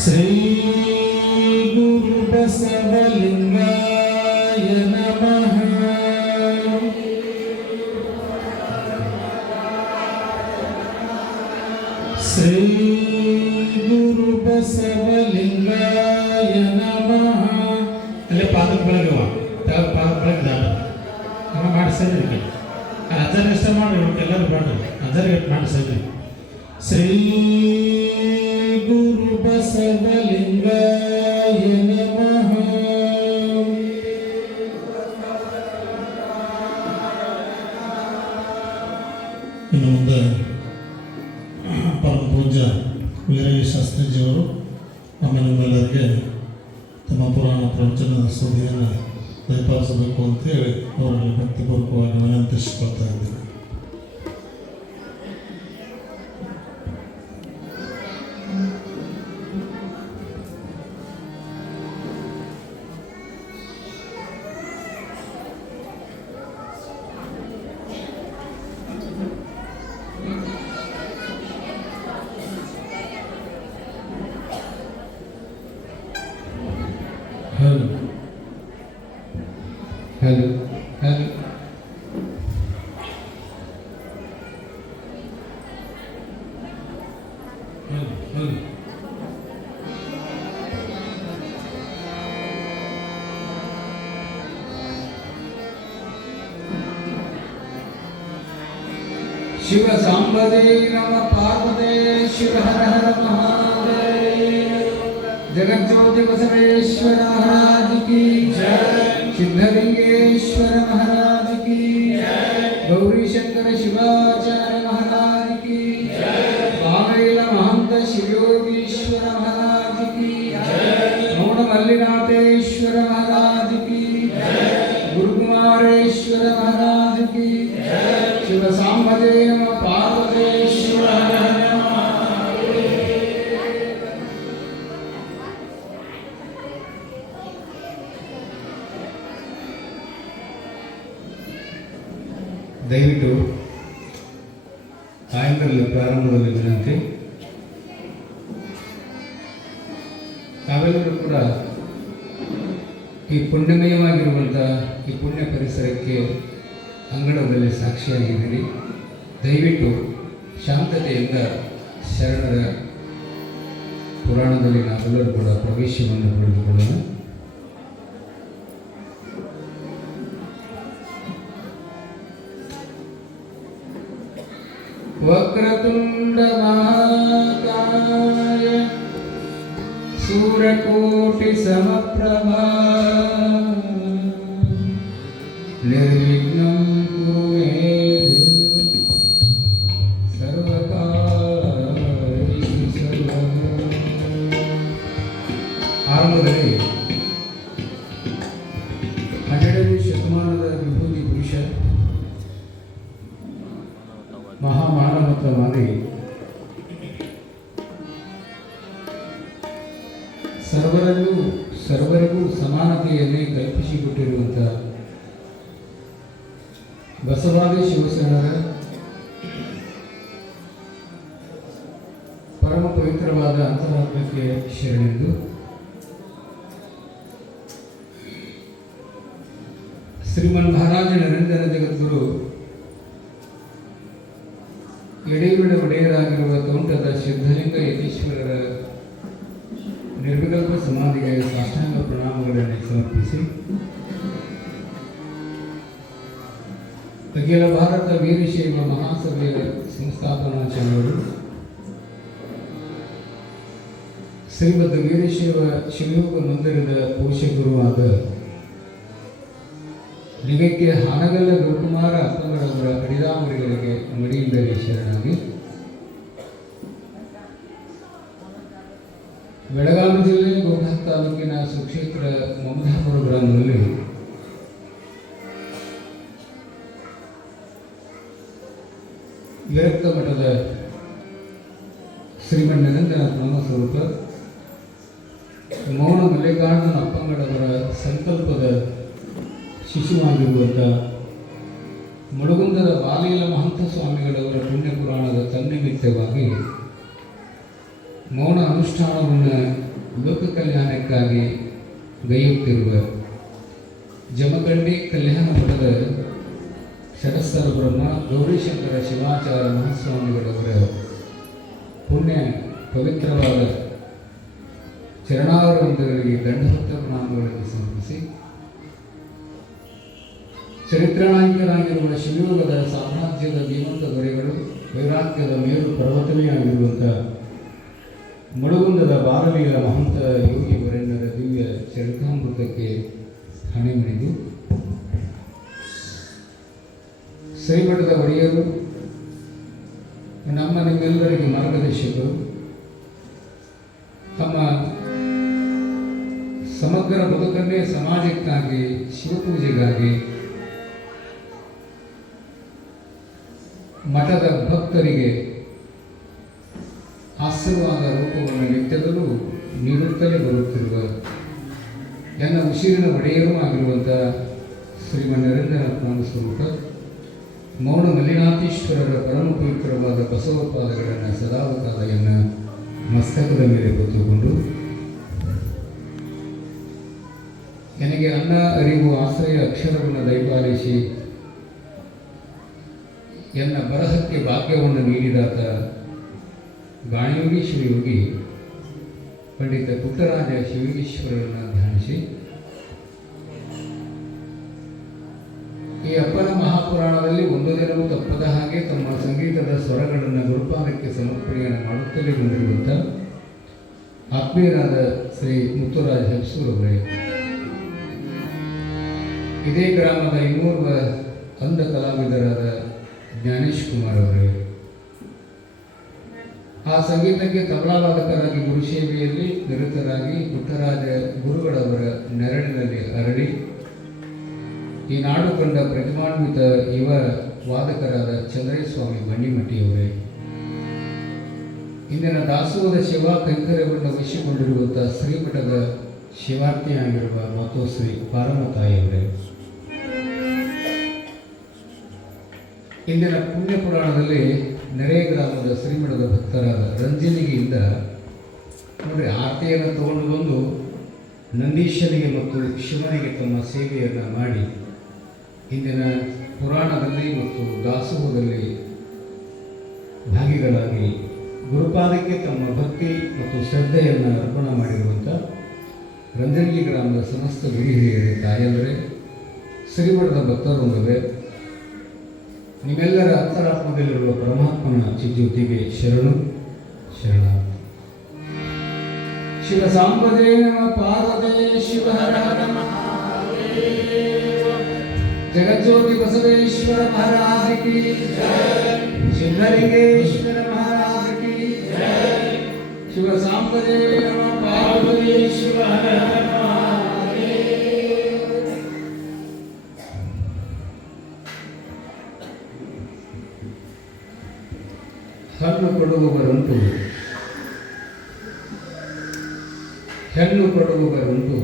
ಶ್ರೀ ಗುರು ಬಸವಲಿಂಗಾಯ ನಮಃ. ಶ್ರೀ ಗುರು ಬಸವಲಿಂಗಾಯ ನಮಃ. ಅಲ್ಲೇ ಪಾದಕ ಬೆಳಗುವ ಪಾದಕ ಬೆಳಗ್ದ ಮಾಡಿಸಿದ್ರಿ ಅದರ ಇಷ್ಟ ಮಾಡಿ ಎಲ್ಲರೂ ಬೇಡ ಅದರ ಮಾಡಿಸಿದ್ರಿ. ಶ್ರೀ ಗುರು ಬಸವಲಿಂಗಾಯ ನಮಃ. ಇನ್ನು ಮುಂದೆ ಪರಮ ಪೂಜ್ಯ ವೀರಯ್ಯ ಶಾಸ್ತ್ರೀಜಿಯವರು ನಮ್ಮೆಲ್ಲರಿಗೆ ತಮ್ಮ ಪುರಾಣ ಪ್ರವಚನದ ಸುದ್ದಿಯನ್ನು ದಯಪಾಲಿಸಬೇಕು ಅಂತೇಳಿ ಅವರಲ್ಲಿ ಭಕ್ತಿಪೂರ್ವಕವಾಗಿ ವಿನಂತಿಸಿಕೊಳ್ತಾ ಇದ್ದೇನೆ. Hello hello hello hello Shiva ಸಾಂಬದೇ ನಮ ಪಾರ್ವದೇ ಶಿವ ಹರ ಹರ ಮಹಾದೇವ. जगज्योति बसवेश्वर महाराज की जय. सिद्धलिंगेश्वर महाराज की जय. गौरी शंकर शिवाचार्य महाराज की जय. बामेल महंत शिवयोगीश्वर महाराज की जय. मौन मल्लिनाथेश्वर महाराज की जय. गुरुकुमारेश्वर महाराज की जय. शिव सांबदे नमः पार्वतीश्वर हर हर. ದಯವಿಟ್ಟು ತಾಯಂದಿರಲ್ಲಿ ಪ್ರಾರಂಭದಲ್ಲಿ ವಿನಂತಿ, ತಾವೆಲ್ಲರೂ ಕೂಡ ಈ ಪುಣ್ಯಮಯವಾಗಿರುವಂಥ ಈ ಪುಣ್ಯ ಪರಿಸರಕ್ಕೆ ಅಂಗಳದಲ್ಲಿ ಸಾಕ್ಷಿಯಾಗಿದ್ದೀರಿ. ದಯವಿಟ್ಟು ಶಾಂತತೆಯಿಂದ ಶರಣರ ಪುರಾಣದಲ್ಲಿ ನಾವೆಲ್ಲರೂ ಕೂಡ ಪ್ರವೇಶವನ್ನು ಪಡೆದುಕೊಳ್ಳೋಣ. वक्रतुंड महाकाय सूर्यकोटि समप्रभा निर्विघ्नं कुरु मे देव सर्वकार्येषु सर्वदा. ಆರಂಭದಲ್ಲಿ 12ನೇ ಶತಮಾನದ ವಿಭೂತಿ ಪುರುಷ ಮಹಾಮಾನವತ್ವವಾಗಿ ಸರ್ವರಿಗೂ ಸಮಾನತೆಯನ್ನೇ ಕಲ್ಪಿಸಿಕೊಟ್ಟಿರುವಂಥ ಬಸವಾದಿ ಶಿವಸೇನರ ಪರಮ ಪವಿತ್ರವಾದ ಅಂತರಾತ್ಮಕ್ಕೆ ಶರಣೆಂದು ಶ್ರೀಮನ್ ಮಹಾರಾಜ ನರೇಂದ್ರ ಜಗದ್ಗುರು ಎಡೆಬಿಡ ಒಡೆಯರಾಗಿರುವ ತೋಂಟದ ಸಿದ್ಧಲಿಂಗ ಯತೀಶ್ವರರ ನಿರ್ವಿಕಲ್ಪ ಸಮಾಧಿಗೆ ಸಾಷ್ಟಾಂಗ ಪ್ರಣಾಮಗಳನ್ನು ಸಮರ್ಪಿಸಿ, ಅಖಿಲ ಭಾರತ ವೀರಶೈವ ಮಹಾಸಭೆಯ ಸಂಸ್ಥಾಪನಾಚಾರ್ಯರು ಶ್ರೀಮದ್ ವೀರಶೈವ ಶಿವಯೋಗ ಮಂದಿರದ ಪೋಷಕರು ಆದ ಲಿಂಗಕ್ಕೆ ಹಾನಗಲ್ಲ ಗುರುಕುಮಾರ ಅಪ್ಪಂಗಡವರ ಅಡಿದಾಮರಿಗಳಿಗೆ ಮಡಿಯಿಂದಲೇ ಶರಣಾಗಿ, ಬೆಳಗಾವಿ ಜಿಲ್ಲೆ ಗೋಕಾಕ್ ತಾಲೂಕಿನ ಸುಕ್ಷೇತ್ರ ಮಮದಾಪುರ ಗ್ರಾಮದಲ್ಲಿ ವಿರಕ್ತ ಮಠದ ಶ್ರೀಮನ್ ನಿರಂಜನಾಥ ನಾಮಸ್ವರೂಪ ಮೌನ ಮಲ್ಲಿಕಾರ್ಜುನ ಅಪ್ಪಂಗಡವರ ಸಂಕಲ್ಪದ ಶಿಶುವಾಗಿರುವಂಥ ಮುಳುಗುಂದದ ಬಾಲೀಲ ಮಹಂತ ಸ್ವಾಮಿಗಳವರ ಪುಣ್ಯ ಪುರಾಣದ ತನ್ನಿಮಿತ್ತವಾಗಿ ಮೌನ ಅನುಷ್ಠಾನವನ್ನು ಲೋಕ ಕಲ್ಯಾಣಕ್ಕಾಗಿ ಗೈಯುತ್ತಿರುವ ಜಮಖಂಡಿ ಕಲ್ಯಾಣ ಮಠದ ಷಡಸ್ಥರ ಬ್ರಹ್ಮ ಗೌರೀಶಂಕರ ಶಿವಾಚಾರ್ಯ ಮಹಾಸ್ವಾಮಿಗಳವರ ಪುಣ್ಯ ಪವಿತ್ರವಾದ ಚರಣಾರವಿಂದಗಳಿಗೆ ದಂಡವತ್ತ ಪ್ರಣಾಮಗಳನ್ನು ಸಮರ್ಪಿಸಿ ಚರಿತ್ರಾನಾಯಕರಾಗಿರುವ ಶಿವಯೋಗದ ಸಾಮ್ರಾಜ್ಯದ ಧೀಮಂತ ದೊರೆಗಳು ವೈರಾಗ್ಯದ ಮೇರು ಪರ್ವತವೇ ಆಗಿರುವಂಥ ಮಡುಗುಂದದ ಬಾರವಿಯ ಮಹಂತ ಯೋಗಿ ವರೆಣ್ಯರ ದಿವ್ಯ ಚರಿತಾಮೃತಕ್ಕೆ ಹಣೆ ಮುಡಿದು ಶ್ರೀಮಠದ ಒಡೆಯರು ನಮ್ಮ ನಿಮ್ಮೆಲ್ಲರಿಗೆ ಮಾರ್ಗದರ್ಶಕರು ತಮ್ಮ ಸಮಗ್ರ ಬದುಕನ್ನೇ ಸಮಾಜಕ್ಕಾಗಿ ಶಿವಪೂಜೆಗಾಗಿ ಮಠದ ಭಕ್ತರಿಗೆ ಆಶೀರ್ವಾದ ರೂಪವನ್ನು ನಿತ್ಯದಲ್ಲೂ ನೀಡುತ್ತಲೇ ಬರುತ್ತಿರುವ ನನ್ನ ಉಸಿರಿನ ಒಡೆಯರೂ ಆಗಿರುವಂಥ ಶ್ರೀಮನ್ ನರೇಂದ್ರನಾಥ ಸ್ವರೂಪ ಮೌನ ಮಲ್ಲಿನಾಥೇಶ್ವರರ ಪರಮ ಪವಿತ್ರವಾದ ಬಸವಪಾದಗಳನ್ನು ಸದಾವಕಾಲವನ್ನು ಮಸ್ತಕದ ಮೇಲೆ ಹೊತ್ತುಕೊಂಡು ನನಗೆ ಅನ್ನ ಅರಿವು ಆಶ್ರಯ ಅಕ್ಷರವನ್ನು ದಯಪಾಲಿಸಿ ಎನ್ನ ಬರಹಕ್ಕೆ ಭಾಗ್ಯವನ್ನು ನೀಡಿದಾತ ಗಾಣಿಯೋಗಿ ಶಿವಯೋಗಿ ಪಂಡಿತ ಪುಟ್ಟರಾಜ ಶಿವಯೋಗೀಶ್ವರರನ್ನು ಧ್ಯಾನಿಸಿ ಈ ಅಪ್ಪನ ಮಹಾಪುರಾಣದಲ್ಲಿ ಒಂದು ದಿನವೂ ತಪ್ಪದ ಹಾಗೆ ತಮ್ಮ ಸಂಗೀತದ ಸ್ವರಗಳನ್ನು ಗುರುಪಾದಕ್ಕೆ ಸಮರ್ಪಣೆಯನ್ನು ಮಾಡುತ್ತಲೇ ಬಂದಿರುವಂಥ ಆತ್ಮೀಯರಾದ ಶ್ರೀ ಮುತ್ತುರಾಜ ಹೆಬ್ಸೂರವರೇ, ಇದೇ ಗ್ರಾಮದ ಇನ್ನೋರ್ವ ಅಂಧ ಕಲಾವಿದರಾದ ಜ್ಞಾನೇಶ್ ಕುಮಾರ್ ಅವರೇ, ಆ ಸಂಗೀತಕ್ಕೆ ತಬಲಾವಾದಕರಾಗಿ ಗುರುಸೇವೆಯಲ್ಲಿ ನಿರತರಾಗಿ ಪುಟ್ಟರಾಜ ಗುರುಗಳವರ ನೆರಳಿನಲ್ಲಿ ಅರಳಿ ಈ ನಾಡು ಕಂಡ ಪ್ರತಿಮಾನ್ವಿತ ಯುವ ವಾದಕರಾದ ಚಂದ್ರೇಸ್ವಾಮಿ ಬಂಡಿಮಟ್ಟಿಯವರೇ, ಇಂದಿನ ದಾಸೋಹದ ಸೇವಾ ಕೈಂಕರ್ಯವನ್ನು ವಹಿಸಿಕೊಂಡಿರುವಂಥ ಶ್ರೀಮಠದ ಶಿವಾರ್ಥಿಯಾಗಿರುವ ಮಾತೋಶ್ರೀ ಪಾರಮತಾಯಿಯವರೇ, ಇಂದಿನ ಪುಣ್ಯ ಪುರಾಣದಲ್ಲಿ ನೆರೆ ಗ್ರಾಮದ ಶ್ರೀಮಠದ ಭಕ್ತರಾದ ರಂಜನಿಗೆಯಿಂದ ನೋಡಿ ಆರತಿಯನ್ನು ತಗೊಂಡು ಬಂದು ನಂದೀಶನಿಗೆ ಮತ್ತು ಶಿವನಿಗೆ ತಮ್ಮ ಸೇವೆಯನ್ನು ಮಾಡಿ ಇಂದಿನ ಪುರಾಣದಲ್ಲಿ ಮತ್ತು ದಾಸೋಹದಲ್ಲಿ ಭಾಗಿಗಳಾಗಿ ಗುರುಪಾದಕ್ಕೆ ತಮ್ಮ ಭಕ್ತಿ ಮತ್ತು ಶ್ರದ್ಧೆಯನ್ನು ಅರ್ಪಣೆ ಮಾಡಿರುವಂಥ ರಂಜನಗಿ ಗ್ರಾಮದ ಸಮಸ್ತ ಹಿರಿಯರೇ, ತಾಯಂದರೆ, ಶ್ರೀಮಠದ ಭಕ್ತರೊಂದಿಗೆ ನಿಮ್ಮೆಲ್ಲರ ಅಂತರಾತ್ಮದಲ್ಲಿರುವ ಪರಮಾತ್ಮನ ಚಿಜ್ಯೋತಿಗೆ ಶರಣು ಶರಣ. ಶಿವ ಸಾಂಬದೇ ನಮ ಪಾರ್ವತೇ ಶಿವ ಹರ ಹರ ಮಹಾದೇವ. ಜಗಜ್ಯೋತಿ ಬಸವೇಶ್ವರ ಮಹಾರಾಜ ಕಿ ಜಯ. ಸಿದ್ಧಲಿಂಗೇಶ್ವರ ಮಹಾರಾಜ ಕಿ ಜಯ. ಶಿವ ಸಾಂಬದೇ ನಮ ಪಾರ್ವತೇ ಶಿವ ಹರ ಹರ ಹಣ್ಣು ಕೊಡುವವರುಂಟು, ಹೆಣ್ಣು ಕೊಡುವವರುಂಟು,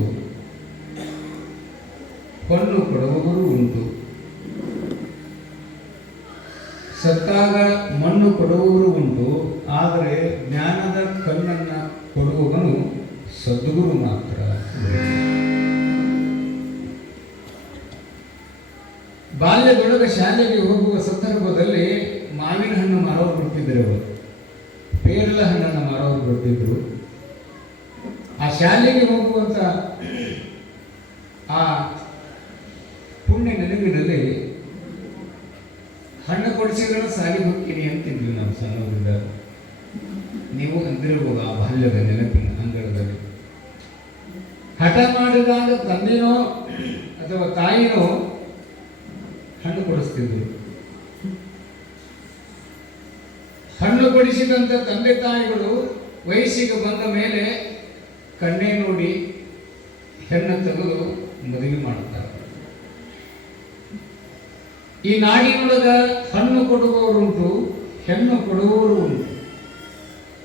ಹೊನ್ನು ಕೊಡುವವರು ಉಂಟು. ಸತ್ತಾಗ ಮಣ್ಣು ಕೊಡುವವರು ಉಂಟು, ಆದರೆ ಜ್ಞಾನದ ಕಣ್ಣನ್ನು ಕೊಡುವವನು ಸದ್ಗುರು ಮಾತ್ರ. ಬಾಲ್ಯದೊಳಗೆ ಶಾಲೆಗೆ ಹೋಗುವ ಸಂದರ್ಭದಲ್ಲಿ ಮಾವಿನ ಹಣ್ಣು ಮಾರೋರು ಬಿಡ್ತಿದ್ರು, ಅವರು ಪೇರಲ ಹಣ್ಣನ್ನು ಮಾರೋರು ಬಿಡ್ತಿದ್ರು. ಆ ಶಾಲೆಗೆ ಹೋಗುವಂಥ ಆ ಪುಣ್ಯ ನೆನಪಿನಲ್ಲಿ ಹಣ್ಣು ಕೊಡಿಸಿದ್ರೆ ಸಾಲಿಗೆ ಹೋಗ್ತೀನಿ ಅಂತಿದ್ವಿ ನಾವು ಸಣ್ಣವರಿಂದ. ನೀವು ಅಂದಿರಬಹುದು ಆ ಬಾಲ್ಯದ ನೆನಪಿನ ಅಂಗಳದಲ್ಲಿ. ಹಠ ಮಾಡಿದಾಗ ತಂದೆನೋ ಅಥವಾ ತಾಯಿನೋ ಹಣ್ಣು ಕೊಡಿಸ್ತಿದ್ರು. ಹಣ್ಣು ಕೊಡಿಸಿದಂಥ ತಂದೆ ತಾಯಿಗಳು ವಯಸ್ಸಿಗೆ ಬಂದ ಮೇಲೆ ಕಣ್ಣೇ ನೋಡಿ ಹೆಣ್ಣು ತೆಗೆದು ಮದುವೆ ಮಾಡುತ್ತಾರೆ. ಈ ನಾಡಿನೊಳಗ ಹಣ್ಣು ಕೊಡುವವರುಂಟು, ಹೆಣ್ಣು ಕೊಡುವವರು ಉಂಟು.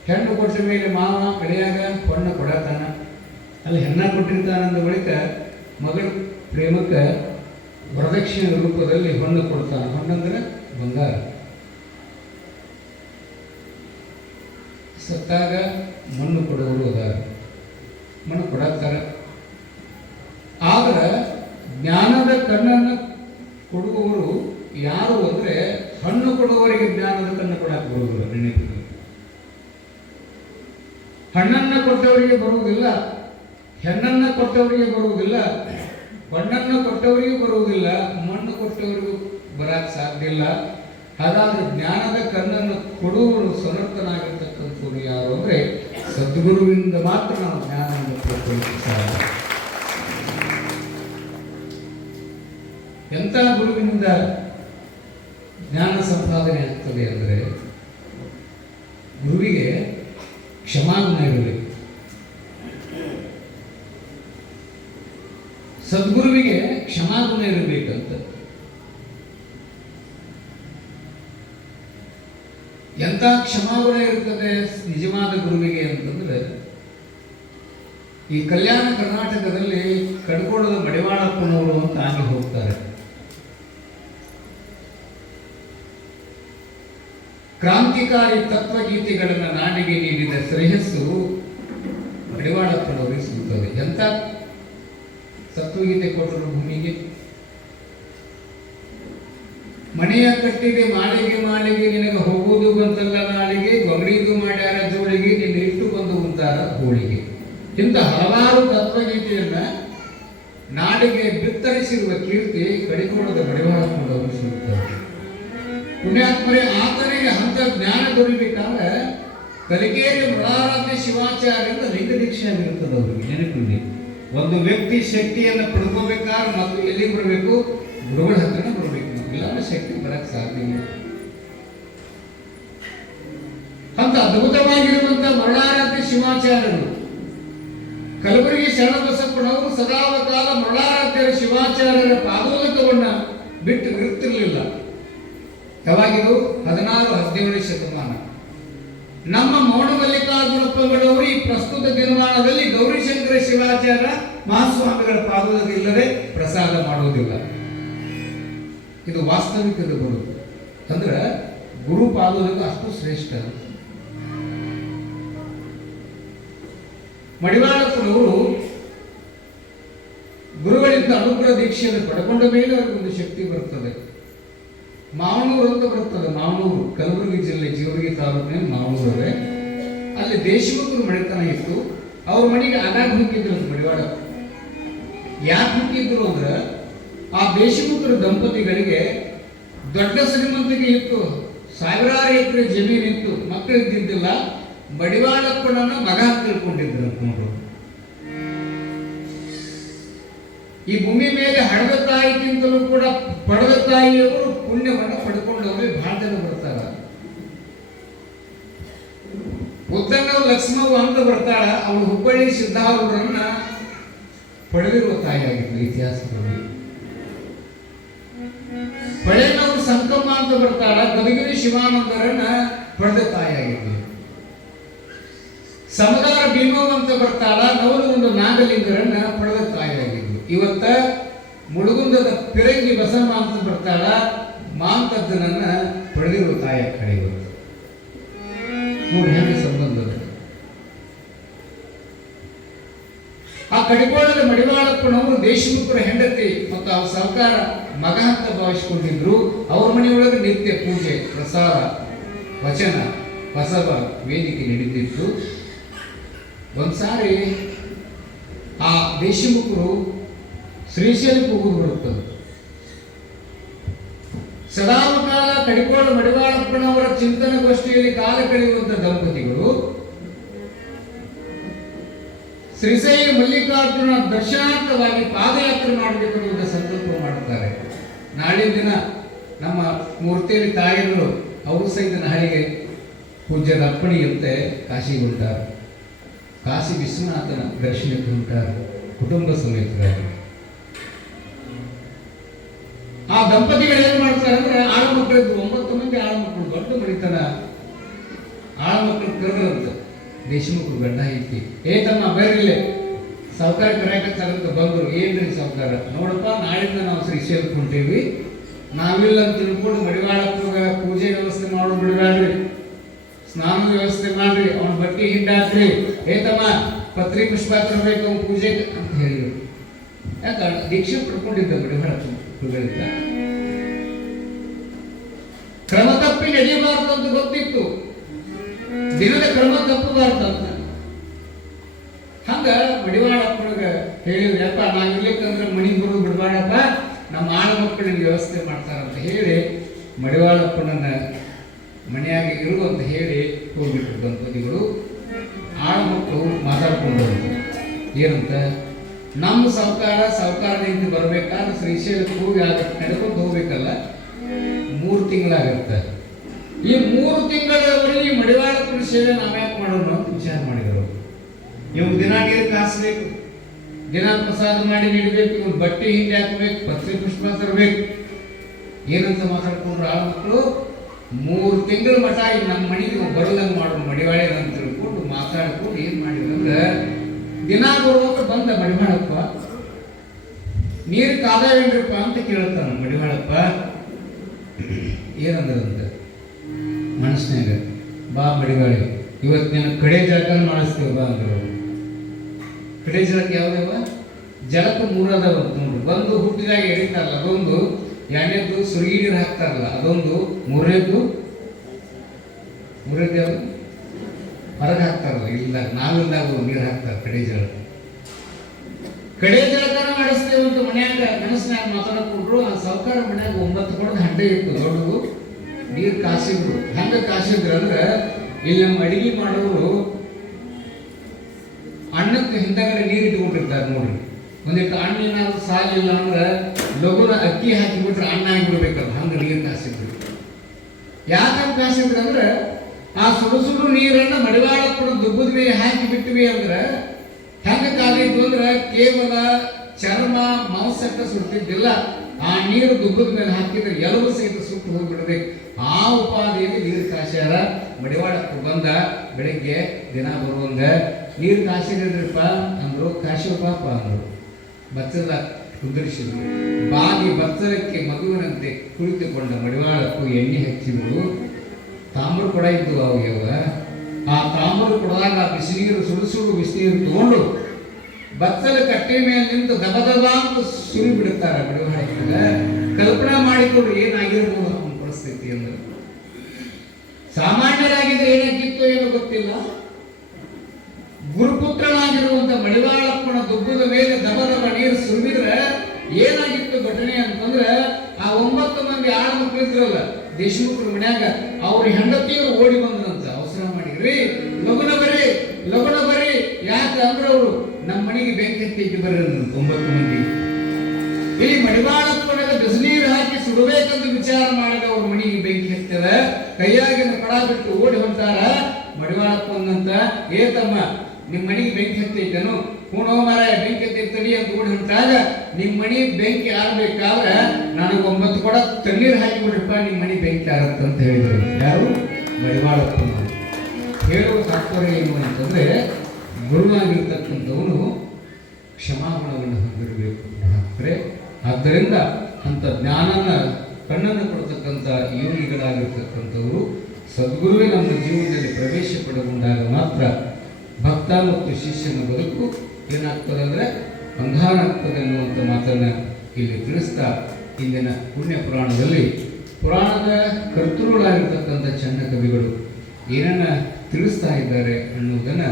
ಹೆಣ್ಣು ಕೊಟ್ಟ ಮೇಲೆ ಮಾವ ಕಡೆಯಾಗ ಹೊಣ್ಣು ಕೊಡತಾನ, ಅಲ್ಲಿ ಹೆಣ್ಣ ಕೊಟ್ಟಿರ್ತಾನಂದ ಬಳಿಕ ಮಗಳ ಪ್ರೇಮಕ್ಕೆ ವರದಕ್ಷಿಣೆ ರೂಪದಲ್ಲಿ ಹೊಣ್ಣು ಕೊಡ್ತಾನೆ. ಹೊಣ್ಣಂದ್ರೆ ಬಂಗಾರ. ಸತ್ತಾಗ ಮಣ್ಣು ಕೊಡುವವರು ಅದಾರ, ಮಣ್ಣು ಕೊಡತ್ತಾರೆ. ಆದ್ರೆ ಜ್ಞಾನದ ಕಣ್ಣನ್ನು ಕೊಡುವವರು ಯಾರು ಅಂದರೆ ಹಣ್ಣು ಕೊಡುವವರಿಗೆ ಜ್ಞಾನದ ಕಣ್ಣು ಕೊಡಕ್ಕೆ ಬರುವುದಿಲ್ಲ. ನೆನಪಿಗೆ ಹಣ್ಣನ್ನು ಕೊಟ್ಟವರಿಗೆ ಬರುವುದಿಲ್ಲ, ಹೆಣ್ಣನ್ನು ಕೊಟ್ಟವರಿಗೆ ಬರುವುದಿಲ್ಲ, ಹಣ್ಣನ್ನು ಕೊಟ್ಟವರಿಗೂ ಬರುವುದಿಲ್ಲ, ಮಣ್ಣು ಕೊಟ್ಟವರಿಗೂ ಬರಕ್ಕೆ ಸಾಧ್ಯ ಇಲ್ಲ. ಹಾಗಾದ್ರೆ ಜ್ಞಾನದ ಕಣ್ಣನ್ನು ಕೊಡುವವರು ಸಮರ್ಥನಾಗಿರ್ತಕ್ಕಂಥವ್ರು ಯಾರು ಅಂದರೆ ಸದ್ಗುರುವಿಂದ ಮಾತ್ರ ನಾವು ಜ್ಞಾನವನ್ನು ಪಡ್ಕೊಳ್ಳಿಕ್ಕೆ ಸಾಧ್ಯ. ಎಂಥ ಗುರುವಿನಿಂದ ಜ್ಞಾನ ಸಂಪಾದನೆ ಆಗ್ತದೆ ಅಂದರೆ ಗುರುವಿಗೆ ಕ್ಷಮಾಗುಣ ಇರಬೇಕು. ಸದ್ಗುರುವಿಗೆ ಕ್ಷಮಾಗುಣ ಇರಬೇಕಂತ. ಎಂಥ ಕ್ಷಮಾಗುಣ ಇರ್ತದೆ ನಿಜವಾದ ಗುರುವಿಗೆ ಅಂತಂದ್ರೆ, ಈ ಕಲ್ಯಾಣ ಕರ್ನಾಟಕದಲ್ಲಿ ಕಡ್ಕೋಳದ ಮಡಿವಾಳಪ್ಪನವರು ಅಂತ ಆಗಿ ಹೋಗ್ತಾರೆ. ಕ್ರಾಂತಿಕಾರಿ ತತ್ವಗೀತೆಗಳನ್ನು ನಾಡಿಗೆ ನೀಡಿದ ಶ್ರೇಯಸ್ಸು ಮಡಿವಾಳಪ್ಪನವರಿಗೆ ಸಿಗುತ್ತದೆ. ಎಂಥ ತತ್ವಗೀತೆ ಕೊಟ್ಟರು ಭೂಮಿಗೆ. ಮನೆಯ ಕಟ್ಟಿಗೆ ಮಾಳಿಗೆ ಮಾಳಿಗೆ ನಿನಗೆ ಹೋಗುವುದು ಬಂತಲ್ಲ ನಾಳಿಗೆ, ಗೊಗಡಿದು ಮಾಡ್ಯಾರ ಜೋಳಿಗೆ ನಿನ್ನ ಇಟ್ಟು ಬಂದು ಉಂಟಾರ ಹೋಳಿಗೆ. ಇಂಥ ಹಲವಾರು ತತ್ವಗೀತೆಯನ್ನ ನಾಡಿಗೆ ಬಿತ್ತರಿಸಿರುವ ಕೀರ್ತಿ ಕಡಿಕೋಳದ ಮಡಿವಾಳಪ್ಪನವರು ಸಿಗುತ್ತಾರೆ. ಪುಣ್ಯಾತ್ಮರೇ, ಆತನಿಗೆ ಅಂತ ಜ್ಞಾನ ದೊರಿಬೇಕಾದ್ರೆ ಕಲಿಕೇರಿ ಮೃಳಾರಾಧ್ಯ ಶಿವಾಚಾರ್ಯರಿಂದ ಲಿಂಗ ದೀಕ್ಷೆ ಆಗಿರುತ್ತದೆ. ಅವರಿಗೆ ನೆನಪಿದೆ, ಒಂದು ವ್ಯಕ್ತಿ ಶಕ್ತಿಯನ್ನು ಪಡ್ಕೋಬೇಕಾದ್ರೆ ಮತ್ತು ಎಲ್ಲಿಗೆ ಬರಬೇಕು? ಗುರುಗಳ ಹತ್ರನೇ ಬರಬೇಕು. ಇಲ್ಲಾಂದ್ರೆ ಶಕ್ತಿ ಬರಕ್ಕೆ ಸಾಧ್ಯ ಇಲ್ಲ. ಅಂತ ಅದ್ಭುತವಾಗಿರುವಂತ ಮರಳಾರಾಧ್ಯ ಶಿವಾಚಾರ್ಯರು ಕಲಬುರಗಿ ಶರಣಬಸಪ್ಪನವರು ಸದಾವಕಾಲ ಮರಳಾರಾಧ್ಯರ ಶಿವಾಚಾರ್ಯರ ಪಾದೋದಕವನ್ನ ಬಿಟ್ಟು ಇರುತ್ತಿರಲಿಲ್ಲ. ಯಾವಾಗಿದು? 16-17 ಶತಮಾನ. ನಮ್ಮ ಮೌನ ಮಲ್ಲಿಕಾರ್ಜುನಪ್ಪಗಳವರು ಈ ಪ್ರಸ್ತುತ ದಿನಮಾನದಲ್ಲಿ ಗೌರಿಶಂಕರ ಶಿವಾಚಾರ್ಯ ಮಹಾಸ್ವಾಮಿಗಳ ಪಾದೋದಕ ಇಲ್ಲದೆ ಪ್ರಸಾದ ಮಾಡುವುದಿಲ್ಲ. ಇದು ವಾಸ್ತವಿಕದ ಗುರು ಅಂದ್ರೆ ಗುರು ಪಾದೋದಕ ಅಷ್ಟು ಶ್ರೇಷ್ಠ. ಮಡಿವಾಳಪ್ಪನವರು ಗುರುಗಳಿಂದ ಅನುಗ್ರಹ ದೀಕ್ಷೆಯನ್ನು ಪಡ್ಕೊಂಡ ಮೇಲೆ ಅವರಿಗೊಂದು ಶಕ್ತಿ ಬರ್ತದೆ. ಮಾವನೂರು ಅಂತ ಬರ್ತದೆ. ಮಾವನೂರು ಕಲಬುರಗಿ ಜಿಲ್ಲೆ ಜೀವರ್ಗಿ ತಾಲೂಕಿನ ಮಾವನೂರವೇ. ಅಲ್ಲಿ ದೇಶಮುಖರು ಮನೆತನ ಇತ್ತು. ಅವ್ರ ಮನೆಗೆ ಅನಾಗ ಹುಡುಕಿದ್ರು ಮಡಿವಾಳಪ್ಪ. ಯಾಕೆ ಹುಡುಕಿದ್ರು ಅಂದ್ರೆ ಆ ದೇಶಮುಖರ ದಂಪತಿಗಳಿಗೆ ದೊಡ್ಡ ಶ್ರೀಮಂತಿಗೆ ಇತ್ತು, ಸಾವಿರಾರು ಎಕರೆ ಜಮೀನಿತ್ತು, ಮಕ್ಕಳಿದ್ದಿದ್ದಿಲ್ಲ. ಮಡಿವಾಳಪ್ಪನನ್ನ ಮಗ ತಿಳ್ಕೊಂಡಿದ್ರು ಅಂದ್ಕೊಂಡ್ರು. ಈ ಭೂಮಿ ಮೇಲೆ ಹಡೆದ ತಾಯಿಗಿಂತಲೂ ಕೂಡ ಪಡೆದ ತಾಯಿಯವರು ಪುಣ್ಯವನ್ನು ಪಡ್ಕೊಂಡವ್ರೆ ಬಹಳ ಜನ ಬರ್ತಾರ. ಉತ್ತನ್ನವ್ ಲಕ್ಷ್ಮವ್ ಅಂತ ಬರ್ತಾಳ. ಅವಳು ಹುಬ್ಬಳ್ಳಿ ಸಿದ್ದಾರೂರನ್ನ ಪಡೆದಿರುವ ತಾಯಿಯಾಗಿತ್ತು ಇತಿಹಾಸದಲ್ಲಿ. ಪಳೆನವರು ಸಂಕಮ್ಮ ಅಂತ ಬರ್ತಾಳ. ಗದಗಿರಿ ಶಿವಾನಂದರನ್ನ ಪಡೆದ ತಾಯಿಯಾಗಿತ್ತು. ಸಮಗಾರ ಭೀಮವ್ ಅಂತ ಬರ್ತಾಳ. ನವಲಗುಂದ ನಾಗಲಿಂಗರನ್ನ ಪಡೆದ ತಾಯಿಯಾಗಿತ್ತು. ಇವತ್ತ ಮುಳುಗುಂದದ ಪಿರಂಗಿ ಬಸಮ್ಮ ಅಂತ ಬರ್ತಾಳ. ಮಾಂತದ್ದನನ್ನ ಪಡೆದಿರುವ ತಾಯಿಯ ಕಡೆ ಇವತ್ತು ನೋಡಿ ಹೆಂಗೆ ಸಂಬಂಧ. ಆ ಕಡಿಕೋಳದ ಮಡಿವಾಳಪ್ಪನವರು ದೇಶಮುಖರ ಹೆಂಡತಿ ಮತ್ತು ಅವ್ರ ಸರ್ಕಾರ ಮಗ ಅಂತ ಭಾವಿಸಿಕೊಂಡಿದ್ರು. ಅವ್ರ ಮನೆಯೊಳಗೆ ನಿತ್ಯ ಪೂಜೆ, ಪ್ರಸಾದ, ವಚನ, ಬಸವ ವೇದಿಕೆ ನಡೀತಿತ್ತು. ಒಂದ್ಸಾರಿ ಆ ದೇಶಮುಖರು ಶ್ರೀಶೈಲಕ್ಕೆ ಹೋಗುದು ಬರುತ್ತದೆ. ಸದಾಕಾಲ ಕಡಿಕೋಳ ಮಡಿವಾಳಪ್ಪನವರ ಚಿಂತನಗೋಷ್ಠಿಯಲ್ಲಿ ಕಾಲ ಕಳೆಯುವಂತ ದಂಪತಿಗಳು ಶ್ರೀಶೈಲ ಮಲ್ಲಿಕಾರ್ಜುನ ದರ್ಶನಾರ್ಥವಾಗಿ ಪಾದಯಾತ್ರೆ ಮಾಡಬೇಕೆನ್ನುವುದ ಸಂಕಲ್ಪ ಮಾಡುತ್ತಾರೆ. ನಾಳಿನ ದಿನ ನಮ್ಮ ಮೂರ್ತಿಯಲ್ಲಿ ತಾಯಿಗಳು ಅವರು ಸಹಿತ ನಾಳೆಗೆ ಪೂಜ್ಯದ ಅಪ್ಪಣಿಯಂತೆ ಕಾಶಿಗೆ ಹೊಂಟಾರೆ. ಕಾಶಿ ವಿಶ್ವನಾಥನ ದರ್ಶನಕ್ಕೆ ಹೊಂಟಾರೆ ಕುಟುಂಬ ಸಮೇತರಾಗಿ. ಆ ದಂಪತಿಗಳು ಏನ್ ಮಾಡ್ತಾರೆ ಅಂದ್ರೆ ಆಳಮಕ್ಕಳಿದ್ದು 9 ಮಂದಿ ಆಳಮಕ್ಕಳು, ದೊಡ್ಡ ಮರಿತನ ಆಳಮಕ್ಕಳು ಕರೆದ್ರಂತ ದೇಶಮುಖರು ಗಂಡ ಐತಿ. ತಮ್ಮ ಬರ್ರಿಲ್ಲೇ ಸಾವುಕಾರ ಕರೆಯಕತ್ತಾರಂತ ಬಂದರು. ಏನ್ರಿ ಸಾವುಕಾರ, ನೋಡಪ್ಪ ನಾಳಿಂದ ನಾವು ಶ್ರೀಶೈಲಕ್ಕೆ ಹೊಂಟೇವಿ, ನಾವಿಲ್ಲ ಅಂತ ತಿಳ್ಕೊಂಡು ಮಡಿವಾಳಪ್ಪಗ ಪೂಜೆ ವ್ಯವಸ್ಥೆ ಮಾಡೋದು ಬಿಡಬೇಡ್ರಿ, ಸ್ನಾನ ವ್ಯವಸ್ಥೆ ಮಾಡ್ರಿ, ಅವನ ಬಟ್ಟೆ ಹಿಂಡಾಕ್ರಿ, ಏತಮ್ಮ ಪತ್ರಿ ಪುಷ್ಪ ತರಬೇಕು ಅವ್ನ ಪೂಜೆಗೆ ಅಂತ ಹೇಳಿದ್ರು. ಯಾಕ ದೀಕ್ಷೆ ಪಡ್ಕೊಂಡಿದ್ದ ಮಡಿವಾಳಪ್ಪಗಳಿಂದ ಕ್ರಮ ತಪ್ಪಿ ನಡೆಯಬಾರ್ದು ಅಂತ ಗೊತ್ತಿತ್ತು, ದಿನದ ಕ್ರಮ ತಪ್ಪಬಾರ್ದಂತ. ಹಂಗ ಮಡಿವಾಳಪ್ಪನಿಗ ಹೇಳಿದ್ರು, ಯಪ್ಪ ನಾವಿರ್ಲಿಕ್ಕಂದ್ರೆ ಮಣಿಗೆ ಬರೋದು ಬಿಡಬಾರಪ್ಪ, ನಮ್ಮ ಆಳ ಮಕ್ಕಳಿಗೆ ವ್ಯವಸ್ಥೆ ಮಾಡ್ತಾರಂತ ಹೇಳಿ ಮಡಿವಾಳಪ್ಪನನ್ನ ಮನೆಯಾಗಿ ಇರು ಅಂತ ಹೇಳಿ ಹೋಗ್ಬಿಟ್ರು ದಂಪತಿಗಳು. ಆಳ ಮಕ್ಕಳು ಮಾತಾಡ್ಕೊಂಡು ಏನಂತ, ನಮ್ಮ ಸಾವುಕಾರದಿಂದ ಬರ್ಬೇಕಾದ್ರೆ ಶ್ರೀಶೈಲಕ್ಕೆ ಹೋಗಿ ನಡ್ಕೊಂಡು ಹೋಗ್ಬೇಕಲ್ಲ, 3 ತಿಂಗಳಾಗತ್ತೆ. ಈ 3 ತಿಂಗಳವರೆಗೆ ಮಡಿವಾಳಪ್ಪನ ಸೇವೆ ನಾವ್ಯಾಕೆ ಮಾಡೋಣ ಅಂತ ವಿಚಾರ ಮಾಡಿದರು. ಇವ್ ದಿನ ನೀರು ಕಾಸಬೇಕು, ದಿನ ಪ್ರಸಾದ ಮಾಡಿ ನೀಡಬೇಕು, ಇವ್ ಬಟ್ಟೆ ಹಿಂಡಿ ಹಾಕಬೇಕು, ಪತ್ರಿ ಪುಷ್ಪ ತರಬೇಕು, ಏನಂತ ಮಾತಾಡ್ಕೊಂಡ್ರು ಆಳ ಮಕ್ಕಳು. 3 ತಿಂಗಳ ಮಠ ನಮ್ಮ ಮನೆಗೆ ಬರೋದಂಗೆ ಮಾಡೋಣ ಮಡಿವಾಳೆ ಅಂತ ತಿಳ್ಕೊಂಡು ಮಾತಾಡ್ಕೊಂಡು ಏನ್ ಮಾಡಿದ್ರು ಅಂದ್ರೆ, ದಿನ ಬರುವಾಗ ಬಂದ ಮಡಿವಾಳಪ್ಪ, ನೀರು ಕಾದಾವೇನ್ರಿಪ್ಪ ಅಂತ ಕೇಳ್ತಾನ ಮಡಿವಾಳಪ್ಪ. ಏನಂದ್ರಂತ ಮನಸ್ಸಿನಾಗ, ಬಾ ಮಡಿವಾಳಿ ಇವತ್ತು ನಿನ್ನ ಕಡೆ ಜಳಕ ಮಾಡಿಸ್ತೇವೆ ಬಾ ಅಂದ್ರು. ಕಡೆ ಜಳಕ ಯಾವ್ದವ? ಜಳಕ 3 ಅದಾವ ನೋಡ್ರಿ. ಒಂದು ಹುಟ್ಟಿದಾಗ ಎಡಿತಾರಲ್ಲ ಅದೊಂದು, 2ನೇದ್ದು ಸುರುಗಿ ನೀರು ಹಾಕ್ತಾರಲ್ಲ ಅದೊಂದು, 3ನೇದ್ದು ಯಾವ್ದು ಹೊರಗೆ ಹಾಕ್ತಾರಲ್ಲ ಇಲ್ದಾಗ, ನಾವಿಲ್ದಾಗ ನೀರು ಹಾಕ್ತಾರೆ ಕಡೆ ಜಳಕ. ಕಡೆ ಜಳಕನ ಮಾಡಿಸ್ತೇವೆ ಅಂತ ಮನ್ಯಾಗ ಮನಸ್ಸಿನಾಗ ಮಾತಾಡ್ಕೊಂಡ್ರು. ಆ ಸಾವುಕಾರ ಮನ್ಯಾಗ 9 ಕೊಡದ ಹಂಡೆ ಇತ್ತು ದೊಡ್ಡದು, ನೀರು ಕಾಸಿದ್ರು. ಹಂಗ ಕಾಸಿದ್ರು ಅಂದ್ರೆ ಇಲ್ಲಿ ನಮ್ಮ ಅಡಿಗೆ ಮಾಡೋರು ಅನ್ನಕ್ಕೆ ಹಿಂದಗಡೆ ನೀರು ಇಟ್ಕೊಂಡಿರ್ತಾರೆ ನೋಡ್ರಿ. ಒಂದಿಟ್ಟು ಅಣ್ಣ ಏನಾದ್ರು ಸಾಲಿಲ್ಲ ಅಂದ್ರೆ ಲಘುನ ಅಕ್ಕಿ ಹಾಕಿಬಿಟ್ರೆ ಅಣ್ಣ ಆಗಿಬಿಡ್ಬೇಕಲ್ಲ, ಹಂಗೆ ನೀರು ಕಾಸಿದ್ರು. ಯಾಕಂತ ಕಾಸಿದ್ರು ಅಂದ್ರೆ, ಆ ಸುಡು ನೀರನ್ನ ಮಡಿವಾಳಪ್ಪನ ದುಬ್ಬದ ಮೇಲೆ ಹಾಕಿ ಬಿಟ್ಟಿವಿ ಅಂದ್ರೆ ಹೆಂಗ ಕಾಲಿದ್ದು ಅಂದ್ರೆ ಕೇವಲ ಚರ್ಮ ಮಾಂಸಕ್ಕೆ ಸುಡ್ತಿದ್ದಿಲ್ಲ, ಆ ನೀರು ದುಬ್ಬದ ಮೇಲೆ ಹಾಕಿದ್ರೆ ಎಲುಬು ಸಹಿತ ಸುಟ್ಟು ಹೋಗ್ಬಿಡ್ಬೇಕು. ಆ ಉಪಾಧಿಯಲ್ಲಿ ನೀರು ಕಾಸ್ಯಾರ. ಮಡಿವಾಳಪ್ಪ ಬಂದ ಬೆಳಿಗ್ಗೆ ದಿನ ಬರುವಂಗ, ನೀರು ಕಾಸಿದ್ರಪ್ಪ ಅಂದ್ರು. ಕಾಶಿವ ಪಾಪ ಅಂದ್ರು. ಬಚ್ಚಲ ಕುಂದರಿಸಿದ್ರು. ಬಾಗಿ ಬಚ್ಚಲಕ್ಕೆ ಮಗುವಿನಂತೆ ಕುಳಿತುಕೊಂಡ ಮಡಿವಾಳಪ್ಪು ಎಣ್ಣೆ ಹಚ್ಚಿದ್ರು. ತಾಮ್ರ ಕೊಡ ಇದ್ದು ಅವಾಗ. ಆ ತಾಮ್ರ ಕೊಡದಾಗ ಬಿಸಿನೀರು ಸುಡು ಬಿಸಿನೀರು ತಗೊಂಡು ಬಚ್ಚಲ ಕಟ್ಟೆ ಮೇಲೆ ನಿಂತು ದಬ ಅಂತ ಸುರಿ ಬಿಡುತ್ತಾರೆ ಮಡಿವಾಳಪ್ಪಗ. ಕಲ್ಪನಾ ಮಾಡಿಕೊಂಡು ಏನಾಗಿರ್ಬೋದು ಅವನ ಪರಿಸ್ಥಿತಿ ಅಂದ್ರೆ. ಸಾಮಾನ್ಯರಾಗಿದ್ರೆ ಏನಾಗಿತ್ತು ಏನೋ ಗೊತ್ತಿಲ್ಲ. ಗುರುಪುತ್ರನಾಗಿರುವಂತ ಮಡಿವಾಳಪ್ಪನ ದುಬ್ಬದ ಮೇಲೆ ದಬ ನೀರು ಸುರಿದ್ರೆ ಏನಾಗಿತ್ತು ಘಟನೆ ಅಂತಂದ್ರೆ, ಆ 9 ಮಂದಿ ಆಳ ಮಕ್ಕಳಿದ್ರಲ್ಲ ದೇಶಮುಖರ ಮನ್ಯಾಗ, ಅವ್ರ ಹೆಂಡತಿಯರು ಓಡಿ ಬಂದ್ರಂತ ಅವಸರ ಮಾಡಿದ್ರಿ, ಲಗುನ ಬರ್ರಿ ಯಾಕೆ ಅಂದ್ರೆ ಅವರು ನಮ್ಮ ಮನೆಗೆ ಬೆಂಕಿ ಹತ್ತಿ ಬರ್ರಿ 9 ಮಂದಿ. ಇಲ್ಲಿ ಮಡಿವಾಳಪ್ಪನಾಗ ಬಿಸಿನೀರು ಹಾಕಿ ಸುಡಬೇಕಂತ ವಿಚಾರ ಮಾಡಿದ ಅವ್ರ ಮನೆಗೆ ಬೆಂಕಿ ಹತ್ತದ. ಕೈಯಾಗಿನ ಕಡ ಬಿಟ್ಟು ಓಡಿ ಹೊಂಟಾರ. ಮಡಿವಾಳಪ್ಪನಂತ, ಏತಮ್ಮ ನಿಮ್ಮ ಮನೆಗೆ ಬೆಂಕಿ ಹತ್ತೈತೇನು? ಹೂನೋ ಮಾರಾಯ ಬೆಂಕಿ ಹತ್ತೈತಡಿ ಅಂತ ಓಡಿ ಹೊಂಟಾಗ, ನಿಮ್ಮ ಮನೆ ಬೆಂಕಿ ಆರ್ಬೇಕಾದ್ರೆ ನನಗೆ 9 ಕೊಡ ತಣ್ಣೀರು ಹಾಕಿ ಬಿಡ್ರಪ್ಪ, ನಿಮ್ಮ ಮನೆ ಬೆಂಕಿ ಆರತ್ತಂತ ಹೇಳಿದ್ರು. ಯಾರು? ಮಡಿವಾಳಪ್ಪನ. ಹೇಳುವ ತಾತ್ಪರ್ಯ ಏನು ಅಂತಂದ್ರೆ, ಗುರುವಾಗಿರ್ತಕ್ಕಂಥವನು ಕ್ಷಮಾಗುಣವನ್ನು ಹೊಂದಿರಬೇಕು. ಆದ್ದರಿಂದ ಅಂತ ಜ್ಞಾನನ ಕಣ್ಣನ್ನು ಕೊಡ್ತಕ್ಕಂಥ ಯೋಗಿಗಳಾಗಿರ್ತಕ್ಕಂಥವರು ಸದ್ಗುರುವೇ ನಮ್ಮ ಜೀವನದಲ್ಲಿ ಪ್ರವೇಶ ಪಡೆದುಕೊಂಡಾಗ ಮಾತ್ರ ಭಕ್ತ ಮತ್ತು ಶಿಷ್ಯನ ಬದುಕು ಏನಾಗ್ತದೆ ಅಂದರೆ ಬಂಧಾನ ಆಗ್ತದೆ ಅನ್ನುವಂಥ ಮಾತನ್ನು ಇಲ್ಲಿ ತಿಳಿಸ್ತಾ, ಇಂದಿನ ಪುಣ್ಯ ಪುರಾಣದಲ್ಲಿ ಪುರಾಣದ ಕರ್ತೃಗಳಾಗಿರ್ತಕ್ಕಂಥ ಚನ್ನ ಕವಿಗಳು ಏನನ್ನ ತಿಳಿಸ್ತಾ ಇದ್ದಾರೆ ಅನ್ನುವುದನ್ನು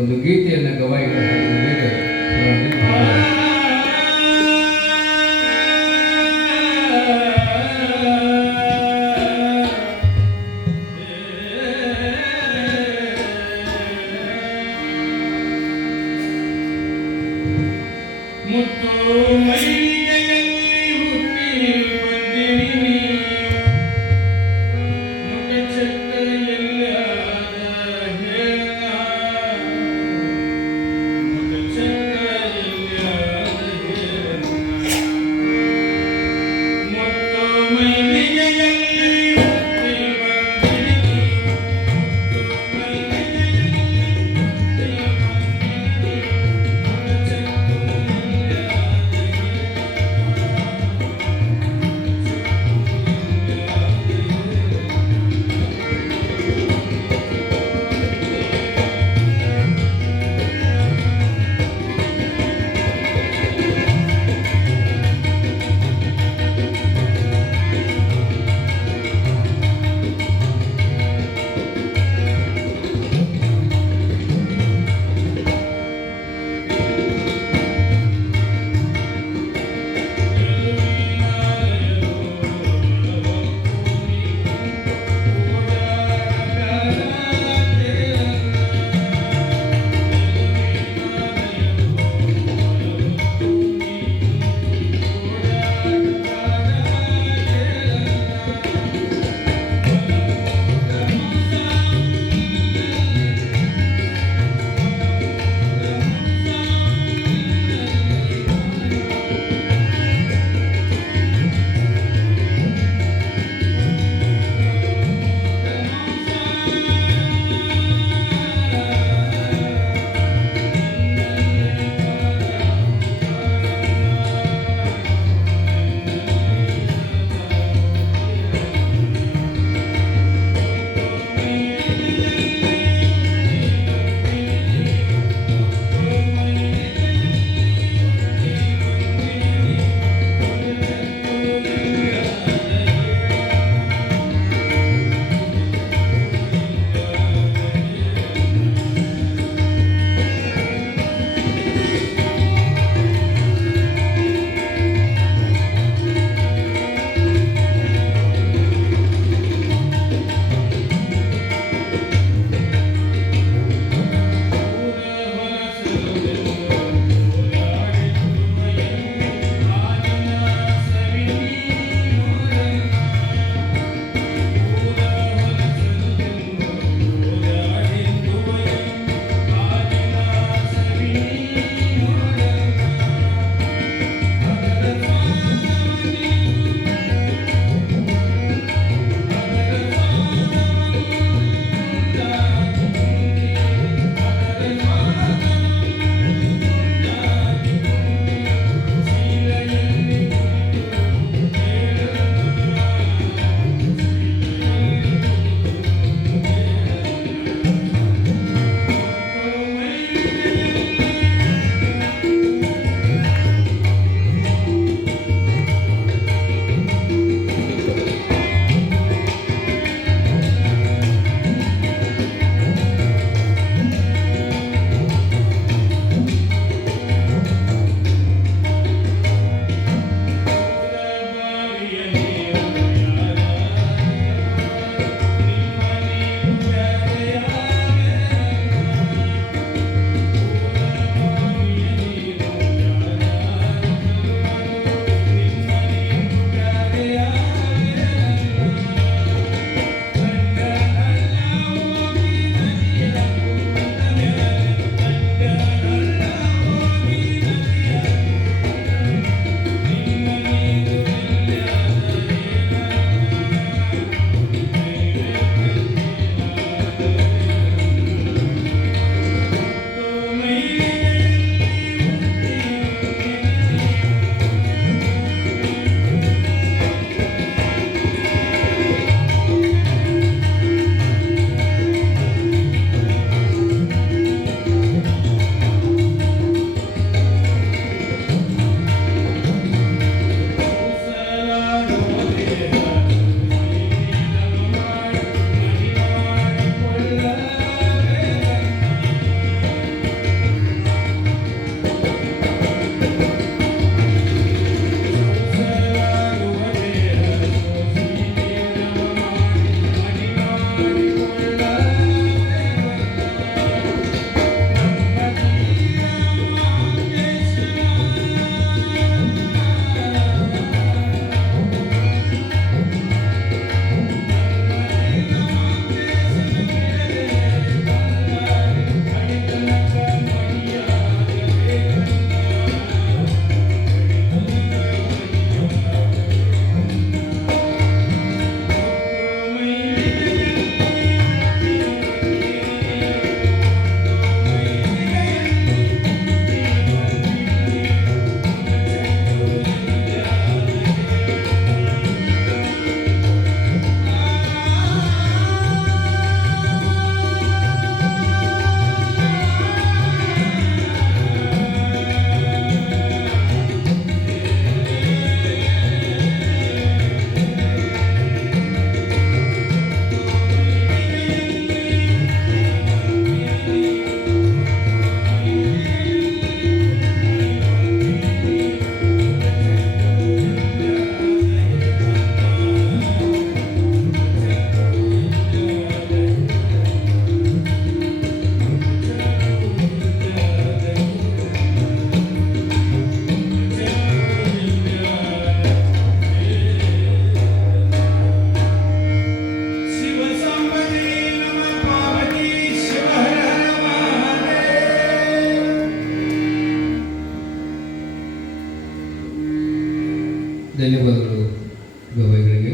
ಒಂದು ಗೀತೆಯನ್ನು ಗವಾಯಿಗಳ ಹಾಡಿದ ಮೇಲೆ ಧನ್ಯವಾದಗಳು ಗವಾಯಿಗಳಿಗೆ.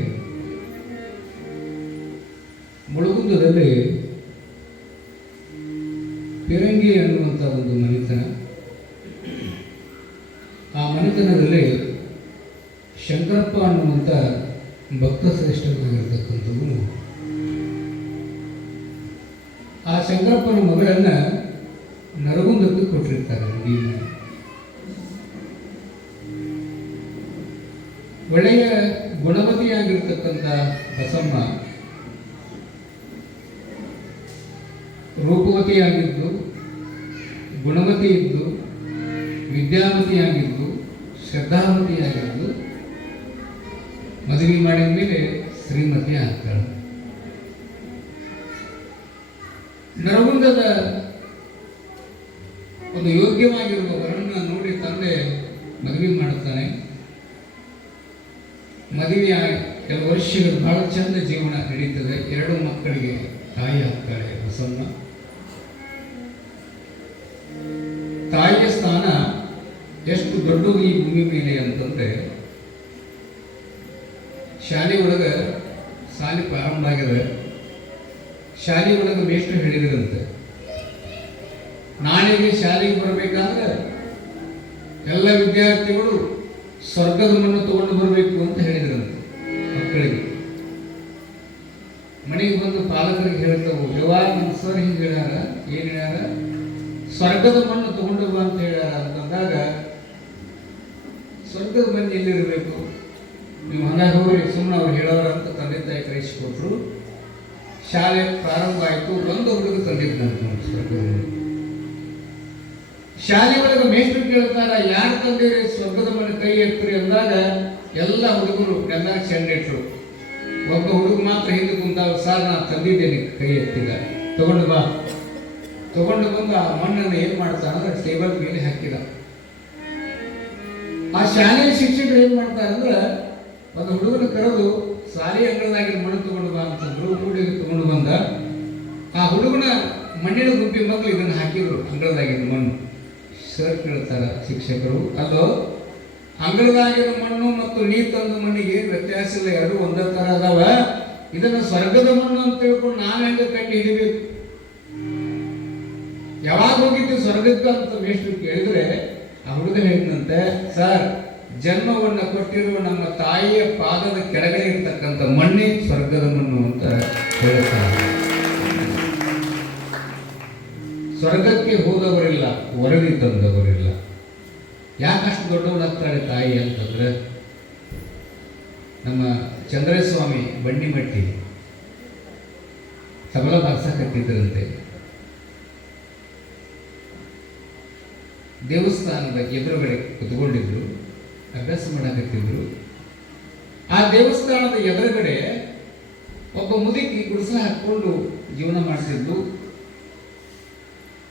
ಮುಳುಗುಂದದಲ್ಲಿ ಪಿರಂಗಿ ಅನ್ನುವಂಥ ಒಂದು ಮನೆತನ, ಆ ಮನೆತನದಲ್ಲಿ ಶಂಕರಪ್ಪ ಅನ್ನುವಂಥ ಭಕ್ತ ಶ್ರೇಷ್ಠರಾಗಿರ್ತಕ್ಕಂಥವನು ಆ ಶಂಕರಪ್ಪನ ಮಗಳನ್ನು ನರಗುಂದಕ್ಕೆ ಕೊಟ್ಟಿರ್ತಾರೆ. ಒಳ್ಳೆಯ ಗುಣವತಿಯಾಗಿರ್ತಕ್ಕಂಥ ಬಸಮ್ಮ ರೂಪವತಿಯಾಗಿದ್ದು, ಗುಣವತಿ ಇದ್ದು, ವಿದ್ಯಾವತಿಯಾಗಿದ್ದು, ಶ್ರದ್ಧಾವತಿಯಾಗಿದ್ದು, ಮದುವೆ ಮಾಡಿದ ಮೇಲೆ ಶ್ರೀಮತಿ ಆಗ್ತಾಳೆ. ನರಗುಂದದ ಒಂದು ಯೋಗ್ಯವಾಗಿರುವವರನ್ನು ನೋಡಿ ತಂದೆ ಮದುವೆ ಮಾಡುತ್ತಾನೆ. ಮದುವೆಯ ಕೆಲವು ವರ್ಷಗಳು ಬಹಳ ಚಂದ ಜೀವನ ನಡೀತದೆ. 2 ಮಕ್ಕಳಿಗೆ ತಾಯಿ ಆಗ್ತಾಳೆ ಬಸಮ್ಮ. ತಾಯಿಯ ಸ್ಥಾನ ಎಷ್ಟು ದೊಡ್ಡದು ಈ ಭೂಮಿ ಮೇಲೆ ಅಂತಂದ್ರೆ, ಶಾಲೆ ಒಳಗೆ ಶಾಲೆ ಪ್ರಾರಂಭ ಆಗಿದೆ. ಶಾಲೆ ಒಳಗೆ ಮೇಷ್ಟ್ರು ಹೇಳಿದ್ರಂತೆ, ನಾಳೆಗೆ ಶಾಲೆಗೆ ಬರಬೇಕಾದ್ರೆ ಎಲ್ಲ ವಿದ್ಯಾರ್ಥಿಗಳು ಸ್ವರ್ಗದ ಮಣ್ಣು ತಗೊಂಡು ಬರಬೇಕು ಅಂತ ಹೇಳಿದ್ರಂತೆ ಮಕ್ಕಳಿಗೆ. ಮನೆಗೆ ಬಂದು ಪಾಲಕರಿಗೆ ಹೇಳ್ತಾವು, ವ್ಯವಹಾರ ನಮ್ಮ ಸರ್ ಹಿಂಗೆ ಹೇಳ್ಯಾರ, ಏನು ಹೇಳ್ಯಾರ, ಸ್ವರ್ಗದ ಮಣ್ಣು ತಗೊಂಡು ಬಾ ಅಂತ ಹೇಳ್ಯಾರ ಅಂತಂದಾಗ, ಸ್ವರ್ಗದ ಮಣ್ಣು ಎಲ್ಲಿರಬೇಕು, ನೀವು ಹಂಗಾಗಿ ಹೋಗ್ರಿ ಸುಮ್ಮನೆ ಅವ್ರು ಹೇಳೋರ ಅಂತ ತಂದೆ ತಾಯಿ ಕಳಿಸಿಕೊಟ್ರು. ಶಾಲೆ ಪ್ರಾರಂಭ ಆಯಿತು. ಒಂದು ಹುಡುಗ ತಂದಿದ್ದಂತೆ ನೋಡಿ ಸ್ವರ್ಗದ ಮಣ್ಣು. ಶಾಲೆ ಒಳಗೆ ಮೇಷ್ಟ್ರು ಕೇಳ್ತಾರ, ಯಾರು ತಂದಿರಿ ಸ್ವರ್ಗದ ಮಣ್ಣು ಕೈ ಎತ್ತರಿ ಅಂದಾಗ ಎಲ್ಲ ಹುಡುಗರು ಎಲ್ಲ ಚೆಂಡಿಟ್ರು. ಒಬ್ಬ ಹುಡುಗ ಮಾತ್ರ ಹಿಂದೆ ಕುಂತಾವ, ಸರ್ ನಾನು ತಂದಿದ್ದೇನೆ ಕೈ ಎತ್ತಿದ, ತಗೊಂಡು ಬಾ. ತಗೊಂಡು ಬಂದು ಆ ಮಣ್ಣನ್ನು ಏನ್ ಮಾಡ್ತಾರಂದ್ರೆ ಟೇಬಲ್ ಮೇಲೆ ಹಾಕಿದ. ಆ ಶಾಲೆಯ ಶಿಕ್ಷಕರು ಏನ್ ಮಾಡ್ತಾರಂದ್ರೆ ಒಂದು ಹುಡುಗನ ಕರೆದು ಶಾಲೆ ಅಂಗಳದಾಗಿನ ಮಣ್ಣು ತಗೊಂಡು ಬಾ ಅಂತಂದ್ರು. ಹುಡುಗಿಗೆ ತಗೊಂಡು ಬಂದ. ಆ ಹುಡುಗನ ಮಣ್ಣಿನ ಗುಂಪಿ ಮಕ್ಕಳು ಇದನ್ನು ಹಾಕಿದ್ರು ಅಂಗಳದಾಗಿನ ಮಣ್ಣು. ಸರ್ ಕೇಳ್ತಾರ ಶಿಕ್ಷಕರು, ಅಲ್ಲೋ ಅಂಗಳದಾಗಿರೋ ಮಣ್ಣು ಮತ್ತು ನೀ ತಂದ ಮಣ್ಣಿಗೆ ವ್ಯತ್ಯಾಸ ಇಲ್ಲ, 2 ಒಂದೇ ತರ ಅದಾವ. ಇದನ್ನು ಸ್ವರ್ಗದ ಮಣ್ಣು ಅಂತ ತಿಳ್ಕೊಂಡು ನಾವು ಹೆಂಗ ಕಂಡು ಹಿಡಿಬೇಕು? ಯಾವಾಗ ಹೋಗಿದ್ದು ಸ್ವರ್ಗಕ್ಕೆ ಅಂತ ಮೇಷ್ಟ್ರು ಕೇಳಿದ್ರೆ ಆ ಹುಡುಗ ಹೇಳಿದಂತೆ, ಸರ್ ಜನ್ಮವನ್ನು ಕೊಟ್ಟಿರುವ ನಮ್ಮ ತಾಯಿಯ ಪಾದದ ಕೆಳಗಡೆ ಇರ್ತಕ್ಕಂಥ ಮಣ್ಣೆ ಸ್ವರ್ಗದ ಮಣ್ಣು ಅಂತ ಹೇಳ್ತಾರೆ. ಸ್ವರ್ಗಕ್ಕೆ ಹೋದವರಿಲ್ಲ, ವರದಿ ತಂದವರಿಲ್ಲ. ಯಾಕಷ್ಟು ದೊಡ್ಡವಳಾಗ್ತಾಳೆ ತಾಯಿ ಅಂತಂದ್ರೆ, ನಮ್ಮ ಚಂದ್ರಸ್ವಾಮಿ ಬಂಡಿಮಟ್ಟಿ ತಬಲ ಬಾರ್ಸಕತ್ತಿದ್ರಂತೆ. ದೇವಸ್ಥಾನದ ಎದುರುಗಡೆ ಕುತ್ಕೊಂಡಿದ್ರು, ಅಭ್ಯಾಸ ಮಾಡಕತ್ತಿದ್ರು. ಆ ದೇವಸ್ಥಾನದ ಎದುರುಗಡೆ ಒಬ್ಬ ಮುದುಕಿ ಗುಡಿಸಲ ಹಾಕೊಂಡು ಜೀವನ ಮಾಡ್ತಿದ್ದು.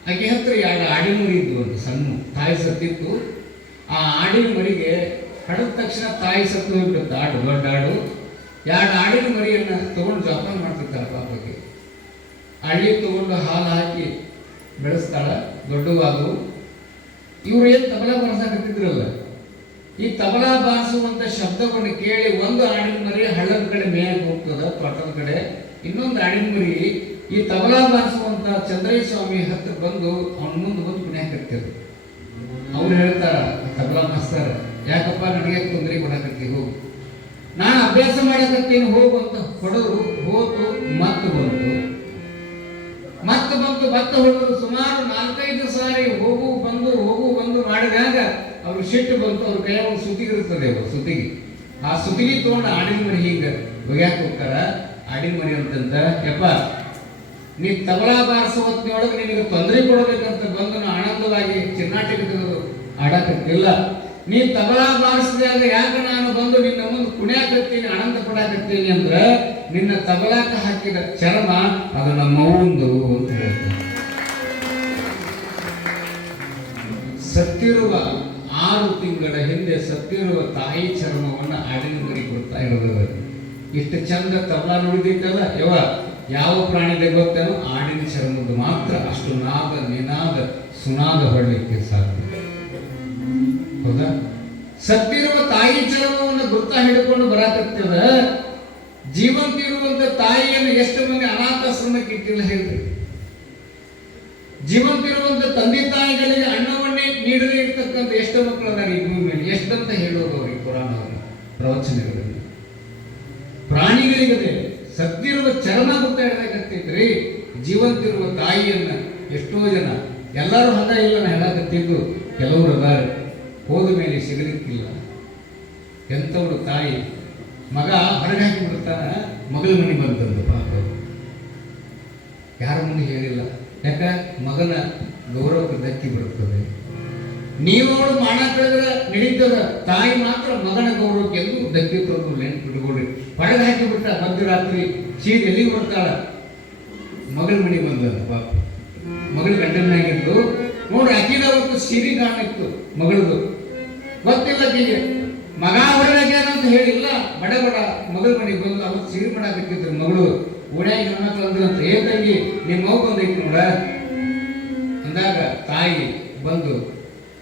ಆಕೆ ಹತ್ರ 2 ಆಡಿನ ಮರಿ ಇದ್ವು. ಒಂದು ಸಣ್ಣ ತಾಯಿ ಸತ್ತಿತ್ತು. ಆ ಆಡಿನ ಮರಿಗೆ ಕಡದ ತಕ್ಷಣ ತಾಯಿ ಸತ್ತು ಹೋಗ್ಬಿಡುತ್ತೆ. ಆಡು ದೊಡ್ಡ ಆಡು. 2 ಆಡಿನ ಮರಿಯನ್ನು ತಗೊಂಡು ಜೋಪಾನ ಮಾಡ್ತಿರ್ತಾಳೆ ಪಾಪಕ್ಕೆ. ಹಳ್ಳಿ ತಗೊಂಡು ಹಾಲು ಹಾಕಿ ಬೆಳೆಸ್ತಾಳ, ದೊಡ್ಡವಾದವು. ಇವ್ರು ಏನು ತಬಲಾ ಬಾರಿಸಕತ್ತಿದ್ರಲ್ಲ, ಈ ತಬಲಾ ಬಾರಿಸುವಂತ ಶಬ್ದವನ್ನು ಕೇಳಿ ಒಂದು ಆಡಿನ ಮರಿ ಹಳ್ಳದ ಕಡೆ ಮೇಯಕ್ಕೆ ಹೋಗ್ತದ, ತೋಟದ ಕಡೆ. ಇನ್ನೊಂದು ಆಡಿನ ಮರಿ ಈ ತಬಲಾ ಬಾರಿಸುವಂತ ಚಂದ್ರಯ್ಯ ಸ್ವಾಮಿ ಹತ್ರ ಬಂದು ಅವನ ಮುಂದೆ ಬಂದು ಕುಣಿಯಾಕತ್ತಿದ್ರು. ಅವ್ರು ಹೇಳ್ತಾರ ತಬಲಾ ಮಾಸ್ತರ, ಯಾಕಪ್ಪ ನನಗೆ ತೊಂದರೆ ಕೊಡಕತ್ತಿ, ಹೋಗು. ನಾನು ಅಭ್ಯಾಸ ಮಾಡಕತ್ತೀನಿ, ಹೋಗು ಅಂತ ಹೊಡೆದ್ರು. ಹೋತು, ಮತ್ತೆ ಬಂತು, ಮತ್ತೆ ಹೊಡೆದ್ರು. ಸುಮಾರು 4-5 ಸಾರಿ ಹೋಗು ಬಂದು ಮಾಡಿದಾಗ ಅವ್ರು ಸಿಟ್ಟು ಬಂತು. ಅವ್ರ ಕೈಯಾಗ ಒಂದು ಸುತ್ತಿಗೆ ಇರ್ತದೆ, ಸುತ್ತಿಗೆ. ಆ ಸುತ್ತಿಗೆ ತಗೊಂಡು ಆಡಿನ ಮರಿ ಹಿಂಗ ಒಗ್ಯಾಕ ಹೋಗ್ತಾರ. ಆಡಿನ ಮರಿ ಅಂತಂತ, ಯಪ್ಪ ನೀ ತಬಲಾ ಬಾರಿಸೋ ಹೊತ್ತಿನೊಳಗೆ ನಿನಗೆ ತೊಂದರೆ ಕೊಡಬೇಕಂತ ಬಂದು ಆನಂದವಾಗಿ ಚಿನ್ನಾಟಿಕೆ ಆಡಕತ್ತಿಲ್ಲ. ನೀ ತಬಲಾ ಬಾರಿಸಿದಾಗ ಯಾಕೆ ನಾನು ಬಂದು ನಿನ್ನ ಮುಂದೆ ಕುಣಿಯಾಕತ್ತೀನಿ, ಆನಂದ ಪಡಾಕತ್ತೀನಿ ಅಂದ್ರೆ ನಿನ್ನ ತಬಲಾಕ ಹಾಕಿದ ಚರ್ಮ ಅದು ನಮ್ಮವ್ವಂದು ಅಂತ ಹೇಳ್ತಾರೆ. ಸತ್ತಿರುವ 6 ತಿಂಗಳ ಹಿಂದೆ ಸತ್ತಿರುವ ತಾಯಿ ಚರ್ಮವನ್ನು ಆಡಿನ ಮರಿ ಕೊಡ್ತಾ ಇರೋದು. ಇಷ್ಟು ಚಂದ ತಬಲಾ ನುಡಿದಿತ್ತಲ್ಲ, ಯಾವ ಪ್ರಾಣಿದೆ ಗೊತ್ತೇನೋ, ಆಡಿನ ಚರ್ಮದ್ದು ಮಾತ್ರ ಅಷ್ಟು ನಾದ ನಿನಾದ ಸುನಾದ ಹೊರಲಿಕ್ಕೆ ಸಾಧ್ಯ. ಹೌದಾ? ಸತ್ತಿರುವ ತಾಯಿ ಚರ್ಮವನ್ನು ಗುರ್ತ ಹಿಡ್ಕೊಂಡು ಬರಾಕತ್ತದ. ಜೀವಂತ ಇರುವಂತ ತಾಯಿಯನ್ನು ಎಷ್ಟು ಮಂದಿ ಅನಾಥಾಶ್ರಮಕ್ಕೆ ಇಟ್ಟಿಲ್ಲ ಹೇಳ್ರಿ. ಜೀವಂತ ಇರುವಂತ ತಂದೆ ತಾಯಿಗಳಿಗೆ ಅನ್ನವನ್ನೇ ನೀಡದೇ ಇರ್ತಕ್ಕಂಥ ಎಷ್ಟು ಮಕ್ಕಳು ಅದಾರ ಈ ಭೂಮಿ ಮೇಲೆ. ಎಷ್ಟಂತ ಹೇಳೋದು ಅವ್ರಿಗೆ ಪುರಾಣ ಅವರ ಪ್ರವಚನಗಳಲ್ಲಿ. ಪ್ರಾಣಿಗಳಿಗದೆ ಸತ್ತಿರುವ ಚರ್ಮ ಗುರ್ತ ಹಿಡ್ದಾಕತ್ತೈತ್ರಿ. ಜೀವಂತ ಇರುವ ತಾಯಿಯನ್ನ ಎಷ್ಟೋ ಜನ, ಎಲ್ಲರೂ ಹಂಗ ಇಲ್ಲ ನಾ ಹೇಳಕತ್ತಿದ್ದು, ಕೆಲವರು ಅದಾರ ಹೋದ ಮೇಲೆ ಸಿಗಲಿಕ್ಕಿಲ್ಲ. ಎಂಥವ್ರು ತಾಯಿ ಮಗ ಹೊರಗೆ ಹಾಕಿ ಬಿಡ್ತಾನ, ಮಗಳ ಮನೆ ಬಂತಂದು ಪಾಪ ಯಾರ ಮುಂದೆ ಹೇಳಿಲ್ಲ. ಯಾಕ ಮಗನ ಗೌರವಕ್ಕೆ ಧಕ್ಕಿ ಬರುತ್ತದೆ. ನೀವು ಅವಳು ಮಾಡ ಕಳೆದ್ರೆ ನಡೀತದ, ತಾಯಿ ಮಾತ್ರ ಮಗನ ಗೌರವಕ್ಕೆ ಎಂದು ಧಕ್ಕಿ ತಂದು ನೆನ್ಪು ಬಿಟ್ಕೊಡ್ರಿ. ಹೊರಗೆ ಹಾಕಿ ಬಿಟ್ಟ ಮಧ್ಯರಾತ್ರಿ ಸೀರೆ ಎಲ್ಲಿಗೆ ಬರ್ತಾಳ, ಮಗಳ ಮನೆ ಬಂದದ ಪಾಪ. ಮಗಳ ಗಂಡನಾಗಿದ್ದು ನೋಡ್ರಿ, ಅಕ್ಕಿದ ಅವತ್ತು ಸಿರಿ ಕಾಣಿತ್ತು ಮಗಳದು ಗೊತ್ತಿಲ್ಲ ಅಕ್ಕಿಗೆ. ಮಗ ಹೊರಗ್ಯಾನಂತ ಹೇಳಿಲ್ಲ, ಬಡ ಬಡ ಮಗಳ ಮನೆಗೆ ಬಂದು ಅವತ್ತು ಸಿರಿ ಮಾಡಾಕತ್ತಿದ್ರು. ಮಗಳು ಓಣ್ಯಾಗಿ ಹೆಣ್ಮಕ್ಳು ಅಂದ್ರಂತ, ಏ ತಂಗಿ ನಿಮ್ಮ ಮಗು ಬಂದೈತಿ ನೋಡ ಅಂದಾಗ ತಾಯಿ ಬಂದು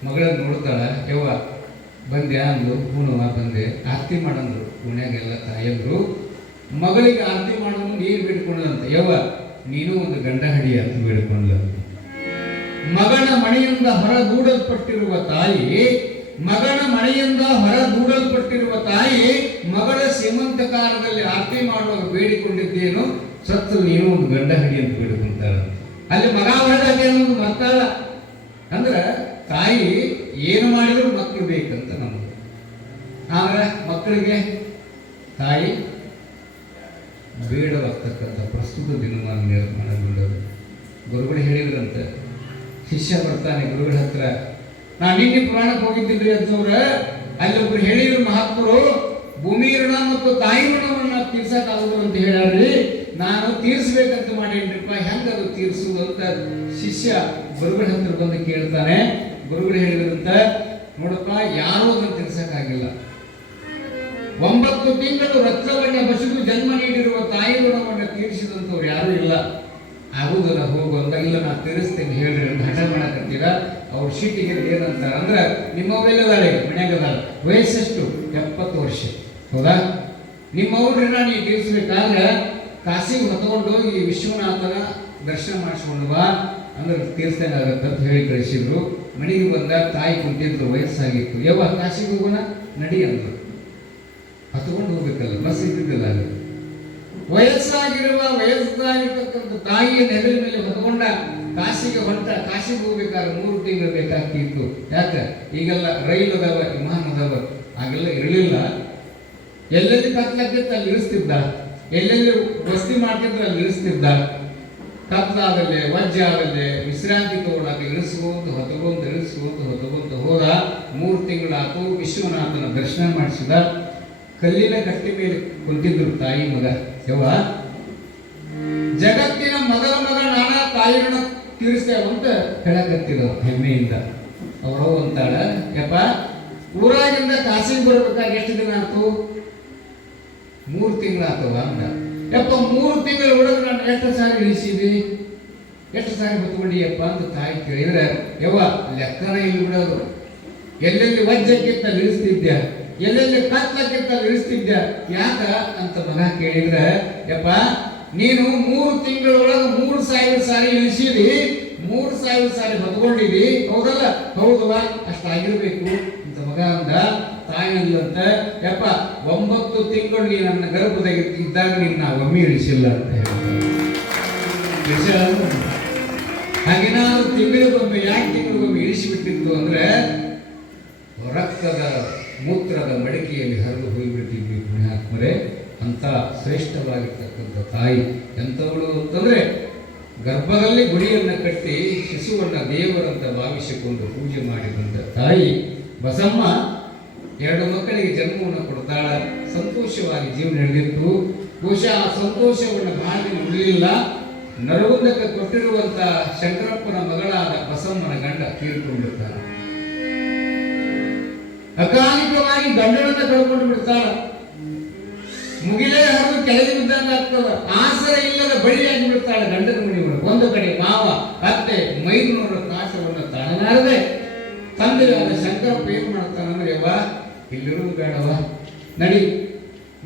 ಮಗಳನ್ನ ನೋಡ್ತಾಳ. ಯವ್ವ ಬಂದ್ಯಾ ಅಂದ್ರು. ಹೂನವ್ವ ಬಂದೆ. ಆರತಿ ಮಾಡಂದ್ರು ಓಣ್ಯಾಗೆಲ್ಲ ತಾಯಿಯಂದ್ರು. ಮಗಳಿಗೆ ಆರತಿ ಮಾಡೋದು ನೀರು ಬಿಟ್ಕೊಂಡ್ಲಂತ. ಯವ್ವ ನೀನು ಒಂದು ಗಂಡ ಹಡಿ ಅಂತ ಬೇಡ್ಕೊಂಡ್ಲ. ಮಗನ ಮನೆಯಿಂದ ಹೊರ ದೂಡಲ್ಪಟ್ಟಿರುವ ತಾಯಿ, ಮಗನ ಮನೆಯಿಂದ ಹೊರ ದೂಡಲ್ಪಟ್ಟಿರುವ ತಾಯಿ ಮಗಳ ಶ್ರೀಮಂತ ಕಾಲದಲ್ಲಿ ಆರತಿ ಮಾಡುವಾಗ ಬೇಡಿಕೊಂಡಿದ್ದೇನು, ಸತ್ತು ನೀನು ಒಂದು ಗಂಡ ಹಡಿ ಅಂತ ಬೇಡಿಕೊಂತಾಳ. ಅಲ್ಲಿ ಮಗ ಹೊರಗೆ ಅನ್ನೋದು ಮತ್ತಾಳ. ಅಂದ್ರೆ ತಾಯಿ ಏನು ಮಾಡಿದ್ರು ಮಕ್ಕಳು ಬೇಕಂತ ನಮಗೆ. ಆದ್ರೆ ಮಕ್ಕಳಿಗೆ ತಾಯಿ ಬೇಡವಾಗ್ತಕ್ಕಂಥ ಪ್ರಸ್ತುತ ದಿನಮಾನ ನಿರ್ಮಾಣಗೊಂಡದು. ಗುರುಗಳು ಹೇಳಿದ್ರಂತೆ, ಶಿಷ್ಯ ಬರ್ತಾನೆ ಗುರುಗಳ ಹತ್ರ. ನಾ ನಿನ್ನೆ ಪುರಾಣಕ್ಕೆ ಹೋಗಿದ್ದಿಲ್ರಿ ಅಂತವ್ರ, ಅಲ್ಲಿ ಒಬ್ರು ಹೇಳಿದ್ರು ಮಹಾತ್ಮರು, ಭೂಮಿ ಋಣ ಮತ್ತು ತಾಯಿ ಋಣವನ್ನ ತೀರ್ಸಕ್ಕಾಗುದು ಅಂತ ಹೇಳ್ಯಾರ್ರಿ. ನಾನು ತೀರ್ಸ್ಬೇಕಂತ ಮಾಡೇನ್ರಿಪ್ಪ, ಹೆಂಗದು ತೀರ್ಸುದು ಅಂತ ಶಿಷ್ಯ ಗುರುಗಳ ಹತ್ರ ಬಂದು ಕೇಳ್ತಾನೆ. ಗುರುಗಳು ಹೇಳಿದ್ರಂತ, ನೋಡಪ್ಪ ಯಾರೂ ಅದನ್ನು ತೀರ್ಸಕ್ಕಾಗಿಲ್ಲ. 9 ತಿಂಗಳು ರಕ್ತವನ್ನ ಬಸಿದು ಜನ್ಮ ನೀಡಿರುವ ತಾಯಿ ಋಣವನ್ನು ತೀರಿಸಿದಂಥವ್ರು ಯಾರೂ ಇಲ್ಲ. ಆಗುದಿಲ್ಲ ಹೋಗು ಅಂತ. ಇಲ್ಲ ನಾ ತೀರಿಸ್ತೇನೆ ಹೇಳ್ರಿ ಅಂತ ಹಠ ಮಾಡಕತ್ತೀರ. ಅವ್ರ ಶೀಟಿಗೆ ಏನಂತ ಅಂದ್ರೆ, ನಿಮ್ಮವ್ರೆಲ್ಲದಾಳೆ ಮನ್ಯಾಗದಾಳ, ವಯಸ್ಸೆಷ್ಟು 70 ವರ್ಷ, ಹೌದಾ? ನಿಮ್ಮವ್ರನ್ನ ನೀವು ತೀರಿಸ್ಬೇಕಾದ್ರೆ ಕಾಸಿಗೆ ಹೊತ್ಕೊಂಡು ಈ ವಿಶ್ವನಾಥನ ದರ್ಶನ ಮಾಡಿಸ್ಕೊಂಡು ಬಾ ಅಂದ್ರೆ ತೀರ್ಸ್ದಂಗಾಗತ್ತ ಅಂತ ಹೇಳಿ ಕಳಿಸಿದ್ರು. ಮನೆಗೆ ಬಂದಾಗ ತಾಯಿ ಕುಂತಿದ್ರು, ವಯಸ್ಸಾಗಿತ್ತು. ಯವ್ವ ಕಾಶಿಗೆ ಹೋಗೋಣ ನಡಿ ಅಂದ್ರು. ಹತ್ಕೊಂಡು ಹೋಗ್ಬೇಕಲ್ಲ, ಬಸ್ ಇದ್ದಿದ್ದಿಲ್ಲ ಅಲ್ಲಿ. ವಯಸ್ಸಾಗಿರ್ತಕ್ಕಂಥ ತಾಯಿಯ ನೆಗಲ ಮೇಲೆ ಹೊತ್ಕೊಂಡ ಕಾಶಿಗೆ ಹೊಂಟ. ಕಾಶಿಗೆ ಹೋಗ್ಬೇಕಾದ್ರೆ 3 ತಿಂಗಳು ಬೇಕಾಗ್ತಿತ್ತು. ಯಾಕೆ ಈಗೆಲ್ಲ ರೈಲ್ ಅದಾವ, ವಿಮಾನ ಅದಾವ, ಆಗೆಲ್ಲ ಇರಲಿಲ್ಲ. ಎಲ್ಲೆಲ್ಲಿ ಕತ್ಲಾಕಿತ್ತು ಅಲ್ಲಿ ಇಳಿಸ್ತಿದ್ದ, ಎಲ್ಲೆಲ್ಲಿ ವಸ್ತಿ ಮಾಡ್ತಿದ್ರು ಅಲ್ಲಿ ಇಳಿಸ್ತಿದ್ದ. ಕತ್ಲಾದಲ್ಲೇ ವಜ್ಜೆ ಆಗಲ್ಲೇ ವಿಶ್ರಾಂತಿ ತಗೊಳ್ಳಾಕ ಇಳಿಸ್ಕೊಂಡು ಹೊತ್ಕೊಂಡು ಹೋದ. 3 ತಿಂಗಳಾತು. ವಿಶ್ವನಾಥನ ದರ್ಶನ ಮಾಡಿಸಿದ. ಕಲ್ಲಿನ ಕಟ್ಟಿ ಮೇಲೆ ಕುಂತಿದ್ರು ತಾಯಿ ಮಗ. ಯವ್ವ ಜಗತ್ತಿನ ಮೊದಲ ಮಗ ನಾನಾ ತಾಯಿನ ತೀರಿಸ್ತೇವಂತ ಹೇಳಕತ್ತಿದ್ರು ಹೆಮ್ಮೆಯಿಂದ. ಅವರು ಅಂತಾಳ, ಯಪ್ಪ ಊರಾಗಿಂದ ಕಾಸಿಗೆ ಬರ್ಬೇಕಾದ್ರೆ ಎಷ್ಟು ದಿನ ಆಯ್ತು? 3 ತಿಂಗಳಾತವ ಅಂದ. ಯಪ್ಪ 3 ತಿಂಗಳ ಒಳಗೆ ನಾನು ಎಷ್ಟು ಸಾರಿ ಇಳಿಸಿದಿ, ಎಷ್ಟು ಸಾರಿ ಹೊತ್ಕೊಂಡಿಯಪ್ಪ ಅಂತ ತಾಯಿ ಕೇಳಿದ್ರೆ, ಯವ್ವ ಲೆಕ್ಕನ ಇಲ್ಲಿ ಬಿಡೋದು. ಎಲ್ಲೆಲ್ಲಿ ವಜ್ಜಕ್ಕಿಂತ ಇಳಿಸ್ತಿದ್ಯ, ಎಲ್ಲೆಲ್ಲಿ ಕತ್ಲಕ್ಕಿಂತ ಇಳಿಸ್ತಿದ್ಯ, ಯಾಕ ಅಂತ ಮಗ ಕೇಳಿದ್ರೆ, ಯಪ್ಪ ನೀನು 3 ತಿಂಗಳೊಳಗೆ 3000 ಸಾರಿ ಇಳಿಸಿದಿ, 3000 ಸಾರಿ ಹೊತ್ಕೊಂಡಿದಿ, ಹೌದಲ್ಲ? ಹೌದವ, ಅಷ್ಟಾಗಿರ್ಬೇಕು ಅಂತ ಮಗ ಅಂದ. ತಾಯಿ ಅಂದ್ಲಂತ, ಯಪ್ಪ 9 ತಿಂಗಳು ನೀ ನನ್ನ ಗರ್ಭದಾಗ ಇದ್ದಾಗ ನೀನು ನಾ ಒಮ್ಮೆ ಇಳಿಸಿಲ್ಲ ಅಂತ ಹೇಳ್ತಾರೆ. ಹಾಗೇನಾದ್ರು ತಿಂಗಳಿಗೊಮ್ಮೆ, ಯಾಕೆ ತಿಂಗಳಿಗೊಮ್ಮೆ ಇಳಿಸಿಬಿಟ್ಟಿತ್ತು ಅಂದ್ರೆ ರಕ್ತದ ಮೂತ್ರದ ಮಡಿಕೆಯಲ್ಲಿ ಹರಿದು ಹೋಗಿಬಿಟ್ಟಿದ್ವಿ ಪುಣ್ಯಾತ್ಮರೇ. ಅಂತ ಶ್ರೇಷ್ಠವಾಗಿರ್ತಕ್ಕಂಥ ತಾಯಿ ಎಂಥವಳು ಅಂತಂದ್ರೆ, ಗರ್ಭದಲ್ಲಿ ಗುಡಿಯನ್ನು ಕಟ್ಟಿ ಶಿಶುವನ್ನ ದೇವರಂತ ಭಾವಿಸಿಕೊಂಡು ಪೂಜೆ ಮಾಡಿದಂಥ ತಾಯಿ ಬಸಮ್ಮ 2 ಮಕ್ಕಳಿಗೆ ಜನ್ಮವನ್ನು ಕೊಡ್ತಾಳ. ಸಂತೋಷವಾಗಿ ಜೀವನ ನಡೆದಿತ್ತು. ಬಹುಶಃ ಆ ಸಂತೋಷವನ್ನು ಬಹಳ ದಿನ ಉಳಿಲಿಲ್ಲ. ನರಗುಂದಕ್ಕೆ ಕೊಟ್ಟಿರುವಂತ ಶಂಕರಪ್ಪನ ಮಗಳಾದ ಬಸಮ್ಮನ ಗಂಡ ತೀರ್ಕೊಂಡಿರ್ತಾನೆ. ಅಕಾಲಿಕವಾಗಿ ಗಂಡನನ್ನ ಕಳ್ಕೊಂಡು ಬಿಡ್ತಾಳ. ಮುಗಿಲೇ ಹರಿದು ಕೆಳಗೆ ಬಿದ್ದಂಗ ಆಗ್ತದ. ಆಸರ ಇಲ್ಲದ ಬಳಿಯಾಗಿ ಬಿಡ್ತಾಳೆ ಗಂಡನ ಮನೆಯವರು. ಒಂದು ಕಡೆ ಮಾವ ಅತ್ತೆ ಮೈದುನವರ ಕಾಶವನ್ನು ತಾಳಲಾರದೆ ತಂದೆಯಾದ ಶಂಕರಪ್ಪ ಏನ್ ಮಾಡ್ತಾನಂದ್ರೆ, ಯವ್ವ ಇಲ್ಲಿರೋದು ಬೇಡವ, ನಡಿ,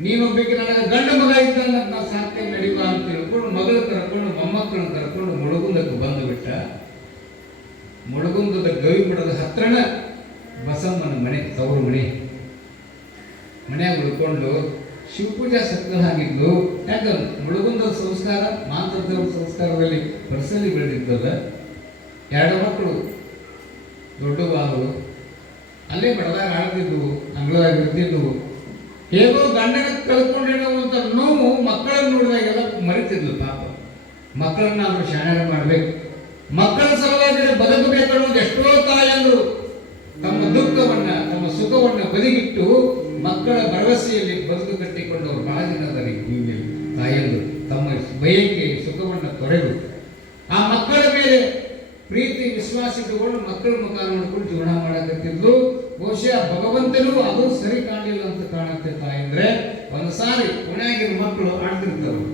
ನೀನೊಬ್ಬಕ್ಕೆ ನನಗೆ ಗಂಡ ಮಗ ಇದ್ದಾನ ನಾವು ಸಾಧ್ಯ ನಡಿವ ಅಂತ ತಿಳ್ಕೊಂಡು ಮಗಳು ಕರ್ಕೊಂಡು ಮೊಮ್ಮಕ್ಕಳನ್ನ ಕರ್ಕೊಂಡು ಮುಳುಗುಂದಕ್ಕೆ ಬಂದು ಬಿಟ್ಟ. ಮುಳುಗುಂದದ ಗವಿಮಠದ ಹತ್ರನ ಬಸಮ್ಮನ ಮನೆ, ತವರು ಮನೆಯಾಗ ಉಳ್ಕೊಂಡು ಶಿವಪೂಜಾ ಸಕ್ಕಲ್ ಹಾಗಿದ್ದು. ಯಾಕಂದ್ರೆ ಮುಳುಗುಂದದ ಸಂಸ್ಕಾರ ಮಾಂತದೇವ್ರ ಸಂಸ್ಕಾರದಲ್ಲಿ ಪರ್ಸಲ್ಲಿ ಬೆಳೆದಿದ್ದಲ್ಲ. 2 ಮಕ್ಕಳು ದೊಡ್ಡವಾದವು, ಅಲ್ಲೇ ಬಡದಾಗ ಆಡ್ತಿದ್ವು, ಅಂಗಳದಾಗ ಇರ್ತಿದ್ವು. ಹೇಗೋ ಗಂಡನ ಕಳ್ಕೊಂಡಿರುವಂತ ನೋವು ಮಕ್ಕಳನ್ನು ನೋಡಿದಾಗೆಲ್ಲ ಮರಿತಿದ್ಲು. ಪಾಪ ಮಕ್ಕಳನ್ನ ನಾವು ಶಾಣೆ ಮಾಡಬೇಕು, ಮಕ್ಕಳ ಸಲುವಾಗಿ ಬದುಕಬೇಕು ಅನ್ನೋದು ಎಷ್ಟೋ ತಾಯಂದ್ರು ತಮ್ಮ ದುಃಖವನ್ನ ತಮ್ಮ ಸುಖವನ್ನ ಬದಿಗಿಟ್ಟು ಮಕ್ಕಳ ಭರವಸೆಯಲ್ಲಿ ಬದುಕು ಕಟ್ಟಿಕೊಂಡವರು ಬಹಳ ಜನ ಇದ್ದಾರೆ. ತಾಯಂದ್ರು ತಮ್ಮ ಬಯಕೆ ಸುಖವನ್ನ ತೊರೆದು ಆ ಮಕ್ಕಳ ಮೇಲೆ ಪ್ರೀತಿ ವಿಶ್ವಾಸ ಇಟ್ಟುಕೊಂಡು ಮಕ್ಕಳ ಮುಖ ನೋಡ್ಕೊಂಡು ಜೀವನ ಮಾಡಕತ್ತಿದ್ಲು. ಬಹುಶಃ ಭಗವಂತನೂ ಅದು ಸರಿ ಕಾಣಲಿಲ್ಲ ಅಂತ ಕಾಣುತ್ತೆ. ತಾಯಂದ್ರೆ ಒಂದು ಸಾರಿ ಪುಣ್ಯಾಗಿನ ಮಕ್ಕಳು ಆಡ್ತಿರ್ತಾವೆ,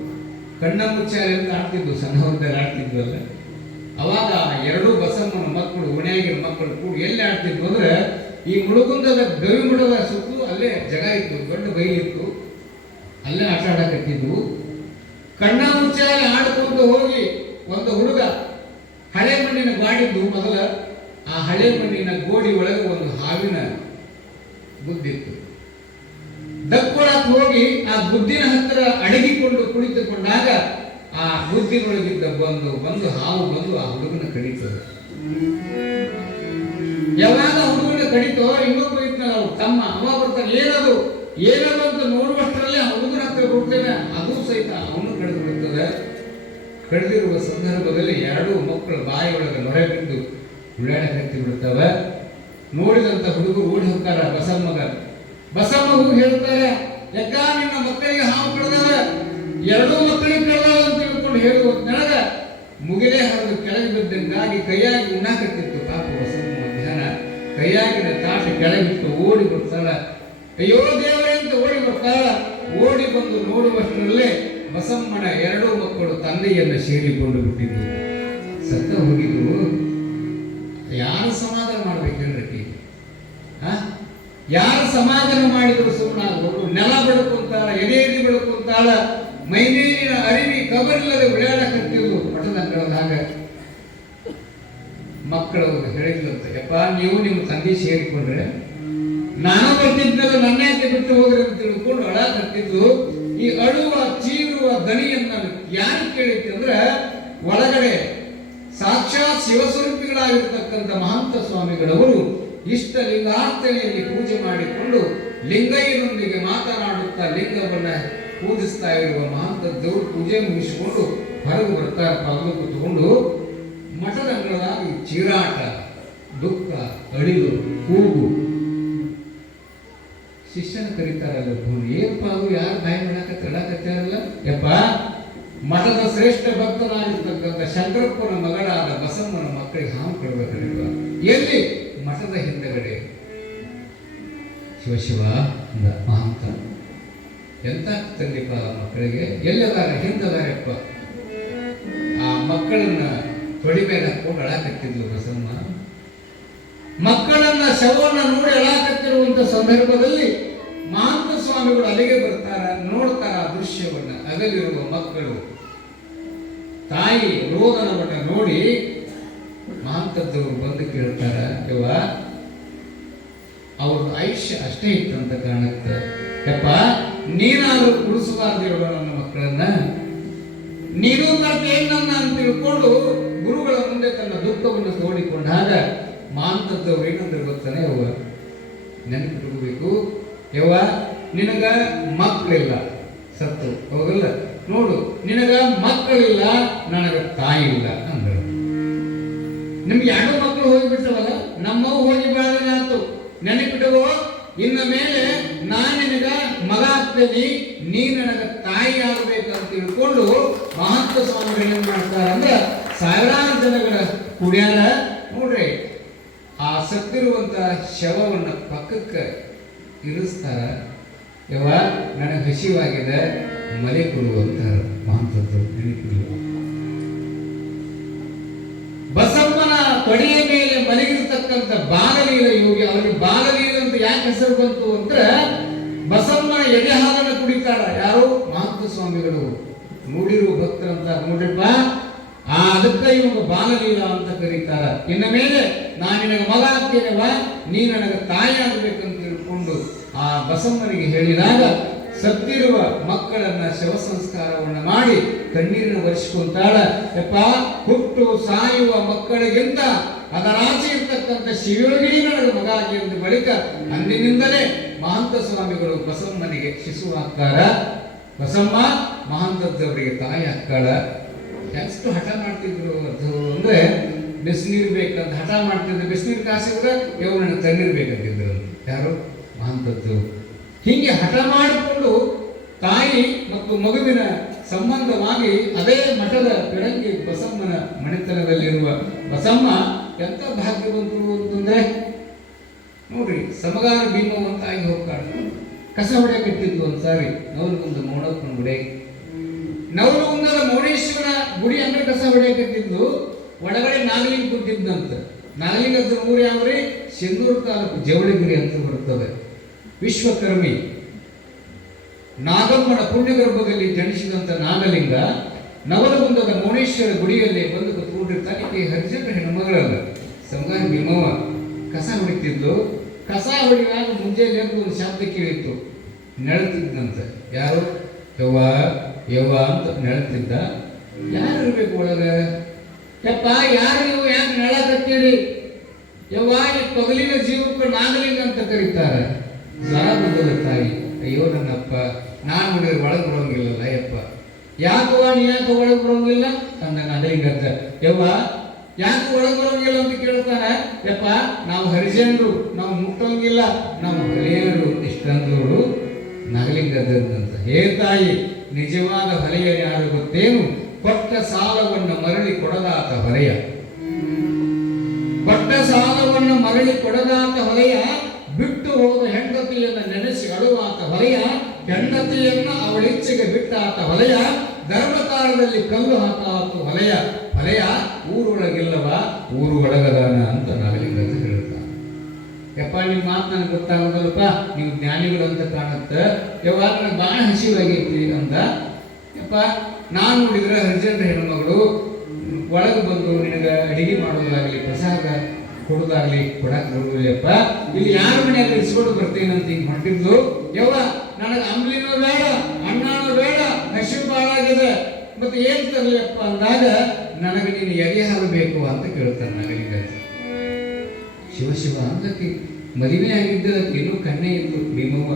ಕಣ್ಣ ಮುಚ್ಚಾಲೆ ಅಂತ ಆಡ್ತಿದ್ವು, ಸಣ್ಣವ್ರದಲ್ಲಿ ಆಡ್ತಿದ್ವಲ್ಲ. ಅವಾಗ 2 ಬಸಮ್ಮನ ಮಕ್ಕಳು ಉಣ್ಯಾಗಿನ ಮಕ್ಕಳು ಕೂಡ ಎಲ್ಲಿ ಆಡ್ತಿದ್ವು ಅಂದ್ರೆ ಈ ಮುಳುಗುಂದದ ಗವಿಮಠದ ಸುತ್ತು ಅಲ್ಲೇ ಜಗ ಇತ್ತು, ದೊಡ್ಡ ಬೈಲಿತ್ತು, ಅಲ್ಲೇ ಆಟ ಆಡಕತ್ತಿದ್ವು. ಕಣ್ಣ ಮುಚ್ಚಾಲೆ ಆಡ್ಕೊಂಡು ಹೋಗಿ ಒಂದು ಹುಡುಗ ಹಳೆ ಮಣ್ಣಿನ ಗಾಡಿದ್ದು ಮೊದಲ, ಆ ಹಳೆ ಮಣ್ಣಿನ ಗೋಡಿ ಒಳಗೆ ಒಂದು ಹಾವಿನ ಬುದ್ಧಿತ್ತು. ದಕ್ಕೊಳಕ್ ಹೋಗಿ ಆ ಬುದ್ಧಿನ ಹತ್ತಿರ ಅಡಗಿಕೊಂಡು ಕುಳಿತುಕೊಂಡಾಗ ಆ ಬುದ್ಧಿನೊಳಗಿದ್ದ ಬಂದು ಹಾವು ಬಂದು ಆ ಹುಡುಗನ ಕಡಿತದೆ. ಯಾವಾಗ ಹುಡುಗನ ಕಡಿತೋ ಇನ್ನೊಬ್ಬ ಇದ್ನಲ್ಲ ಅವ್ರು ತಮ್ಮ, ಅವ ಬರ್ತಾರೆ, ಏನದು ಅಂತ ನೋಡುವಷ್ಟರಲ್ಲಿ ಆ ಹುಡುಗನ ಹತ್ರ ಬಿಡ್ತೇನೆ, ಅದು ಸಹಿತ ಅವನು ಕಡಿದು ಬಿಡುತ್ತದೆ. ಕಳೆದಿರುವ ಸಂದರ್ಭದಲ್ಲಿ 2 ಮಕ್ಕಳು ಬಾಯಿಯೊಳಗೆ ನೊರೆ ಬಿದ್ದು ಉಳ್ಳಾಡಕತ್ತಿ ಬಿಡ್ತವೆ. ನೋಡಿದಂತ ಹುಡುಗರು ಓಡಿ ಹೋಗ್ತಾರ ಬಸಮ್ಮಗೂ ಹೇಳ್ತಾರೆ, ಯಾಕ ನಿನ್ನ ಮಕ್ಕಳಿಗೆ ಹಾವು ಕಳೆದವ, 2 ಮಕ್ಕಳಿಗೆ ಕಳೆದವ ಅಂತ ತಿಳ್ಕೊಂಡು ಹೇಳುವ ನನಗ ಮುಗಿಲೇ ಹರಿದು ಕೆಳಗೆ ಬಿದ್ದಂಗಾಗಿ ಕೈಯಾಗಿ ಉಣ್ಣಾಕತ್ತಿತ್ತು. ಪಾಪ ಬಸಮ್ಮ ಮಧ್ಯಾಹ್ನ ಕೈಯಾಗಿನ ತಾಟ ಕೆಳಗಿಟ್ಟು ಓಡಿ ಬರ್ತಾಳ. ಅಯ್ಯೋ ದೇವರೇ ಅಂತ ಓಡಿ ಬರ್ತಾಳ. ಓಡಿ ಬಂದು ನೋಡುವಷ್ಟರಲ್ಲೇ ಬಸಮ್ಮನ 2 ಮಕ್ಕಳು ತಂದೆಯನ್ನು ಸೇರಿಕೊಂಡು ಬಿಟ್ಟಿದ್ದು, ಸತ್ತ ಹೋಗಿದ್ದು. ಯಾರು ಸಮಾಧಾನ ಮಾಡ್ಬೇಕು ಹೇಳ್ರಿ? ಯಾರು ಸಮಾಧಾನ ಮಾಡಿದ್ರು ಸುಮ್ಮನಾಗ್ಬೋದು. ನೆಲ ಬೆಳಕುಂತಾಳ, ಎದೆ ಬೆಳಕುಂತಾಳ, ಮೈಮೇಲಿನ ಅರಿವಿ ಕಬರಿಲ್ಲದೆ ಓಡಾಡಕತ್ತಿದ್ರು ಮಠದ ಅಂಗಳದಾಗ. ಮಕ್ಕಳು ಹೇಳಿದ್ಲಂತ, ಯಪ್ಪ ನೀವು ನಿಮ್ಮ ತಂದೆ ಸೇರಿಕೊಂಡ್ರೆ ನಾನು ಬರ್ತಿದ್ನಲ್ಲ, ನನ್ನ ಯಾಕೆ ಬಿಟ್ಟು ಹೋಗ್ರಿ ಅಂತ ತಿಳ್ಕೊಂಡು ಅಳಾಕತ್ತಿದ್ದು. ಈ ಅಳುವ ಚೀರುವ ದನಿಯನ್ನ ಯಾರು ಕೇಳಿತ್ತು ಅಂದ್ರೆ ಒಳಗಡೆ ಸಾಕ್ಷಾತ್ ಶಿವಸ್ವರೂಪಿಗಳಾಗಿರ್ತಕ್ಕಂಥ ಮಹಂತ ಸ್ವಾಮಿಗಳವರು ಇಷ್ಟ ಲಿಂಗಾರ್ಥನೆಯಲ್ಲಿ ಪೂಜೆ ಮಾಡಿಕೊಂಡು ಲಿಂಗಯ್ಯನೊಂದಿಗೆ ಮಾತನಾಡುತ್ತಾ ಲಿಂಗವನ್ನ ಪೂಜಿಸ್ತಾ ಇರುವ ಮಹಂತ ದೇವರು ಪೂಜೆ ಮುಗಿಸಿಕೊಂಡು ಹೊರಗೆ ಬರ್ತಾರೆ. ಪಗಲು ಕೂತ್ಕೊಂಡು ಮಠದ ಅಂಗಳದಾಗ ಚೀರಾಟ, ದುಃಖ, ಅಳಿಲು, ಕೂಗು. ಶಿಷ್ಯನ ಕರೀತಾರಲ್ಲ, ಏನಪ್ಪ ಅದು ಯಾರು ಬಾಯಿ ಮಾಡಕತ್ತಡಕತ್ತಾರಲ್ಲ? ಯಪ್ಪ, ಮಠದ ಶ್ರೇಷ್ಠ ಭಕ್ತನಾಗಿರ್ತಕ್ಕಂಥ ಶಂಕರಪ್ಪನ ಮಗಳಾದ ಬಸಮ್ಮನ ಮಕ್ಕಳಿಗೆ ಹಾವು ಕೊಡ್ಬೇಕಲ್ಲ. ಎಲ್ಲಿ? ಮಠದ ಹಿಂದಗಡೆ. ಶಿವ ಮಹಂತ ಎಂತ ತಂದಿಪ್ಪ ಮಕ್ಕಳಿಗೆ, ಎಲ್ಲದಾರ ಹಿಂದದಾರಪ್ಪ. ಆ ಮಕ್ಕಳನ್ನ ತೊಡಿ ಮೇಲೆ ಹಾಕೊಂಡು ಅಳಾಕತ್ತಿದ್ಲು ಬಸಮ್ಮ. ಮಕ್ಕಳನ್ನ ಶವವನ್ನು ನೋಡಿ ಅಳಾಕತ್ತಿರುವಂತ ಸಂದರ್ಭದಲ್ಲಿ ಮಹಂತ ಸ್ವಾಮಿಗಳು ಅಲ್ಲಿಗೆ ಬರ್ತಾರ, ನೋಡ್ತಾರ ಆ ದೃಶ್ಯವನ್ನ. ಅಗಲಿರುವ ಮಕ್ಕಳು ತಾಯಿ ರೋದನವನ್ನ ನೋಡಿ ಮಹಂತದ್ದವರು ಬಂದು ಕೇಳ್ತಾರ, ಯವ್ವ ಅವ್ರದ್ದು ಆಯುಷ್ಯ ಅಷ್ಟೇ ಇತ್ತಂತ ಕಾಣುತ್ತೆ, ಯಪ್ಪ ನೀನಾದ್ರೂ ಕುಡಿಸಬಾರ್ದು ಹೇಳುವ ನನ್ನ ಮಕ್ಕಳನ್ನ, ನೀನು ನನ್ನ ಅಂತ ತಿಳ್ಕೊಂಡು ಗುರುಗಳ ಮುಂದೆ ತನ್ನ ದುಃಖವನ್ನು ತೋಡಿಕೊಂಡಾಗ ಮಹಂತದ್ದವ್ರು ಏನಂದ್ರೆ ಗೊತ್ತಾನೆ, ಯವ್ವ ನೆನಪಿಟ್ಕೋಬೇಕು, ಯವ್ವ ನಿನಗ ಮಕ್ಕಳಿಲ್ಲ, ಸತ್ತು ಹೌದಲ್ಲ, ನೋಡು ನಿನಗ ಮಕ್ಕಳಿಲ್ಲ, ನನಗ ತಾಯಿ ಇಲ್ಲ ಅಂದರು. ನಿಮ್ಗೆ 2 ಮಕ್ಕಳು ಹೋಗಿಬಿಟ್ಟವಲ್ಲ, ನಮ್ಮವು ಹೋಗಿ ಬೆಳೆದಾತು, ನೆನಪಿಟ್ಟವೋ, ಇನ್ನು ಮೇಲೆ ನಾನು ನಿನಗ ಮಗ ಆಗ್ತೇನೆ, ನೀ ನನಗ ತಾಯಿ ಆಗಬೇಕಂತ ತಿಳ್ಕೊಂಡು ಮಹಂತ ಸ್ವಾಮಿಗಳು ಏನ್ ಮಾಡ್ತಾರ ಅಂದ್ರೆ ಸಾವಿರಾರು ಜನಗಳ ಕುಡಿಯಾರ ನೋಡ್ರಿ, ಆ ಸತ್ತಿರುವಂತ ಶವವನ್ನ ಪಕ್ಕಕ್ಕೆ ಇರಿಸ್ತಾರ. ಯವ್ವ ನನಗೆ ಹಸಿವಾಗಿದೆ, ಮಲೆ ಕೊಡುವಂತಾರ ಮಹಂತದ್ದು ನೆನಪಿಲ್ಲ. ಬಸಮ್ಮನ ತೊಡೆಯ ಮೇಲೆ ಮಲಗಿರ್ತಕ್ಕಂಥ ಬಾಲಲೀಲ ಯೋಗಿ, ಅವರಿಗೆ ಬಾಲಲೀಲ ಅಂತ ಯಾಕೆ ಹೆಸರು ಬಂತು ಅಂದ್ರೆ ಬಸಮ್ಮನ ಎದೆ ಹಾಲನ್ನು ಕುಡಿತಾರ ಯಾರು? ಮಹಾಂತ ಸ್ವಾಮಿಗಳು. ನೋಡಿರುವ ಭಕ್ತರಂತ ನೋಡ್ರಿಪ್ಪ, ಅದಕ್ಕೆ ಇವಾಗ ಬಾಲಲೀಲ ಅಂತ ಕರೀತಾರ. ಇನ್ನ ಮೇಲೆ ನಾನು ನಿನಗೆ ಮಗ ಆಗ್ತೇನೆವ, ನೀ ನನಗೆ ತಾಯಿ ಆಗ್ಬೇಕಂತ ತಿಳ್ಕೊಂಡು ಆ ಬಸಮ್ಮನಿಗೆ ಹೇಳಿದಾಗ ಸತ್ತಿರುವ ಮಕ್ಕಳನ್ನ ಶವ ಸಂಸ್ಕಾರವನ್ನ ಮಾಡಿ ಕಣ್ಣೀರಿನ ವರ್ಷಕೊಂತಾಳ. ಯಪ್ಪ, ಹುಟ್ಟು ಸಾಯುವ ಮಕ್ಕಳಿಗಿಂತ ಅದರಾಚೆ ಇರ್ತಕ್ಕಂಥ ಶಿವಯೋಗಿ ನನಗೆ ಮಗ ಆಗಿ ಅಂದ ಬಳಿಕ ಅಂದಿನಿಂದಲೇ ಮಹಾಂತ ಸ್ವಾಮಿಗಳು ಬಸಮ್ಮನಿಗೆ ಶಿಶು ಹಾಕ್ತಾರ. ಬಸಮ್ಮ ಮಹಾಂತದ್ದವರಿಗೆ ತಾಯಿ ಹಾಕ್ತಾಳ. ಎಷ್ಟು ಹಠ ಮಾಡ್ತಿದ್ರು ಅದು ಅಂದ್ರೆ ಬಿಸಿನೀರು ಬೇಕಂತ ಹಠ ಮಾಡ್ತಿದ್ರು. ಬಿಸಿನೀರು ಕಾಸಿದ್ರೆ ಇವ್ ನನಗೆ ತಣ್ಣೀರು ಬೇಕಂತಿದ್ರು. ಯಾರು? ಮಹಾಂತದ್ದು. ಹೀಗೆ ಹಠ ಮಾಡಿಕೊಂಡು ತಾಯಿ ಮತ್ತು ಮಗುವಿನ ಸಂಬಂಧವಾಗಿ ಅದೇ ಮಠದ ಪಿರಂಗಿ ಬಸಮ್ಮನ ಮಣಿತನದಲ್ಲಿರುವ ಬಸಮ್ಮ ಎಂತ ಭಾಗ್ಯವಂತರು ಅಂತಂದ್ರೆ ನೋಡ್ರಿ, ಸಮಗಾರ ಭೀಮವಂತ ಆಗಿ ಹೋಗ್ತಾಳೆ. ಕಸ ಹೊಡೆಯಕಟ್ಟಿದ್ದು ಒಂದ್ಸಾರಿ ನವಲಗುಂದ ಮೌನಪ್ಪನ ಗುಡಿ. ನವಲಗುಂದದ ಮೌನೇಶ್ವರ ಗುಡಿ ಅಂದ್ರೆ ಕಸ ಹೊಡೆಯಕಟ್ಟಿದ್ದು. ಒಳಗಡೆ ನಾಗಲಿಂಗ ಕೂತಿದ್ದಂತ. ನಾಗಲಿಂಗದ ಊರು ಯಾವ್ರಿ? ಸಿಂಧೂರು ತಾಲೂಕು ಜವಳಿಗಿರಿ ಅಂತ ಬರ್ತದೆ. ವಿಶ್ವಕರ್ಮಿ ನಾಗಮ್ಮನ ಪುಣ್ಯಗರ್ಭದಲ್ಲಿ ಜನಿಸಿದಂತ ನಾಗಲಿಂಗ ನವಲಗುಂದದ ಮೌನೇಶ್ವರ ಗುಡಿಯಲ್ಲಿ ಬಂದು ಕೂತ್ಕೊಂಡಿರ್ತಾನೆ. ಈ ಹರಿಜನ ಹೆಣ್ಮಗಳಲ್ಲ, ಸಮಗಾರ ಭೀಮವ್ವ ಕಸ ಹೊಡಿತಿದ್ಲು. ಕಸ ಹೊಡಿವಾಗ ಮುಂಜಾನೆ ಎದ್ದು ಒಂದು ಶಬ್ದ ಕೇಳಿತ್ತು, ನೆಳತಿದ್ದಂತ. ಯಾರು? ಯವ್ವ ಯವ್ವ ಅಂತ ನೆಳತಿದ್ದ. ಯಾರು ಇರ್ಬೇಕು ಒಳಗ? ಯಪ್ಪ, ಯಾರು ನೀವು? ಯಾಕೆ ನೆಳ ಕತ್ತೀರಿ? ಯವ್ವ, ಈ ಪಗಲಿನ ಜೀವಕ್ಕೆ ನಾಗಲಿಂಗ ಅಂತ ಕರೀತಾರೆ. ಜ್ವರ ಬಂದದ ತಾಯಿ. ಅಯ್ಯೋ ನನ್ನಪ್ಪ, ನಾನು ನೋಡಿದ್ರೆ ಒಳಗೆ ಬರೋಂಗಿಲ್ಲಲ್ಲ ಯಪ್ಪ. ಯಾಕವ್ವ ನೀ ಯಾಕೆ ಒಳಗೆ ಬರೋಂಗಿಲ್ಲ ಅಂದ ನಾಗಲಿಂಗ ಅಂತ. ಯವ್ವ, ಯಾಕೆ ಒಳಗೆ ಬರೋಂಗಿಲ್ಲ ಅಂತ ಕೇಳ್ತಾನೆ. ಯಪ್ಪ, ನಾವು ಹರಿಜನರು, ನಾವು ಮುಟ್ಟೋಂಗಿಲ್ಲ, ನಾವು ಹೊಲೆಯರು ಇಷ್ಟಂದವರು ನಾಗಲಿಂಗದಂತ. ಹೇ ತಾಯಿ, ನಿಜವಾದ ಹೊಲೆಯ ಯಾರು ಗೊತ್ತೇನು? ಕೊಟ್ಟ ಸಾಲವನ್ನು ಮರಳಿ ಕೊಡದಾತ ಹೊಲೆಯ. ಕೊಟ್ಟ ಸಾಲವನ್ನು ಮರಳಿ ಕೊಡದಾತ ಹೊಲೆಯ. ಬಿಟ್ಟು ಹೋದ ಹೆಂಡತಿಯನ್ನು ನೆನೆಸಿ ಅಳುವಾತ ಹೊಲೆಯ. ಹೆಂಡತಿಯನ್ನ ಅವಳಿಚ್ಛೆಗೆ ಬಿಟ್ಟಾತ ಹೊಲೆಯ. ಧರ್ಮತಾಳದಲ್ಲಿ ಕಲ್ಲು ಹಾಕಾತ ಹೊಲೆಯ. ಹೊಲೆಯ ಊರೊಳಗಿಲ್ಲವ, ಊರು ಒಳಗದಾನ ಅಂತ ನಾಗಲಿಂಗ ಹೇಳ್ತಾನೆ. ಯಪ್ಪ, ನಿಮ್ಮ ಮಾತು ನನಗೆ ಗೊತ್ತಾಗೋದಲ್ಲಪ್ಪ, ನೀವು ಜ್ಞಾನಿಗಳು ಅಂತ ಕಾಣುತ್ತೆ. ಯಾವಾಗ ನನಗೆ ಬಾಳ ಹಸಿವಾಗೈತಿ ಅಂದ. ಯಪ್ಪ, ನಾನು ನೋಡಿದ್ರೆ ಹರಿಜನರ ಹೆಣ್ಮಗಳು ಒಳಗೆ ಬಂದು ನಿನಗೆ ಅಡಿಗೆ ಮಾಡೋದಾಗ್ಲಿ, ಪ್ರಸಾದ ಕೊಡೋದಾಗ್ಲಿ ಕೊಡಕ್ ಬರುವುದಿಲ್ಲಪ್ಪ. ಇಲ್ಲಿ ಯಾರ ಮನೆಯಾಗ ಇಸ್ಕೊಂಡು ಬರ್ತೇನೆ ಅಂತ ಹಿಂಗೆ ಹೊಂಟಿದ್ಲು. ಯವ್ವ, ನನಗೆ ಅಂಬ್ಲಿನೂ ಬೇಡ, ಅಣ್ಣನೂ ಬೇಡ, ಹಸಿವು ಬಾಳಾಗಿದೆ, ಮತ್ತೆ ಏನ್ ತರಲಿಯಪ್ಪ ಅಂದಾಗ ನನಗೆ ನೀನು ಎದೆ ಹಾಲು ಬೇಕು ಅಂತ ಕೇಳ್ತಾನೆ ನಾಗಲಿಂಗ. ಶಿವ ಅಂದಕ್ಕೆ ಮದುವೆ ಆಗಿದ್ದಕ್ಕೆ ಇನ್ನೂ ಕಣ್ಣೇ ಇತ್ತು. ಭೀಮವ್ವ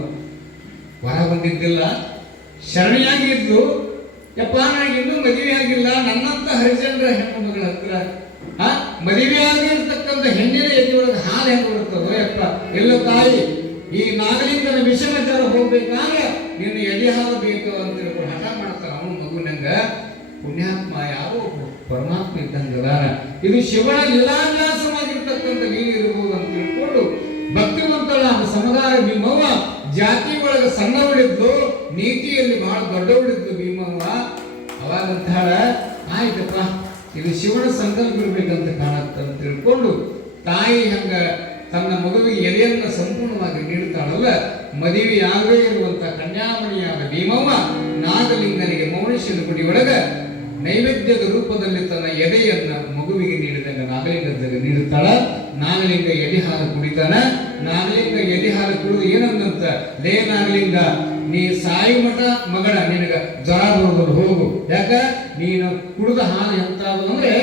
ಹೊರ ಬಂದಿದ್ದಿಲ್ಲ, ಶರಣಿಯಾಗಿ ಇದ್ದು. ಯಪ್ಪ, ನನಗೆ ಇನ್ನೂ ಮದುವೆ ಆಗಿಲ್ಲ, ನನ್ನಂತ ಹರಿಜನರ ಹೆಣ್ಣು ಮಗಳ ಹತ್ರ ಮದುವೆ ಆಗಿರ್ತಕ್ಕಂಥ ಹೆಣ್ಣಿನ ಎದೆಯೊಳಗೆ ಹಾಲು ಹೆಂಗೆ ಬರುತ್ತದೋ ಯಪ್ಪ. ಎಲ್ಲ ತಾಯಿ, ಈ ನಾಗಲಿಂಗನ ವಿಷಮಚಾರ ಹೋಗ್ಬೇಕಾದ್ರೆ ನೀನು ಎದೆ ಹಾಲು ಬೇಕು ಅಂತ ಹೇಳ್ಕೊಂಡು ಹಠ ಮಾಡ್ತಾರ. ಅವನು ಮಗುವಿನಂಗ ಪುಣ್ಯಾತ್ಮ ಯಾರೋ ಪರಮಾತ್ಮ ಇದ್ದಂಗ. ಇದು ಶಿವನ ಲೀಲಾನ್ಯಾಸವಾಗಿರ್ತಕ್ಕಂಥ ಲೀಲೆ ಇರಬಹುದು ಅಂತ ತಿಳ್ಕೊಂಡು ಭಕ್ತಿವಂತಳಾದ ಸಮಗಾರ ಭೀಮವ್ವ ಜಾತಿ ಒಳಗೆ ಸಣ್ಣವಳಿದ್ದು, ನೀತಿಯಲ್ಲಿ ಬಹಳ ದೊಡ್ಡವಳಿದ್ದು ಭೀಮವ್ವ. ಅವಾಗಂತಾಳ, ಆಯ್ತಪ್ಪ, ಇದು ಶಿವನ ಸಂಕಲ್ಪ ಇರ್ಬೇಕಂತ ಕಾಣತ್ತಂತ ತಿಳ್ಕೊಂಡು ತಾಯಿ ಹಂಗ ತನ್ನ ಮಗುವಿಗೆ ಎದೆಯನ್ನ ಸಂಪೂರ್ಣವಾಗಿ ನೀಡುತ್ತಾಳಲ್ಲ. ಮದುವೆಯಾಗದೇ ಇರುವಂತ ಕನ್ಯಾಮಣಿಯಾದ ಭೀಮವ್ವ ನಾಗಲಿಂಗನಿಗೆ ಮೌನೇಶ್ವರ ಗುಡಿ ಒಳಗ ನೈವೇದ್ಯದ ರೂಪದಲ್ಲಿ ತನ್ನ ಎದೆಯನ್ನ ಮಗುವಿಗೆ ನೀಡಿದಂಗ ನಾಗಲಿಂಗದಲ್ಲಿ ನೀಡುತ್ತಾಳ. ನಾಗಲಿಂಗ ಎದೆ ಹಾಲು ಕುಡಿತಾನ. ನಾಗಲಿಂಗ ಎದೆ ಹಾಲು ಕುಡಿದು ಏನಂದಂತ, ಲೇ ನಾಗಲಿಂಗ, ನೀ ಸಾಯಿ ಮಠ ಮಗನ, ನಿನಗ ಜ್ವರ ಬರೋದು ಹೋಗು. ಯಾಕ? ನೀನು ಕುಡಿದ ಹಾಲು ಎಂತಾದ್ರು ಅಂದ್ರೆ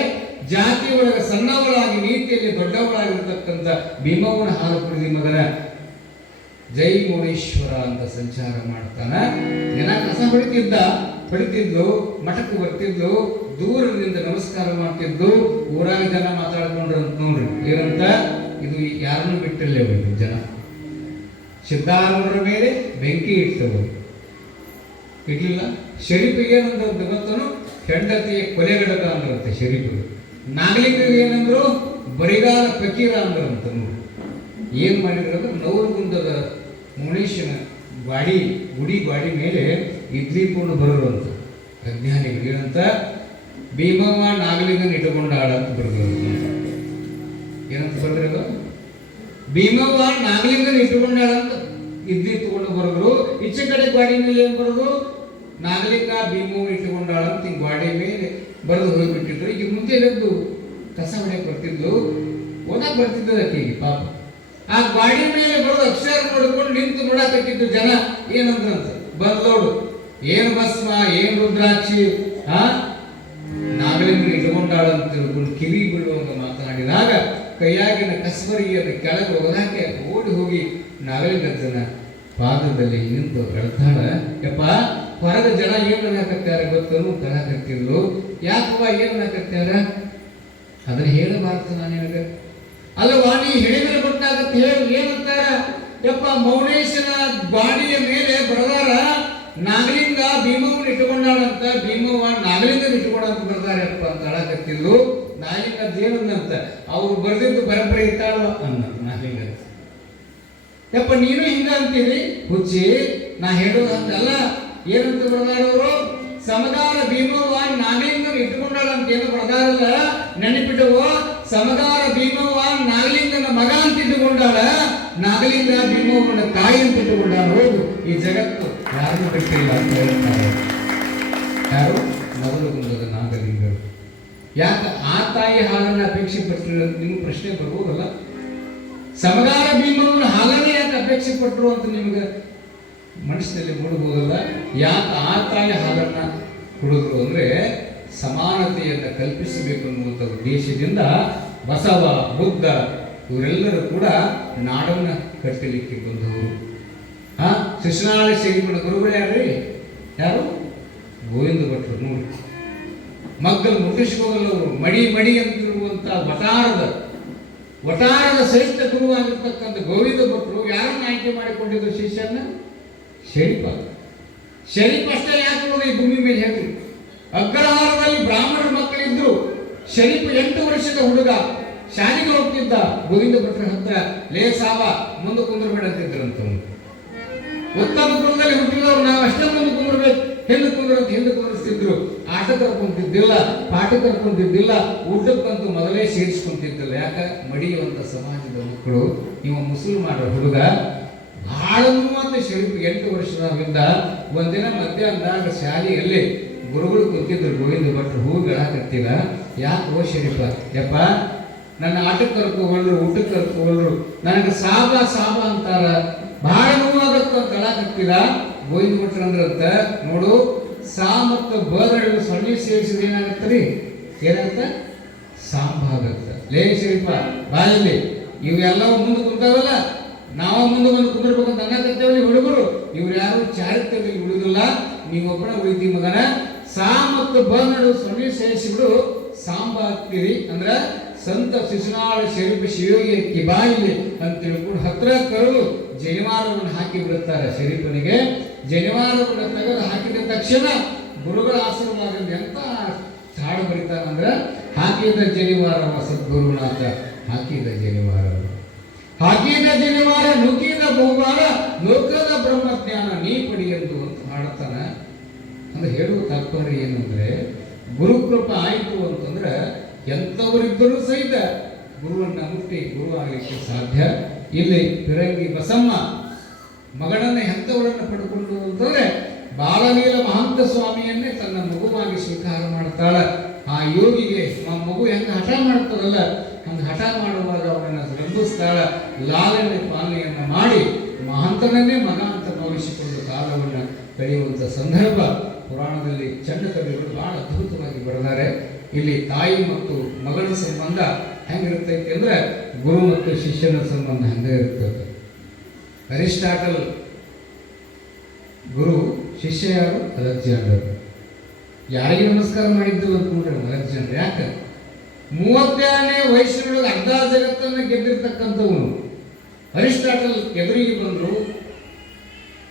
ಜಾತಿ ಒಳಗ ಸಣ್ಣವಳಾಗಿ ನೀತಿಯಲ್ಲಿ ದೊಡ್ಡವಳಾಗಿರ್ತಕ್ಕಂಥ ಭೀಮವ್ವನ ಹಾಲು ಕುಡಿದಿ ಮಗನ. ಜೈ ಮೌನೇಶ್ವರ ಅಂತ ಸಂಚಾರ ಮಾಡ್ತಾನ. ಜನ ಕಸ ಹೊಡಿತಿದ್ಲು, ಮಠಕ್ಕೆ ಬರ್ತಿದ್ಲು, ದೂರದಿಂದ ನಮಸ್ಕಾರ ಮಾಡ್ತಿದ್ದು. ಊರಾಗ ಜನ ಮಾತಾಡ್ಕೊಂಡ್ರಂತ ನೋಡ್ರಿ ಏನಂತ, ಇದು ಯಾರನ್ನು ಬಿಟ್ಟಿಲ್ಲ ಜನ. ಸಿದ್ಧಾರೂಢರ ಮೇಲೆ ಬೆಂಕಿ ಇಟ್ಟವರು ಇಡ್ಲಿಲ್ಲ. ಶರೀಫಿಗೆ ಏನಂದ್ರೆ ಗೊತ್ತನು, ಹೆಂಡತಿಯ ಕೊಲೆಗಡಕ ಅಂದ್ರಂತೆ ಶರೀಫಿಗೆ. ನಾಗಲಿಂಗರಿಗೆ ಏನಂದ್ರು, ಬರಿಗಾಲ ಫಕೀರ ಅಂದ್ರಂತ. ನೋಡಿ ಏನ್ ಮಾಡಿದ್ರು ಅಂದ್ರೆ, ನವಲಗುಂದದ ಮೌನೇಶ್ವರನ ಗುಡಿ ಗಾಡಿ ಮೇಲೆ ಇದ್ಲಿಪೂರ್ಣ ಬರೋರಂತ ಅಜ್ಞಾನಿಗಳು. ಏನಂತ, ಭೀಮವ್ವ ನಾಗಲಿಂಗನ ಇಟ್ಟುಕೊಂಡ ಆಡ ಅಂತ ಬರೆದ್ರು. ಏನಂತ ಬರೆದಿರೋದು, ಭೀಮವ್ವ ನಾಗಲಿಂಗನ ಇಟ್ಟುಕೊಂಡಾಳಂತ ಇದ್ದಿಟ್ಟುಕೊಂಡು ಬರೋದ್ರು. ಈಚೆ ಕಡೆ ಗಾಡಿ ಮೇಲೆ ಏನ್ ಬರೋದು, ನಾಗಲಿಂಗ ಭೀಮವ್ವ ಇಟ್ಟುಕೊಂಡಾಳಂತ ಹಿಂಗ್ ಗಾಡಿ ಮೇಲೆ ಬರೆದು ಹೋಗ್ಬಿಟ್ಟಿದ್ರು. ಈಗ ಮುಂದೆ ಎದ್ದು ಕಸ ಹೊಡೆಯಕ್ಕೆ ಬರ್ತಿದ್ಲು, ಓದಕ್ ಬರ್ತಿದ್ದದ ಆಕೆಗೆ ಪಾಪ. ಆ ಗಾಡಿ ಮೇಲೆ ಬರೋದು ಅಕ್ಷರ ನೋಡ್ಕೊಂಡು ನಿಂತು ನೋಡಕತ್ತಿದ್ದು ಜನ ಏನಂದ್ರಂತ, ಬಂದೋಡು ಏನು ಭಸ್ಮ ಏನು ರುದ್ರಾಕ್ಷಿ ನಾಗಲಿಂಗನ ಇಟ್ಕೊಂಡಾಳಂತ ತಿಳ್ಕೊಂಡು ಕಿವಿ ಬಿಡುವಂಗ ಮಾತನಾಡಿದಾಗ ಕೈಯಾಗಿನ ಕಸ್ಬರಿಯನ್ನು ಕೆಳಗೆ ಒಗದಾಕೆ ಓಡಿ ಹೋಗಿ ನಾಗಲಿಂಗನ ಪಾದದಲ್ಲಿ ನಿಂತು ಹೇಳ್ತಾಳ, ಯಪ್ಪ ಹೊರಗ ಜನ ಏನ್ ಅನ್ನಕತ್ಯಾರ ಗೊತ್ತನು ತಳಕತ್ತಿದ್ಲು, ಯಾಕಪ್ಪ ಏನ್ ಅನ್ನಕತ್ಯಾರ ಅದನ್ನ ಹೇಳಬಾರ್ದು ನಾನು ನಿನಗೆ. ಅಲ್ಲವಾ ನೀ ಹೇಳಿದ್ರೆ ಗೊತ್ತಾಗತ್ತೆ, ಹೇಳು ಏನಂತಾರ. ಯಪ್ಪ ಮೌನೇಶನ ಗಾಡಿಯ ಮೇಲೆ ಬರದಾರ ನಾಗಲಿಂಗ ಭೀಮವ್ವನ ಇಟ್ಟುಕೊಂಡಾಳಂತ, ಭೀಮವ್ವ ನಾಗಲಿಂಗನ ಇಟ್ಟುಕೊಂಡಂತ ಬರ್ದಾರಪ್ಪ ಅಂತ ಹೇಳಕತ್ತಿದ್ಲು. ನಾಗಲಿಂಗ ಏನಂದಂತ, ಅವ್ರು ಬರ್ದಿದ್ದು ಬರಬರಿ ಇರ್ತಾಳ ಅನ್ನ ನಾಗಲಿಂಗ. ಯಪ್ಪ ನೀನು ಹಿಂಗ ಅಂತೀರಿ ಹುಚ್ಚಿ, ನಾ ಹೇಳೋದು ಅಂತಲ್ಲ. ಏನಂತ ಬರ್ದಾರವರು, ಸಮಗಾರ ಭೀಮವ್ವ ನಾಗಲಿಂಗನ ಇಟ್ಟುಕೊಂಡಾಳಂತ ಏನು ಬರ್ದಾರಲ್ಲ, ನೆನಪಿಟ್ಟವು. ಸಮಗಾರ ಭೀಮವ್ವ ನಾಗಲಿಂಗನ ಮಗ ಅಂತ ಇಟ್ಟುಕೊಂಡಾಳ, ನಾಗಲಿಂಗ ಭೀಮವ್ವನ ತಾಯಿ ಅಂತ ಇಟ್ಟುಕೊಂಡಾಳ. ಹೌದು, ಈ ಜಗತ್ತು ಯಾರು ಬಿಟ್ಟಿಲ್ಲ ಅಂತ ಹೇಳ್ತಾರೆ. ಯಾರು ಮೊದಲು ಬಂದದ ನಾಗಲಿಂಗರು. ಯಾಕೆ ಆ ತಾಯಿ ಹಾಲನ್ನ ಅಪೇಕ್ಷೆ ಪಟ್ಟರು ಅಂತ ನಿಮ್ಗೆ ಪ್ರಶ್ನೆ ಬರ್ಬೋದಲ್ಲ. ಸಮಗಾರ ಭೀಮವ್ವನ ಹಾಲನ್ನೇ ಯಾಕೆ ಅಪೇಕ್ಷೆ ಪಟ್ಟರು ಅಂತ ನಿಮ್ಗೆ ಮನಸ್ಸಿನಲ್ಲಿ ಮೂಡಬಹುದಲ್ಲ. ಯಾಕೆ ಆ ತಾಯಿ ಹಾಲನ್ನ ಕುಡಿದ್ರು ಅಂದ್ರೆ ಸಮಾನತೆಯನ್ನು ಕಲ್ಪಿಸಬೇಕು ಅನ್ನುವಂಥ ಉದ್ದೇಶದಿಂದ ಬಸವ ಬುದ್ಧ ಇವರೆಲ್ಲರೂ ಕೂಡ ನಾಡನ್ನ ಕಟ್ಟಲಿಕ್ಕೆ ಬಂದವರು. ಶಿಶುನಾಳ ಸೇರಿಕೊಂಡ ಗುರುಗಳು ಯಾರ್ರಿ? ಯಾರು? ಗೋವಿಂದ ಭಟ್ರು. ನೋಡಿ, ಮಕ್ಕಳು ಮುಟ್ಟಿಸ್ಕೋಗಲ್ಲವರು ಮಡಿ ಮಡಿ ಅಂತಿರುವಂತ ವಟಾರದ ಶ್ರೇಷ್ಠ ಗುರುವಾಗಿರ್ತಕ್ಕಂಥ ಗೋವಿಂದ ಭಟ್ರು ಯಾರನ್ನ ಆಯ್ಕೆ ಮಾಡಿಕೊಂಡಿದ್ರು ಶಿಷ್ಯನ್ನ? ಶರೀಫ. ಶರೀಫ್ ಅಷ್ಟೇ ಯಾಕೆ ಈ ಭೂಮಿ ಮೇಲೆ ಹೇಳಿ. ಅಗ್ರಹಾರದಲ್ಲಿ ಬ್ರಾಹ್ಮಣರ ಮಕ್ಕಳಿದ್ರು. ಶರೀಫ್ 8 ವರ್ಷದ ಹುಡುಗ, ಶಾಲೆಗೆ ಹೋಗ್ತಿದ್ದ. ಗೋವಿಂದ ಭಟ್ರ ಹತ್ರ ಲೇ ಸಾವ ಮುಂದೆ ಕುಂದ್ರಬೇಡ ಅಂತಿದ್ರಂತ. ಉತ್ತಮ ಕುಲದಲ್ಲಿ ಹುಟ್ಟಿದವ್ರು ನಾವು ಅಷ್ಟೇ ಮುಂದೆ ಕುಂದ್ರಬೇಕು, ಹಿಂದೆ ಕುಂದ್ರಂತ ಹಿಂದೆ ಕುಂದ್ರಿಸ್ತಿದ್ರು. ಆಟ ಕರ್ಕೊಂತಿದ್ದಿಲ್ಲ, ಪಾಠ ಕರ್ಕೊಂತಿದ್ದಿಲ್ಲ, ಊಟಕ್ಕಂತೂ ಮೊದಲೇ ಸೇರಿಸ್ಕೊಂತಿದ್ದಿಲ್ಲ. ಯಾಕ? ಮಡಿಯುವಂತ ಸಮಾಜದ ಮಕ್ಕಳು. ಇವ ಮುಸಲ್ಮಾನರ ಹುಡುಗ ಬಹಳ ಮೂವತ್ತು ಶರೀಫ್ 8 ವರ್ಷದಿಂದ ಒಂದಿನ ಮಧ್ಯಾಹ್ನದಾಗ ಶಾಲೆಯಲ್ಲಿ ಗುರುಗಳು ಕೂತಿದ್ರು. ಗೋವಿಂದ ಭಟ್ರು ಹೂವು ಬೆಳಕತ್ತಿಲ್ಲ. ಯಾಕೆ ಓ ಶರೀಫ? ಯಪ್ಪ ನನ್ನ ಆಟಕ್ಕೆ ಕರ್ಕೋಗಳ್ರು, ಊಟಕ್ಕೆ ಕರ್ಕೋಗಳ್ರು, ನನಗೆ ಸಾಬ ಸಾಬ ಅಂತಾರ, ಬಹಳ ನೋವಾಗತ್ತ ಅಂತ ಹೇಳಕತ್ತಿಲ್ಲ. ಗೋವಿಂದ ಭಟ್ರು ಅಂದ್ರಂತ, ನೋಡು ಸಾ ಮತ್ತು ಬದಳು ಸೊಳ್ಳಿ ಸೇರಿಸಿದ್ರೆ ಏನಾಗತ್ತರಿ? ಏನಾಗತ್ತ? ಸಾಂಬ ಆಗತ್ತ. ಲೇ ಶರೀಫ ಬಾಯಲ್ಲಿ ಇವೆಲ್ಲವೂ ಮುಂದೆ ಕುಂತಾವಲ್ಲ, ನಾವ ಮುಂದೆ ಬಂದು ಕುಂದಿರ್ಬೇಕಂತ ಅನ್ನಕತ್ತೇವಲ್ಲಿ ಹುಡುಗರು. ಇವ್ರು ಯಾರು ಚಾರಿತ್ರ್ಯದಲ್ಲಿ ಉಳಿದಿಲ್ಲ, ನೀವೊಬ್ಬನ ಉಳಿದಿ ಮಗನ. ಸಾ ಮತ್ತು ಬ ನಡು ಸೊಳ್ಳಿ ಸೇರಿಸಿಬಿಡು, ಸಾಂಬ ಆಗ್ತೀರಿ ಅಂದ್ರ ಸಂತ ಶಿಶುನಾಳ ಶರೀಫ ಶಿವಯೋಗಿ ಕಿಬಾಯಿಲಿ ಅಂತ ತಿಳ್ಕೊಂಡು ಹತ್ರ ಕರೆದು ಜನಿವಾರವನ್ನು ಹಾಕಿ ಬಿಡುತ್ತಾರೆ ಶರೀಫನಿಗೆ. ಜನಿವಾರವನ್ನು ತೆಗೆದು ಹಾಕಿದ ತಕ್ಷಣ ಗುರುಗಳ ಆಶೀರ್ವಾದದಿಂದ ಎಂತ ಹಾಡು ಬರೀತಾನಂದ್ರ, ಹಾಕಿದ ಜನಿವಾರವ ಸದ್ಗುರುನಾಥ, ಹಾಕಿದ ಜನಿವಾರ, ಹಾಕಿದ ಜನಿವಾರ ನುಗ್ಗಿದ ಬಹುವಾರ, ಲೋಕದ ಬ್ರಹ್ಮಜ್ಞಾನ ನೀ ಪಡಿಯಂದು ಅಂತ ಹಾಡ್ತಾನ. ಅಂದ್ರೆ ಹೇಳುವ ತಾತ್ಪರ್ಯ ಏನಂದ್ರೆ, ಗುರುಕೃಪ ಆಯಿತು ಅಂತಂದ್ರೆ ಎಂಥವರಿದ್ದರೂ ಸಹಿತ ಗುರುವನ್ನ ಮುಟ್ಟಿ ಗುರು ಆಗಲಿಕ್ಕೆ ಸಾಧ್ಯ. ಇಲ್ಲಿ ಪಿರಂಗಿ ಬಸಮ್ಮ ಮಗಳನ್ನ ಎಂಥವರನ್ನು ಪಡ್ಕೊಂಡು ಅಂತಂದ್ರೆ ಬಾಲಲೀಲ ಮಹಂತ ಸ್ವಾಮಿಯನ್ನೇ ತನ್ನ ಮಗುವಾಗಿ ಸ್ವೀಕಾರ ಮಾಡ್ತಾಳ. ಆ ಯೋಗಿಗೆ ಆ ಮಗು ಹೆಂಗ ಹಠ ಮಾಡ್ತಾರಲ್ಲ, ಹಂಗೆ ಹಠ ಮಾಡುವಾಗ ಅವನನ್ನು ರಂಭಿಸ್ತಾಳ. ಲಾಲನೆ ಪಾಲನೆಯನ್ನ ಮಾಡಿ ಮಹಂತನನ್ನೇ ಮಗ ಅಂತ ಭಾವಿಸಿಕೊಂಡು ಕಾಲವನ್ನು ಕಳೆಯುವಂಥ ಸಂದರ್ಭ ಪುರಾಣದಲ್ಲಿ ಚಂಡ ಕವಿಗಳು ಬಹಳ ಅದ್ಭುತವಾಗಿ ಬರೆದಾರೆ. ಇಲ್ಲಿ ತಾಯಿ ಮತ್ತು ಮಗಳ ಸಂಬಂಧ ಹೆಂಗಿರ್ತೈತೆ ಅಂದ್ರೆ ಗುರು ಮತ್ತು ಶಿಷ್ಯನ ಸಂಬಂಧ ಹಂಗೆ ಇರ್ತದೆ. ಅರಿಸ್ಟಾಟಲ್ ಗುರು, ಶಿಷ್ಯ ಯಾರು? ಅಲೆಕ್ಸಾಂಡರ್. ಯಾರಿಗೆ ನಮಸ್ಕಾರ ಮಾಡಿದ್ದು ಅಂದ್ಕೊಂಡ್ರೆ ಅಲೆಕ್ಸಾಂಡರ್. ಯಾಕೆ? 32ನೇ ವಯಸ್ಸಿನೊಳಗೆ ಅರ್ಧ ಜಗತ್ತನ್ನು ಗೆದ್ದಿರ್ತಕ್ಕಂಥವನು. ಅರಿಸ್ಟಾಟಲ್ ಎದುರಿಗೆ ಬಂದರು,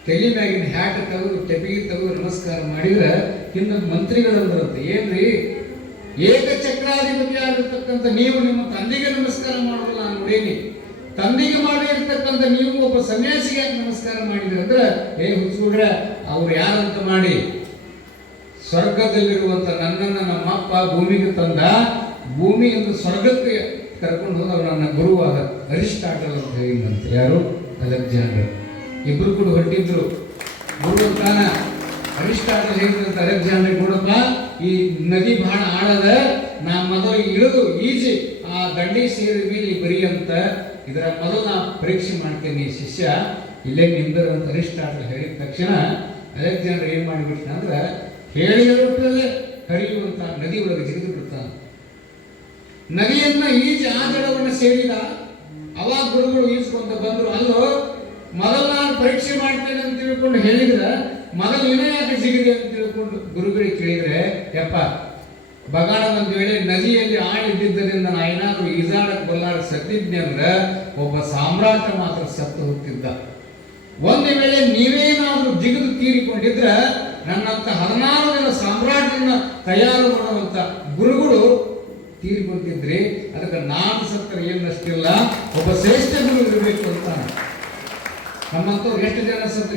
ತಲೆ ಮ್ಯಾಗಿನ ಹ್ಯಾಟ್ ತೆಗೆದು ತೆಪಿಗೆ ತೆಗೆದು ನಮಸ್ಕಾರ ಮಾಡಿದ್ರೆ ಇನ್ನು ಮಂತ್ರಿಗಳಂದ್ರಂತೆ, ಏನ್ರಿ ಏಕಚಕ್ರಾಧಿಪತಿ ಆಗಿರ್ತಕ್ಕಂಥ ನೀವು ನಿಮ್ಮ ತಂದೆಗೆ ನಮಸ್ಕಾರ ಮಾಡೋದಿಲ್ಲ ನಾನು ನೋಡೇನಿ, ತಂದೆಗೆ ಮಾಡಿರ್ತಕ್ಕಂಥ ನೀವು ಒಬ್ಬ ಸನ್ಯಾಸಿಗೆ ನಮಸ್ಕಾರ ಮಾಡಿದ್ರೆ ಅಂದ್ರೆ ಹುಚ್ಚುಡ್ರೆ ಅವ್ರು ಯಾರಂತ ಮಾಡಿ, ಸ್ವರ್ಗದಲ್ಲಿರುವಂತ ನನ್ನನ್ನು ನಮ್ಮಪ್ಪ ಭೂಮಿಗೆ ತಂದ, ಭೂಮಿಯಿಂದ ಸ್ವರ್ಗಕ್ಕೆ ಕರ್ಕೊಂಡು ಹೋದ ನನ್ನ ಗುರುವಾದ ಅರಿಸ್ಟಾಟಲ್ ಅಂತ ಹೇಳಿದಂತೆ. ಯಾರು? ಅಲೆಕ್ಸಾಂಡರ್. ಇಬ್ರು ಕೂಡ ಹೊರಟಿದ್ರು. ಗುರು ತಾನ ಅರಿಸ್ಟಾಟಲ್ ಹೇಳಿದಂತ ಅಲೆಕ್ಸಾಂಡರ್, ನೋಡಪ್ಪ ಈ ನದಿ ಬಹಳ ಆಳದ, ನಾ ಮೊದಲು ಇಳಿದು ಈಜಿ ಆ ದಂಡಿ ಸೇರಿದ್ವಿ ಇಲ್ಲಿ ಬರೀ ಅಂತ, ಇದರ ಮೊದಲು ನಾ ಪರೀಕ್ಷೆ ಮಾಡ್ತೇನೆ ಶಿಷ್ಯ, ಇಲ್ಲೇ ನಿಂದರು ಅಂತ ಅರಿಸ್ಟಾಟಲ್ ಹೇಳಿದ ತಕ್ಷಣ ಅಲೆಕ್ಸಾಂಡರ್ ಏನ್ ಮಾಡಿಬಿಟ್ಟ ಅಂದ್ರೆ ಹೇಳಿದಲ್ಲೇ ಹರಿಯುವಂತ ನದಿ ಒಳಗೆ ಜಿಗಿದು ಬಿಡ್ತಾನೆ. ನದಿಯನ್ನ ಈಜಿ ಆ ದಡವನ್ನು ಸೇರಿದ. ಅವಾಗ ಗುರುಗಳು ಈಜ್ಕೊಂತ ಬಂದ್ರು. ಅಲ್ಲೋ ಮೊದಲು ನಾನು ಪರೀಕ್ಷೆ ಮಾಡ್ತೇನೆ ಅಂತ ತಿಳ್ಕೊಂಡು ಹೇಳಿದ್ರೆ ಮೊದಲು ಇನ್ನೇ ಯಾಕೆ ಜಿಗಿದೆ ಅಂತ ತಿಳ್ಕೊಂಡು ಗುರುಗಳಿಗೆ ಕೇಳಿದ್ರೆ, ಯಪ್ಪ ಬಗಾಡ ಒಂದು ವೇಳೆ ನದಿಯಲ್ಲಿ ಆಳಿದ್ದರಿಂದ ನಾ ಏನಾದ್ರೂ ಈಜಾಡಕ್ ಬಲ್ಲಾಡ ಸತ್ತಿದ್ನೆ ಅಂದ್ರೆ ಒಬ್ಬ ಸಾಮ್ರಾಟ ಮಾತ್ರ ಸತ್ತು ಹೋಗ್ತಿದ್ದ. ಒಂದು ವೇಳೆ ನೀವೇನಾದ್ರೂ ಜಿಗಿದು ತೀರಿಕೊಂಡಿದ್ರೆ ನನ್ನಂತ 16 ಜನ ಸಾಮ್ರಾಟರನ್ನ ತಯಾರು ಮಾಡುವಂತ ಗುರುಗಳು ತೀರಿಕೊಂಡಿದ್ರಿ. ಅದಕ್ಕೆ ನಾನು ಸತ್ತರ ಏನಷ್ಟಿಲ್ಲ, ಒಬ್ಬ ಶ್ರೇಷ್ಠ ಗುರು ಇರಬೇಕು ಅಂತ. ನಮ್ಮಂತವ್ರು ಎಷ್ಟು ಜನ ಸತ್ರ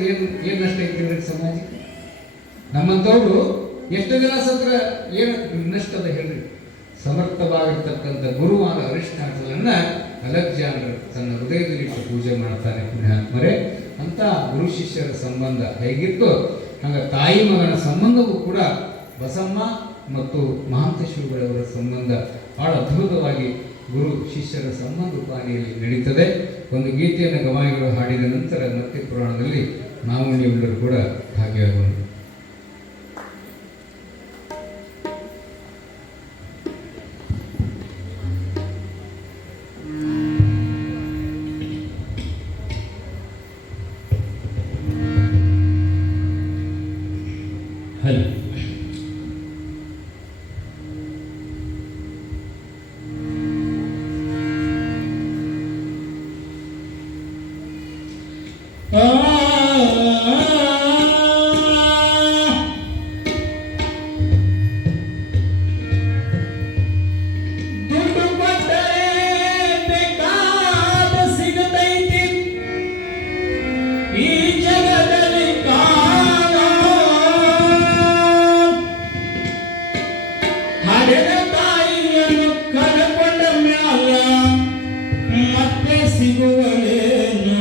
ಏನಷ್ಟ ಐತಿ ಸಮಾಜಕ್ಕೆ? ನಮ್ಮಂತವ್ರು ಎಷ್ಟು ಜನ ಸತ್ರ ಏನು ನಷ್ಟದ ಹೇಳ್ರಿ? ಸಮರ್ಥವಾಗಿರ್ತಕ್ಕಂಥ ಗುರುವಾದ ಅರಿಸ್ಟಾಟಲನ್ನ ಅಲೆಕ್ಸಾಂಡರ್ ತನ್ನ ಹೃದಯದಲ್ಲಿಟ್ಟು ಪೂಜೆ ಮಾಡ್ತಾನೆ. ಪುಣ್ಯಾತ್ಮರೇ, ಅಂತ ಗುರು ಶಿಷ್ಯರ ಸಂಬಂಧ ಹೇಗಿತ್ತು ಹಂಗ ತಾಯಿ ಮಗನ ಸಂಬಂಧವೂ ಕೂಡ ಬಸಮ್ಮ ಮತ್ತು ಮಹಾಂತೇಶ್ವರಗಳವರ ಸಂಬಂಧ ಬಹಳ ಅದ್ಭುತವಾಗಿ ಗುರು ಶಿಷ್ಯರ ಸಂಬಂಧ ಪಾಣಿಯಲ್ಲಿ ನಡೀತದೆ. ಒಂದು ಗೀತೆಯನ್ನು ಗವಾಯಿಗಳು ಹಾಡಿದ ನಂತರ ಮತ್ತೆ ಪುರಾಣದಲ್ಲಿ ನಾವು ನೀವೆಲ್ಲರೂ ಕೂಡ ಭಾಗಿಯಾಗೋಣ. ಮತ್ತೆ ಸಿಗುವಳೇನು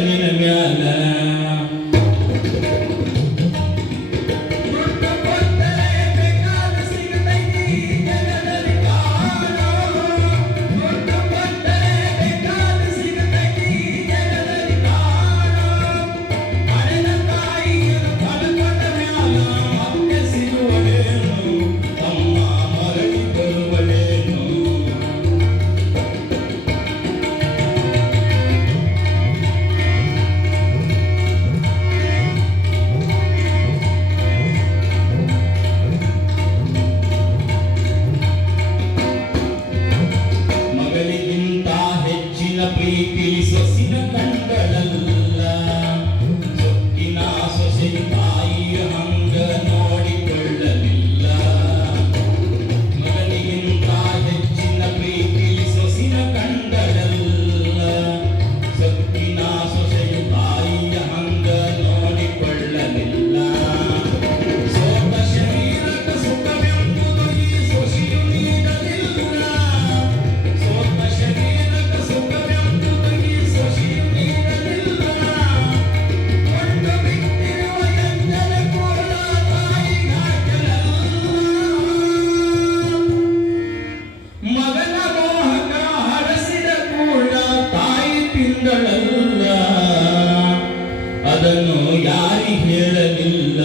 ನಿನ್ನ ಮ್ಯಾಲ ಪ್ರೀತಿ ಸೊಸಿನ ಕಂಡಳಲ್ಲ ಸೊಕ್ಕಿನ ಸೊಸೆ ತಾಯಿಯ ಹಂಗ ನೋಡಿಕೊಳ್ಳಲಿಲ್ಲ ಮಗನಿಗಿಂತ ಹೆಚ್ಚಿನ ಪ್ರೀತಿ ಸೊಸಿನ ಕಂಡಳಲ್ಲ ಸೊಕ್ಕಿನ ಸೊಸೆ ತಾಯಿಯ ಹಂಗ ನೋಡಿಕೊಳ್ಳಲಿಲ್ಲ ಸೋತ ಶರೀರಕ ಸುಖವೆಂಬುದು ಈ ಸೊಸೆಯು ನೀಡಲಿಲ್ಲ ಸೋತ ಶರೀರಕ ಸುಖ ಮಗನ ಮೋಹಕ ಹರಸಿದ ಕೂಡ ತಾಯಿ ತಿಂದಳಲ್ಲ ಅದನ್ನು ಯಾರಿಗೆ ಹೇಳಲಿಲ್ಲ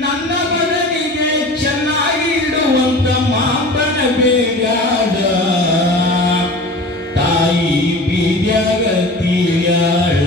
ನನ್ನ ಮಗನಿಗೆ ಚೆನ್ನಾಗಿ ಇಡುವಂತ ಮಾಪನ ಬೇಗಾದ ತಾಯಿ ಬೀದ್ಯಾಗ ತೀರ್ಯಾಳ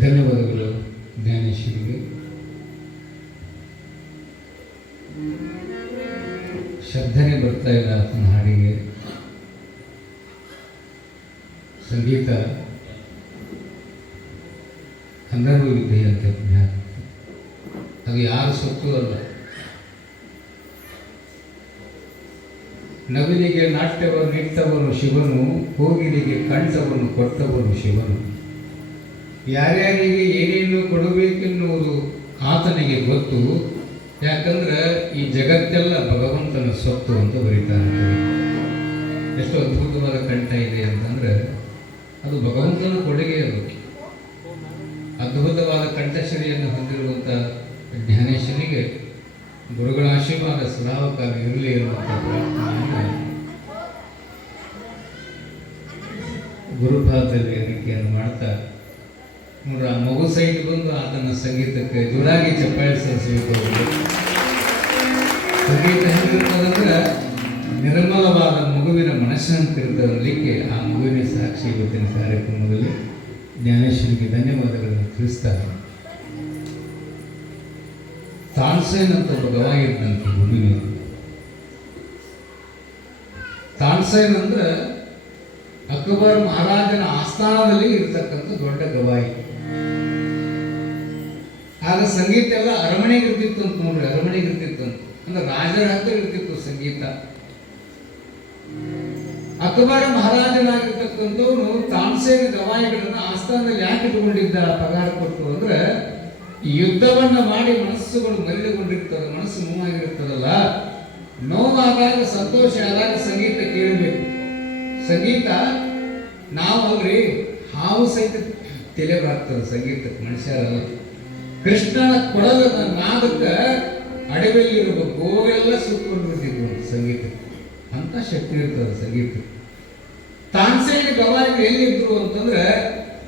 ಧನ್ಯವಾದಗಳು ಜ್ಞಾನೇಶ್ವರಿಗೆ. ಶಬ್ದನೇ ಬರ್ತಾ ಇಲ್ಲ ಆತನ ಹಾಡಿಗೆ. ಸಂಗೀತ ಅಂಧರ್ವ ವಿದ್ಯೆ ಅಂತ ಜ್ಞಾನ, ಅದು ಯಾರ ಸೊತ್ತು ಅಲ್ಲ. ನವಿಲಿಗೆ ನಾಟ್ಯವನ್ನು ನಿಟ್ಟವನು ಶಿವನು, ಕೋಗಿಲಿಗೆ ಕಂಠವನ್ನು ಕೊಟ್ಟವನು ಶಿವನು. ಯಾರ್ಯಾರಿಗೆ ಏನೇನು ಕೊಡಬೇಕೆನ್ನುವುದು ಆತನಿಗೆ ಗೊತ್ತು. ಯಾಕಂದ್ರೆ ಈ ಜಗತ್ತೆಲ್ಲ ಭಗವಂತನ ಸೊತ್ತು ಅಂತ ಬರೀತಾನೆ. ಎಷ್ಟು ಅದ್ಭುತವಾದ ಕಂಠ ಇದೆ ಅಂತಂದ್ರೆ ಅದು ಭಗವಂತನ ಕೊಡುಗೆ. ಅದು ಅದ್ಭುತವಾದ ಕಂಠಶ್ರೀಯನ್ನು ಹೊಂದಿರುವಂಥ ಜ್ಞಾನೇಶ್ವರಿಗೆ ಗುರುಗಳ ಆಶೀರ್ವಾದ ಸದಾಕಾಲ ಇರಲಿ ಎನ್ನುವಂಥ ಪ್ರಾರ್ಥನೆಯನ್ನು ಗುರುಪಾದದಲ್ಲಿ ಎಣಿಕೆಯನ್ನು ಮಾಡ್ತಾ ನೋಡ್ರ ಆ ಮಗು ಸೈಡ್ ಬಂದು ಆತನ ಸಂಗೀತಕ್ಕೆ ಜೋರಾಗಿ ಚಪ್ಪಾಳೆ ಸಲ್ಲಿಸಬೇಕು. ಸಂಗೀತ ಹೆಂಗಿರ್ತದಂದ್ರೆ ನಿರ್ಮಲವಾದ ಮಗುವಿನ ಮನಸ್ಸನ್ನು ತಿರುಗಲಿಕ್ಕೆ ಆ ಮಗುವಿನ ಸಾಕ್ಷಿ ಇವತ್ತಿನ ಕಾರ್ಯಕ್ರಮದಲ್ಲಿ ಜ್ಞಾನೇಶ್ವರಿಗೆ ಧನ್ಯವಾದಗಳನ್ನು ಕ್ರಿಸ್ತ ತಾನ್ಸೇನ್ ಅಂತ ಒಬ್ಬ ಗವಾಯಿ ಇದ್ದಂತೆ ಭೂಮಿಯಲ್ಲಿ. ತಾನ್ಸೇನ್ ಅಂದ್ರೆ ಅಕ್ಬರ್ ಮಹಾರಾಜನ ಆಸ್ಥಾನದಲ್ಲಿ ಇರತಕ್ಕಂಥ ದೊಡ್ಡ ಗವಾಯಿ. ಆಗ ಸಂಗೀತ ಎಲ್ಲ ಅರಮನೆಗೆ ಇರ್ತಿತ್ತು ಅಂತ ನೋಡ್ರಿ, ಅರಮನೆಗೆ ಇರ್ತಿತ್ತು ಅಂತ ಅಂದ್ರೆ ರಾಜರ ಹತ್ರ ಇರ್ತಿತ್ತು ಸಂಗೀತ. ಅಕ್ಬರ ಮಹಾರಾಜನಾಗಿರ್ತಕ್ಕಂಥವನು ತಾನ್ಸೇನ್ ಗವಾಯಿಗಳನ್ನ ಆಸ್ಥಾನದಲ್ಲಿ ಯಾಕೆ ಇಟ್ಟುಕೊಂಡಿದ್ದ ಪಗಾರ ಕೊಟ್ಟು ಅಂದ್ರೆ, ಈ ಯುದ್ಧವನ್ನ ಮಾಡಿ ಮನಸ್ಸುಗಳು ಮಲಿನಗೊಂಡಿರ್ತದೆ, ಮನಸ್ಸು ನೋವಾಗಿರ್ತದಲ್ಲ, ನೋವಾದಾಗ ಸಂತೋಷ ಆದಾಗ ಸಂಗೀತ ಕೇಳಬೇಕು. ಸಂಗೀತ ನಾವು ಅಲ್ರಿ, ಹಾವು ಸಹಿತ ತಲೆ ಬಾರ್ತದೆ ಸಂಗೀತಕ್ಕೆ, ಮನುಷ್ಯರಲ್ಲ. ಕೃಷ್ಣನ ಕೊಳಲದ ನಾದಕ್ಕೆ ಅಡವಿಯಲ್ಲಿರುವ ಗೋವೆಲ್ಲ ಸುತ್ತಕೊಂಡು ಬಿಟ್ಟಿದ್ವು ಸಂಗೀತಕ್ಕೆ, ಅಂತ ಶಕ್ತಿ ಇರ್ತದೆ ಸಂಗೀತ. ತಾನ್ಸೇನ್ ಗವಾಯಿಗಳು ಎಲ್ಲಿದ್ರು ಅಂತಂದ್ರೆ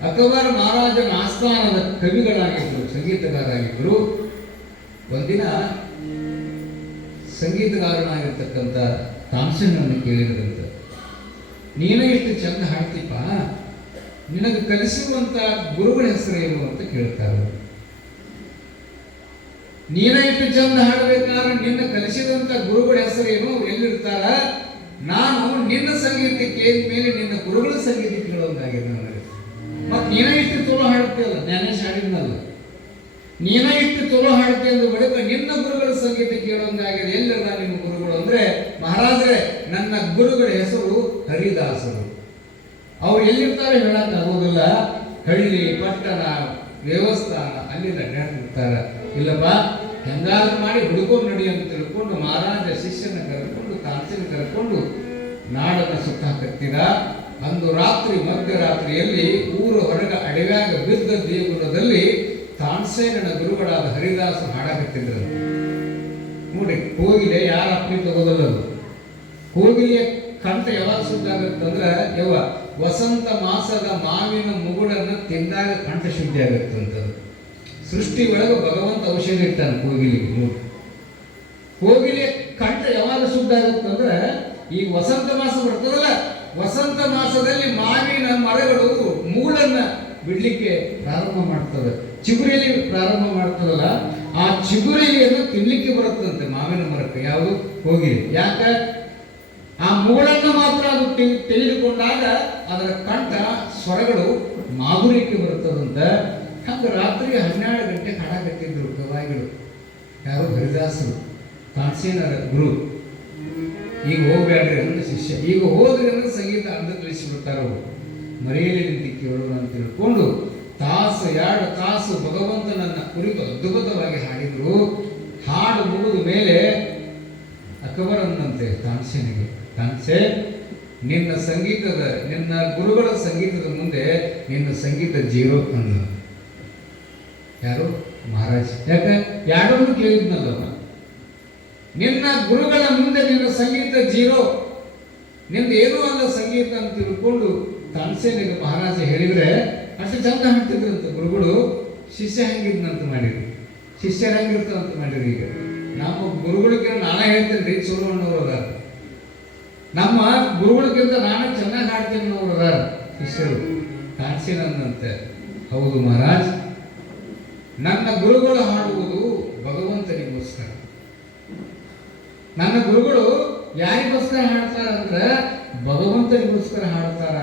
ಅಕ್ಬರ್ ಮಹಾರಾಜನ ಆಸ್ಥಾನದ ಕವಿಗಳಾಗಿದ್ರು, ಸಂಗೀತಗಾರರಾಗಿದ್ರು. ಒಂದಿನ ಸಂಗೀತಗಾರನಾಗಿರ್ತಕ್ಕಂಥ ತಾನ್ಸೇನನ್ನು ಕೇಳಿದ್ರಂತ, ನೀನು ಎಷ್ಟು ಚಂದ ಹಾಡ್ತೀಪ, ನಿನಗೆ ಕಲಿಸುವಂತ ಗುರುಗಳ ಹೆಸರೇನು ಅಂತ ಕೇಳ್ತಾರೆ. ನೀನ ಎಷ್ಟು ಚಂದ ಹಾಡಬೇಕಾದ್ರೆ ನಿನ್ನ ಕಲಿಸಿದಂತ ಗುರುಗಳ ಹೆಸರೇನು, ಎಲ್ಲಿರ್ತಾರ? ನಾನು ನಿನ್ನ ಸಂಗೀತ ಕೇಳಿದ ಮೇಲೆ ನಿನ್ನ ಗುರುಗಳ ಸಂಗೀತ ಕೇಳೋದಾಗಿದೆ ನನಗೆ. ಮತ್ ನೀನ ಇಷ್ಟು ಚಲೋ ಹಾಡ್ತೀಯಲ್ಲ, ಜ್ಞಾನೇಶ್ ಹಾಡಿದ್ನಲ್ಲ, ನೀನ ಇಷ್ಟು ಚಲೋ ಹಾಡ್ತೀಯ ಅಂದ ಬಳಿಕ ನಿನ್ನ ಗುರುಗಳ ಸಂಗೀತ ಕೇಳೋದಾಗಿದೆ. ಎಲ್ಲರ ನಿಮ್ಮ ಗುರುಗಳು ಅಂದ್ರೆ, ಮಹಾರಾಜರೇ ನನ್ನ ಗುರುಗಳ ಹೆಸರು ಹರಿದಾಸರು. ಅವ್ರು ಎಲ್ಲಿರ್ತಾರೆ ಹೇಳಕ್ ಆಗೋದಿಲ್ಲ, ಹಳ್ಳಿ ಪಟ್ಟಣ ದೇವಸ್ಥಾನ ಅಲ್ಲಿಂದ ಅಡ್ಡಾಡ್ತಿರ್ತಾರ. ಇಲ್ಲಪ್ಪ ಹೆಂಗಾದ್ರೂ ಮಾಡಿ ಹುಡುಕೊಂಡು ನಡಿ ಅಂತ ತಿಳ್ಕೊಂಡು ಮಹಾರಾಜ ಶಿಷ್ಯನ ಕರ್ಕೊಂಡು ತಾನ್ಸೇನ್ ಕರ್ಕೊಂಡು ನಾಡನ್ನ ಸುತ್ತಾಕತ್ತಿದ. ಅಂದು ರಾತ್ರಿ ಮಧ್ಯರಾತ್ರಿಯಲ್ಲಿ ಊರು ಹೊರಗ ಅಡವ್ಯಾಗ ಬಿದ್ದ ದೇಗುಲದಲ್ಲಿ ತಾನ್ಸೇನನ ಗುರುಗಳಾದ ಹರಿದಾಸ ಹಾಡಕತ್ತಿದ್ರು. ನೋಡಿ, ಕೋಗಿಲೆ ಯಾರ ಅಪ್ಪಿ ತಗೋದಲ್ಲ, ಕೋಗಿಲೆಯ ಕಂಠ ಯಾವಾಗ ಶುದ್ಧ ಆಗುತ್ತಂದ್ರೆ, ವಸಂತ ಮಾಸದ ಮಾವಿನ ಮುಗುಳನ್ನ ತಿಂದಾಗ ಕಂಠ ಶುದ್ಧಿ ಆಗುತ್ತಂತದ್ದು. ಸೃಷ್ಟಿ ಒಳಗೆ ಭಗವಂತ ಔಷಧಿ ಇರ್ತಾನೆ ಕೋಗಿಲಿಗೆ. ನೋಡಿ, ಕೋಗಿಲೆಯ ಕಂಠ ಯಾವಾಗ ಶುದ್ಧ ಆಗುತ್ತಂದ್ರೆ, ಈ ವಸಂತ ಮಾಸ ಬರ್ತದಲ್ಲ, ವಸಂತ ಮಾಸದಲ್ಲಿ ಮಾವಿನ ಮರಗಳು ಮುಗುಳನ್ನ ಬಿಡ್ಲಿಕ್ಕೆ ಪ್ರಾರಂಭ ಮಾಡ್ತವೆ, ಚಿಗುರೆಲಿ ಪ್ರಾರಂಭ ಮಾಡ್ತದಲ್ಲ, ಆ ಚಿಗುರೆಲಿಯನ್ನು ತಿನ್ಲಿಕ್ಕೆ ಬರುತ್ತಂತೆ ಮಾವಿನ ಮರಕ್ಕೆ. ಯಾವುದು? ಕೋಗಿಲೆ. ಯಾಕ? ಆ ಮುಗುಳನ್ನು ಮಾತ್ರ ಅದು ತೆಗೆದುಕೊಂಡಾಗ ಅದರ ಕಂಠ ಸ್ವರಗಳು ಮಾಧುರ್ಯಕ್ಕೆ ಬರುತ್ತದಂತ. ಹಂಗ ರಾತ್ರಿ 12 ಗಂಟೆ ಹಾಡಕತ್ತಿದ್ರು ಗವಾಯಿಗಳು. ಯಾರು? ಹರಿದಾಸರು, ತಾನ್ಸೇನರ ಗುರು. ಈಗ ಹೋಗ್ಬೇಡ್ರಿ ಅಂದ್ರೆ ಶಿಷ್ಯ, ಈಗ ಹೋದ್ರಿ ಅಂದ್ರೆ ಸಂಗೀತ ಅರ್ಧ ಕಲಿಸಿಬಿಡ್ತಾರ. ಅವರು ಮರೆಯಲಿ ನಿಂತು ಕೇಳೋಣ ಅಂತ ತಿಳ್ಕೊಂಡು ತಾಸು 2 ತಾಸು ಭಗವಂತನನ್ನ ಕುರಿತು ಅದ್ಭುತವಾಗಿ ಹಾಡಿದ್ರು. ಹಾಡು ಮುಗಿದ ಮೇಲೆ ಅಕ್ಬರ್ ಅನ್ನಂತೆ ತಾನ್ಸೇನಿಗೆ, ತಾನ್ಸೇನ್, ನಿನ್ನ ಗುರುಗಳ ಸಂಗೀತದ ಮುಂದೆ ನಿನ್ನ ಸಂಗೀತ ಜೀರೋ ಅನ್ನ. ಯಾರು? ಮಹಾರಾಜ್. ಯಾಕೆ? ಯಾರನ್ನು ಕೇಳಿದ್ನಲ್ಲ, ನಿನ್ನ ಗುರುಗಳ ಮುಂದೆ ನಿನ್ನ ಸಂಗೀತ ಜೀರೋ, ನಿಂದ ಏನೂ ಅಲ್ಲ ಸಂಗೀತ ಅಂತ ತಿಳ್ಕೊಂಡು ತಾನ್ಸೇನಿಗೆ ಮಹಾರಾಜ ಹೇಳಿದ್ರೆ ಅಷ್ಟು ಚಂದ ಹಾಡ್ತಿದ್ರಂತ ಗುರುಗಳು. ಶಿಷ್ಯ ಹೆಂಗಿದ್ನಂತ ಮಾಡಿರಿ, ಶಿಷ್ಯರು ಹೆಂಗಿರ್ತಾವಂತ ಮಾಡಿರಿ. ಈಗ ನಮ್ಮ ಗುರುಗಳಿಗಿಂತ ನಾನೇ ಹೇಳ್ತೇನೆ ರೀ, ಚಲೋ ಅನ್ನೋರು ಅದಾರ. ನಮ್ಮ ಗುರುಗಳಿಗಿಂತ ನಾನೇ ಚೆನ್ನಾಗಿ ಹಾಡ್ತೇನೆ ಅನ್ನೋರು ಅದಾರ ಶಿಷ್ಯರು. ತಾನ್ಸೇನ್ ಅಂದಂತೆ, ಹೌದು ಮಹಾರಾಜ್, ನನ್ನ ಗುರುಗಳು ಹಾಡುವುದು ಭಗವಂತನಿಗೋಸ್ಕರ. ನನ್ನ ಗುರುಗಳು ಯಾರಿಗೋಸ್ಕರ ಹಾಡ್ತಾರ ಅಂದ್ರೆ ಭಗವಂತನಿಗೋಸ್ಕರ ಹಾಡ್ತಾರ,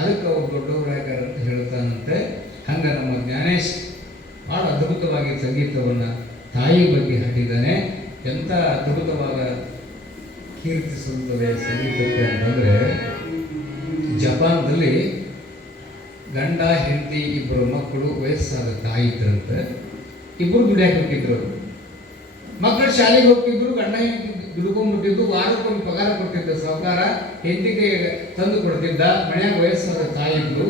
ಅದಕ್ಕೆ ಅವ್ರು ದೊಡ್ಡವರಾಗ್ಯಾರ ಅಂತ ಹೇಳ್ತಾನಂತೆ. ಹಂಗ ನಮ್ಮ ಜ್ಞಾನೇಶ್ ಬಹಳ ಅದ್ಭುತವಾಗಿ ಸಂಗೀತವನ್ನ ತಾಯಿ ಬಗ್ಗೆ ಹಾಡಿದ್ದಾನೆ. ಎಂತ ಅದ್ಭುತವಾದ ಕೀರ್ತಿ ಸಲ್ಲುತ್ತದೆ ಸಂಗೀತಕ್ಕೆ ಅಂತಂದ್ರೆ, ಜಪಾನ್ದಲ್ಲಿ ಗಂಡ ಹೆಂಡತಿ ಇಬ್ಬರು ಮಕ್ಕಳು, ವಯಸ್ಸಾದ ತಾಯಿ ಇದ್ರಂತೆ. ಇಬ್ಬರು ದುಡಿಯಾಕೆ ಹೋಗಿದ್ರು. ಮಕ್ಕಳು ಶಾಲೆಗೆ ಹೋಗ್ತಿದ್ರು, ಗಂಡ ಹೆಂಡತಿ ದುಡ್ಕೊಂಡ್ಬಿಟ್ಟಿದ್ದು. ವಾರಕ್ಕೊಂದು ಪಗಾರ ಕೊಡ್ತಿದ್ದ ಸಾಹುಕಾರ, ಹೆಂಡತಿ ಕೈ ತಂದು ಕೊಡ್ತಿದ್ದ. ಮನೆಯಾಗ ವಯಸ್ಸಾದ ತಾಯಿ ಇದ್ದು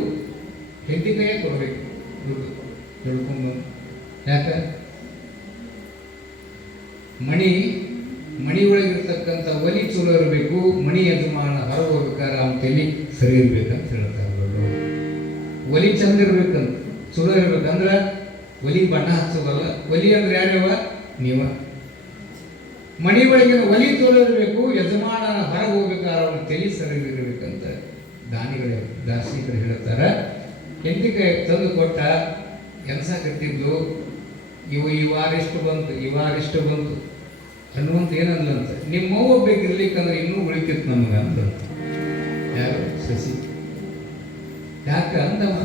ಹೆಂಡತಿ ಕೈಯೇ ಕೊಡ್ಬೇಕು ದುಡ್ಡು ದುಡ್ಕೊಂಡು. ಯಾಕ? ಮಣಿ ಒಳಗಿರ್ತಕ್ಕಂಥ ಒಲಿ ಚಲೋ ಇರಬೇಕು, ಮಣಿ ಯಜಮಾನ ಹೊರ ಹೋಗ್ಬೇಕಾದ್ರೆ ಅವನ ತಲೆ ಸರಿ ಇರ್ಬೇಕಂತ ಹೇಳ್ತಾರೆ ದೊಡ್ಡವರು. ಒಲಿ ಚಂದ ಇರ್ಬೇಕಂತ, ಚಲೋ ಇರ್ಬೇಕಂದ್ರೆ ಒಲಿ ಬಣ್ಣ ಹಚ್ಚೋದಲ್ಲ. ಒಲಿ ಅಂದ್ರೆ ಯಾರ್ಯವ? ನೀವ. ಮಣಿ ಒಳಗಿನ ಒಲಿ ಚಲೋ ಇರಬೇಕು, ಯಜಮಾನನ ಹೊರಗೆ ಹೋಗ್ಬೇಕಾದ್ರೆ ಅವನ ತಲೆ ಸರಿ ಇರ್ಬೇಕಂತ ದಾರ್ಶನಿಕರು ಹೇಳ್ತಾರೆ. ಹೆಂಡತಿ ಕೈ ತಂದು ಕೊಟ್ಟ, ಎನ್ಸಾಕತ್ತಿದ್ಲು. ಈ ವಾರ ಇಷ್ಟು ಬಂತು ಅನ್ನುವಂತ ಏನಂದ್ಲಂತ, ನಿಮ್ಮವ್ವ ಬೇಕಿರ್ಲಿಕ್ಕಂದ್ರೆ ಇನ್ನೂ ಉಳಿತಿತ್ತು ನಮಗೆ ಅಂತಂತ. ಯಾರು? ಸಸಿ. ಯಾಕೆ ಅಂದಮ್ಮ,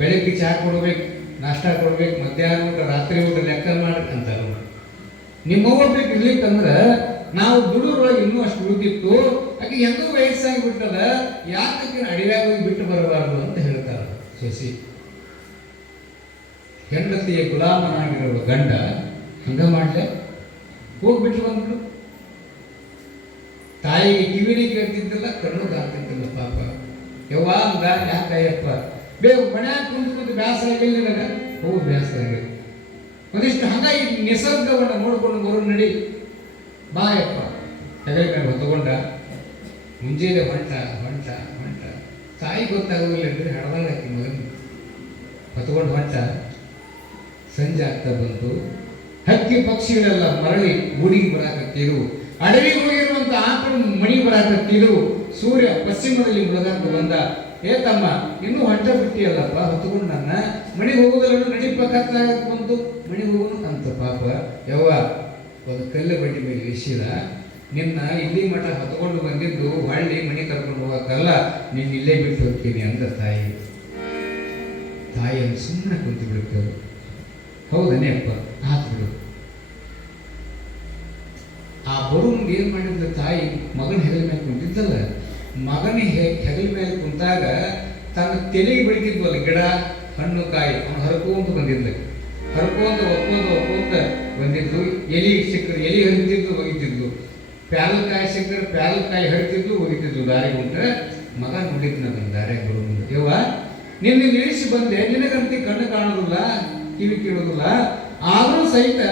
ಬೆಳಗ್ಗೆ ಚಹಾ ಕೊಡ್ಬೇಕು, ನಾಷ್ಟ ಕೊಡ್ಬೇಕು, ಮಧ್ಯಾಹ್ನ ಊಟ, ರಾತ್ರಿ ಊಟ ಲೆಕ್ಕ ಮಾಡಿ ಅಂತ. ನಿಮ್ಮವ್ವ ಬೇಕಿರ್ಲಿಕ್ಕಂದ್ರೆ ನಾವು ದುಡಿದ್ರೊಳಗೆ ಇನ್ನೂ ಅಷ್ಟು ಉಳಿದಿತ್ತು, ಆಕೆ ಎಂದೂ ವಯಸ್ಸಾಗಿ ಬಿಟ್ಟದ, ಯಾಕೆ ಅಡಿವ್ಯಾಗ ಹೋಗಿ ಬಿಟ್ಟು ಬರಬಾರ್ದು ಅಂತ ಹೇಳ್ತಾರೆ ಸಸಿ. ಹೆಂಡತಿಯ ಗುಲಾಮನಾಗಿರುವ ಗಂಡ ಹಂಗ ಮಾಡ್ಲೆ ಹೋಗ್ಬಿಟ್ಟು ಬಂದ್ರು. ತಾಯಿಗೆ ಕಿವಿನಿ ಕೇಳ್ತಿದ್ದಿಲ್ಲ, ಕಣ್ಣು ಕಾಣ್ತಿದ್ದಿಲ್ಲ ಪಾಪ. ಯವ್ವ ಅಂದ, ಯಾಕಯ್ಯಪ್ಪ ಬೇವು ಮನ್ಯಾಗ ಕುಂತು ಬ್ಯಾಸ ಆಗಿಲ್ಲ ನನಗ. ಹೌದು ಬ್ಯಾಸ ಆಗಿಲ್ಲ, ಒಂದಿಷ್ಟು ಹಂಗ ಈ ನಿಸರ್ಗವನ್ನು ನೋಡ್ಕೊಂಡು ಬರೋ ನಡಿ ಬಾಯಪ್ಪ. ಹೆಗಲ ಮೇಲೆ ಹೊತ್ತುಕೊಂಡ ಮುಂಜಾನೆ ಹೊಂಟ. ತಾಯಿ ಗೊತ್ತಾಗೋದಿಲ್ಲ ಅಂದ್ರೆ ಹಡದಾಗ ಹಾಕಿ ಮಗನ ಹೊತ್ಕೊಂಡು ಹೊಂಟ. ಸಂಜೆ ಆಗ್ತಾ ಬಂತು. ಹಕ್ಕಿ ಪಕ್ಷಿಗಳೆಲ್ಲ ಮರಳಿ ಗೂಡಿಗೆ ಬರಾಕತ್ತಿರು. ಅಡವಿಗೆ ಹೋಗಿರುವಂತ ಆಕಳು ಮಣಿ ಬರಾಕತ್ತಿರು. ಸೂರ್ಯ ಪಶ್ಚಿಮದಲ್ಲಿ ಮುಳುಗಾಕ ಬಂದ. ಏ ತಮ್ಮ, ಇನ್ನೂ ಹೊಂಟ ಬಿಟ್ಟಿಯಲ್ಲಪ್ಪ ಹೊತ್ಕೊಂಡು ನನ್ನ ಮಣಿಗೆ ಹೋಗೋದಲ್ಲ, ನಡಿಪ ಕತ್ತಾಗಕ್ಕೆ ಬಂತು, ಮಣಿಗೆ ಹೋಗೋನು ಅಂತ ಪಾಪ. ಯವ್ವ ಒಂದು ಕಲ್ಲು ಬಡ್ಡಿ ಮೇಲೆ ಇಳಿಸಿದ, ನಿನ್ನ ಇಲ್ಲಿ ಮಠ ಹೊತ್ಕೊಂಡು ಬಂದಿದ್ದು ಹೊಳ್ಳಿ ಮಣಿ ಕರ್ಕೊಂಡು ಹೋಗಕ್ಕಲ್ಲ, ನಿನ್ನ ಇಲ್ಲೇ ಬಿಟ್ಟು ಹೋಗ್ತೀನಿ ಅಂದ ತಾಯಿ. ತಾಯಿಯನ್ನು ಸುಮ್ಮನೆ ಕುಂತು ಬಿಡ್ತೇವೆ. ಹೌದನೇ ಅಪ್ಪ, ಆತು ಬಿಡು. ಆ ಬರುವಂದು ಏನು ಮಾಡಿದ್ದ ತಾಯಿ, ಮಗನ ಹೆಗಲ ಮೇಲೆ ಕುಂತಿದ್ದಲ್ಲ, ಮಗನ ಹೆಗಲ ಮೇಲೆ ಕುಂತಾಗ ತನ್ನ ತೆಲೆಗೆ ಬೆಳಿತಿದ್ವಲ್ಲ ಗಿಡ, ಹಣ್ಣು ಕಾಯಿ, ಅವನು ಹರ್ಕೊಂತ ಬಂದಿದ್ದ. ಹರ್ಕೊಂತ ಒಪ್ಕೊಂತ ಬಂದಿದ್ದು. ಎಲಿ ಸಿಕ್ಕರು ಎಲಿ ಹರಿತಿದ್ದು ಒಗಿತಿದ್ದು, ಪ್ಯಾಲಕಾಯಿ ಸಿಕ್ಕರು ಪ್ಯಾಲಕಾಯಿ ಹರಿತಿದ್ದು ಒಗಿತಿದ್ದು. ದಾರಿ ಉಂಟ ಮಗ ನೋಡಿದ್ದು ನನ್ನ ದಾರ್ಯಾಗ ಬರು ಮುಂದೆ. ಯವ್ವ ನಿನ್ನೆ ನಿಲ್ಲಿಸಿ ಬಂದೆ, ನಿನಗಂತಿ ಕಣ್ಣು ಕಾಣೋದಿಲ್ಲ, ಕಿವಿ ಕೇಳೋದಿಲ್ಲ, ಆದರೂ ಸಹಿತ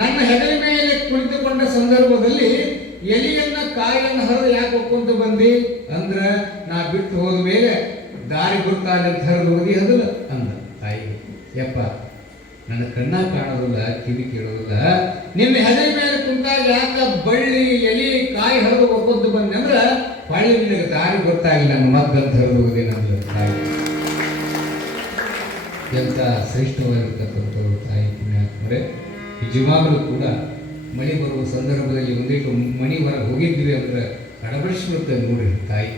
ನನ್ನ ಹೆಗಲ ಮೇಲೆ ಕುಳಿತುಕೊಂಡ ಸಂದರ್ಭದಲ್ಲಿ ಎಲಿಯನ್ನ ಕಾಯನ್ನು ಹರಿದು ಯಾಕೆ ಒಪ್ಕೊಂತ ಬಂದಿ ಅಂದ್ರ, ನಾ ಬಿಟ್ಟು ಹೋದ ಮೇಲೆ ದಾರಿ ಗುರ್ತಾಗ ಅಂತ ಹರಿದು ಹೋಗಿ ಅದಲ್ಲ ಅಂದ ತಾಯಿ. ಯಪ್ಪ ನನ್ನ ಕಣ್ಣ ಕಾಣೋದಿಲ್ಲ, ಕಿವಿ ಕೇಳೋದಿಲ್ಲ, ನಿನ್ನ ಹೆಗಲ ಮೇಲೆ ಕುಂತಾಗ ಯಾಕ ಬಳ್ಳಿ ಎಲಿ ಕಾಯಿ ಹರಿದು ಒಪ್ಕೊಂತ ಬಂದೆ ಅಂದ್ರ ಹೊಳ್ಳಿ ನಿನಗೆ ದಾರಿ ಗೊತ್ತಾಗಿಲ್ಲ, ನನ್ನ ಮಗ್ಗಂತ ಹರಿದು ಹೋಗಿ ನನ್ನ ತಾಯಿ. ಎಂತ ಶ್ರೇಷ್ಠವಾಗಿರ್ತಕ್ಕಂಥವ್ರು ತಾಯಿ ಪುಣ್ಯಾತ್ಮರೇ. ನಿಜವಾಗಲೂ ಕೂಡ ಮಳೆ ಬರುವ ಸಂದರ್ಭದಲ್ಲಿ ಒಂದಿಟ್ಟು ಮಣಿ ಹೊರಗೆ ಹೋಗಿದ್ವಿ ಅಂದ್ರೆ ಕಡಬಡಿಸ್ಬಿಡುತ್ತೆ ನೋಡ್ರಿ ತಾಯಿ.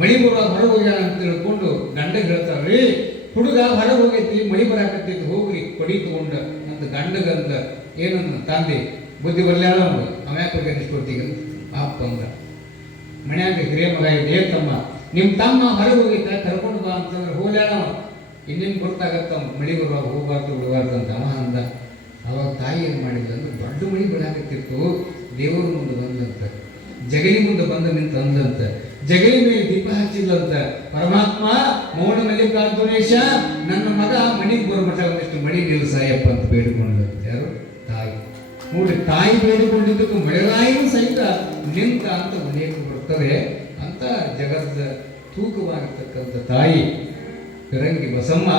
ಮಳಿ ಬರುವ ಹೊರಗೆ ಹೋಗ್ಯಾನ ಅಂತ ತಿಳ್ಕೊಂಡು ಗಂಡ ಹೇಳ್ತಾವ್ರಿ, ಹುಡುಗ ಹೊರಗೆ ಹೋಗೈತಿ, ಮಳಿ ಬರಾಕತ್ತೈತಿ, ಹೋಗ್ರಿ ಕೊಡಿ ತಗೊಂಡ ಅಂತ ಗಂಡಗಂತ ಏನನ್ನ ತಂದೆ ಬುದ್ಧಿ ಬರ್ಲ್ಯಾಳ ಅವ್ಯಾಕೆ ಹೋಗಿ ಅನಿಸ್ಕೊಡ್ತೀಗ ಅಪ್ಪ ಅಂದ. ಮನ್ಯಾಗ ಹಿರಿಯ ಮಗ ಇದೆ, ತಮ್ಮ ನಿಮ್ಮ ತಮ್ಮ ಹೊರಗೆ ಹೋಗಿದ್ದ ಕರ್ಕೊಂಡು ಬಾ ಅಂತಂದ್ರೆ ಹೋಗ್ಯಾಳ. ಇನ್ನೇನು ಗೊತ್ತಾಗತ್ತ ಮಳಿ ಬರುವಾಗ ಹೋಗ್ಬಾರ್ದು ಬಿಡಬಾರ್ದು ಅಂತ ಅವ ಅಂದ. ಅವಾಗ ತಾಯಿ ಏನು ಮಾಡಿಲ್ಲ ಅಂದ್ರೆ ದೊಡ್ಡ ಮಳಿ ಬಿಡಾಕತ್ತಿತ್ತು, ದೇವರು ಮುಂದೆ ಬಂದಂತ, ಜಗಲಿ ಮುಂದೆ ಬಂದ ನಿಂತ ಅಂದಂತ, ಜಗಲಿ ಮೇಲೆ ದೀಪ ಹಚ್ಚಿದ್ಲಂತ. ಪರಮಾತ್ಮ ಮೌನ ಮಲ್ಲಿಕಾರ್ಜುನೇಶ, ನನ್ನ ಮಗ ಮಣಿಗೆ ಬರುಮಠ ಒಂದಿಷ್ಟು ಮಳಿ ನಿಲ್ಸಾಯಪ್ಪ ಅಂತ ಬೇಡಿಕೊಂಡಂತ. ಯಾರು? ತಾಯಿ. ನೋಡ್ರಿ, ತಾಯಿ ಬೇಡಿಕೊಂಡಿದ್ದಕ್ಕೂ ಮಳೆರಾಯಿನೂ ಸಹಿತ ನಿಂತ ಅಂತ ಅನೇಕ ಬರ್ತದೆ ಅಂತ ಜಗದ ತೂಕವಾಗಿರ್ತಕ್ಕಂಥ ತಾಯಿ ಪಿರಂಗಿ ಬಸಮ್ಮ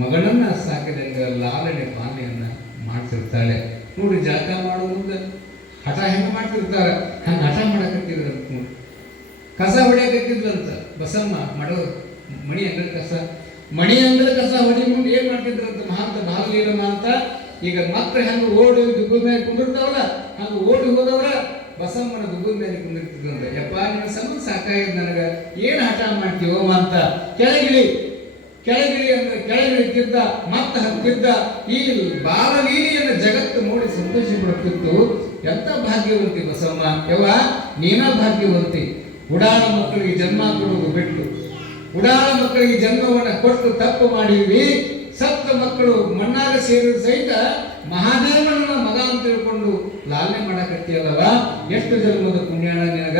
ಮಗಳನ್ನ ಸಾಕಿದಂಗ ಲಾಲನೆ ಪಾಲನೆಯನ್ನ ಮಾಡ್ತಿರ್ತಾಳೆ. ನೋಡಿ, ಜಾಗ ಮಾಡೋ ಮುಂದೆ ಹಠ ಹೆಂಗೆ ಮಾಡ್ತಿರ್ತಾರ, ಹಂಗೆ ಹಠ ಮಾಡಕತ್ತಿದ್ರಂತ. ನೋಡಿ, ಕಸ ಹೊಡೆಯಕತ್ತಿದ್ರಂತ ಬಸಮ್ಮ. ಮಣಿ ಅಂಗಡಿ ಕಸ ಹೊಡಿ ಮುಂದೆ ಏನ್ ಮಾಡ್ತಿದ್ರಂತ ಮಹಾಂತ ಬಾಲಲೀಲಮ್ಮ ಅಂತ. ಈಗ ಮತ್ತೆ ಹಂಗೆ ಓಡಿ ದುಗ್ಗದ ಮೇಲೆ ಕುಂದಿರ್ತಾವಲ್ಲ, ಹಂಗೆ ಓಡಿ ಹೋದವ್ರ ಬಸಮ್ಮನ ದುಗ್ಗದ ಮೇಲೆ ಕುಂದಿರ್ತಿದ್ರಂತ. ಯಪ್ಪ ನಿನ್ನ ಸಂಬಂಧ ಸಾಕಾಗಿದ್ ನನಗ, ಏನ್ ಹಠ ಮಾಡ್ತೀವೋ ಅಂತ. ಕೆಳಗಿಳಿ ಅಂದ್ರೆ ಕೆಳಗಿಳಿತಿದ್ದ, ಮತ್ತೆ ಹತ್ತಿದ್ದ. ಈ ಬಾಲಲೀಲೆಯನ್ನು ಜಗತ್ತು ನೋಡಿ ಸಂತೋಷ ಪಡುತ್ತಿತ್ತು. ಎಂತ ಭಾಗ್ಯವಂತಿ ಬಸಮ್ಮ, ಯವ್ವ ನೀನ ಭಾಗ್ಯವಂತಿ. ಉಡಾಳ ಮಕ್ಕಳಿಗೆ ಜನ್ಮ ಕೊಡುವುದು ಬಿಟ್ಟು, ಉಡಾಳ ಮಕ್ಕಳಿಗೆ ಜನ್ಮವನ್ನು ಕೊಟ್ಟು ತಪ್ಪು ಮಾಡಿದ್ವಿ. ಸಪ್ತ ಮಕ್ಕಳು ಮಣ್ಣಾಗ ಸೇರಿದ ಸಹಿತ ಮಹಾದೇವನ ಮಗ ಅಂತ ತಿಳ್ಕೊಂಡು ಲಾಲನೆ ಮಾಡಕತ್ತಿಯಲ್ಲವ, ಎಷ್ಟು ಜನ್ಮದ ಪುಣ್ಯಾಣ ನಿನಗ.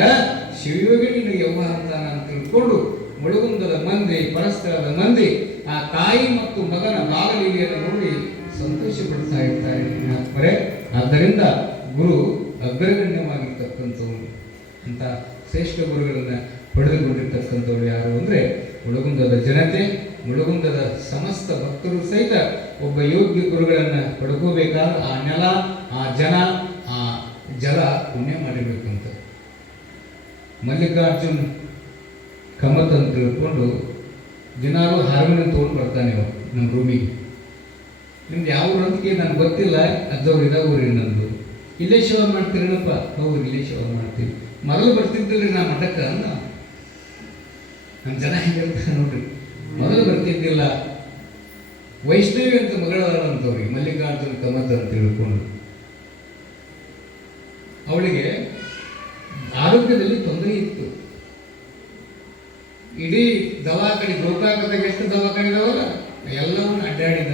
ಶಿವಯೋಗಿ ನಿನಗೆ ಯವ್ವ ಅಂತಾನ ಅಂತ ತಿಳ್ಕೊಂಡು ಮುಳುಗುಂದದ ಮಂದಿ, ಪರಸ್ಥಳದ ಮಂದಿ ಆ ತಾಯಿ ಮತ್ತು ಮಗನ ಬಾಲಲೀಲೆಯನ್ನು ನೋಡಿ ಸಂತೋಷ ಪಡ್ತಾ ಇರ್ತಾರೆ. ಆದ್ದರಿಂದ ಗುರು ಅಗ್ರಗಣ್ಯವಾಗಿರ್ತಕ್ಕಂಥವ್ರು ಅಂತ ಶ್ರೇಷ್ಠ ಗುರುಗಳನ್ನ ಪಡೆದುಕೊಂಡಿರ್ತಕ್ಕಂಥವ್ರು ಯಾರು ಅಂದ್ರೆ ಮುಳುಗುಂದದ ಜನತೆ, ಮುಳುಗುಂದದ ಸಮಸ್ತ ಭಕ್ತರು ಸಹಿತ ಒಬ್ಬ ಯೋಗ್ಯ ಗುರುಗಳನ್ನ ಪಡ್ಕೋಬೇಕಾದ್ರೆ ಆ ನೆಲ, ಆ ಜನ, ಆ ಜಲ ಪುಣ್ಯ ಮಾಡಿರ್ಬೇಕಂತ. ಮಲ್ಲಿಕಾರ್ಜುನ್ ಕಮತ್ ಅಂತ ತಿಳ್ಕೊಂಡು ದಿನಾಲು ಹಾರ್ಮೋನಿಯಂ ತೊಗೊಂಡು ಬರ್ತಾನೆ ನಮ್ಮ ರೂಮಿಗೆ. ನಿಮ್ದು ಯಾವ ಊರು ಅಂತ ನನಗೆ ಗೊತ್ತಿಲ್ಲ, ಅಜ್ಜವ್ರು ಇದ ಊರಿ ನಂದು. ಇಲ್ಲೇ ಶಿವ ಮಾಡ್ತೀರೇನಪ್ಪ? ಹೌದು, ಇಲ್ಲೇ ಶಿವ ಮಾಡ್ತೀವಿ. ಮೊದಲು ಬರ್ತಿದ್ದಿಲ್ರಿ ನಾ ಮಠಕ್ಕೆ ಅಂದ. ನಮ್ಮ ಜನ ಹೆಂಗಿರ್ತಾರೆ ನೋಡ್ರಿ, ಮೊದಲು ಬರ್ತಿದ್ದಿಲ್ಲ. ವೈಷ್ಣವಿ ಅಂತ ಮಗಳಂತವ್ರಿಗೆ ಮಲ್ಲಿಕಾರ್ಜುನ ಕಮತ್ ಅಂತ ತಿಳ್ಕೊಂಡು ಅವಳಿಗೆ ಆರೋಗ್ಯದಲ್ಲಿ ತೊಂದರೆ ಇತ್ತು. ಇಡೀ ದವಾಖಾನೆ ಗೋಕಾಕದಾಗ ಎಷ್ಟು ದವಾಖಾನೆ ಇದಾವಲ್ಲ ಎಲ್ಲವನ್ನು ಅಡ್ಡಾಡಿದ.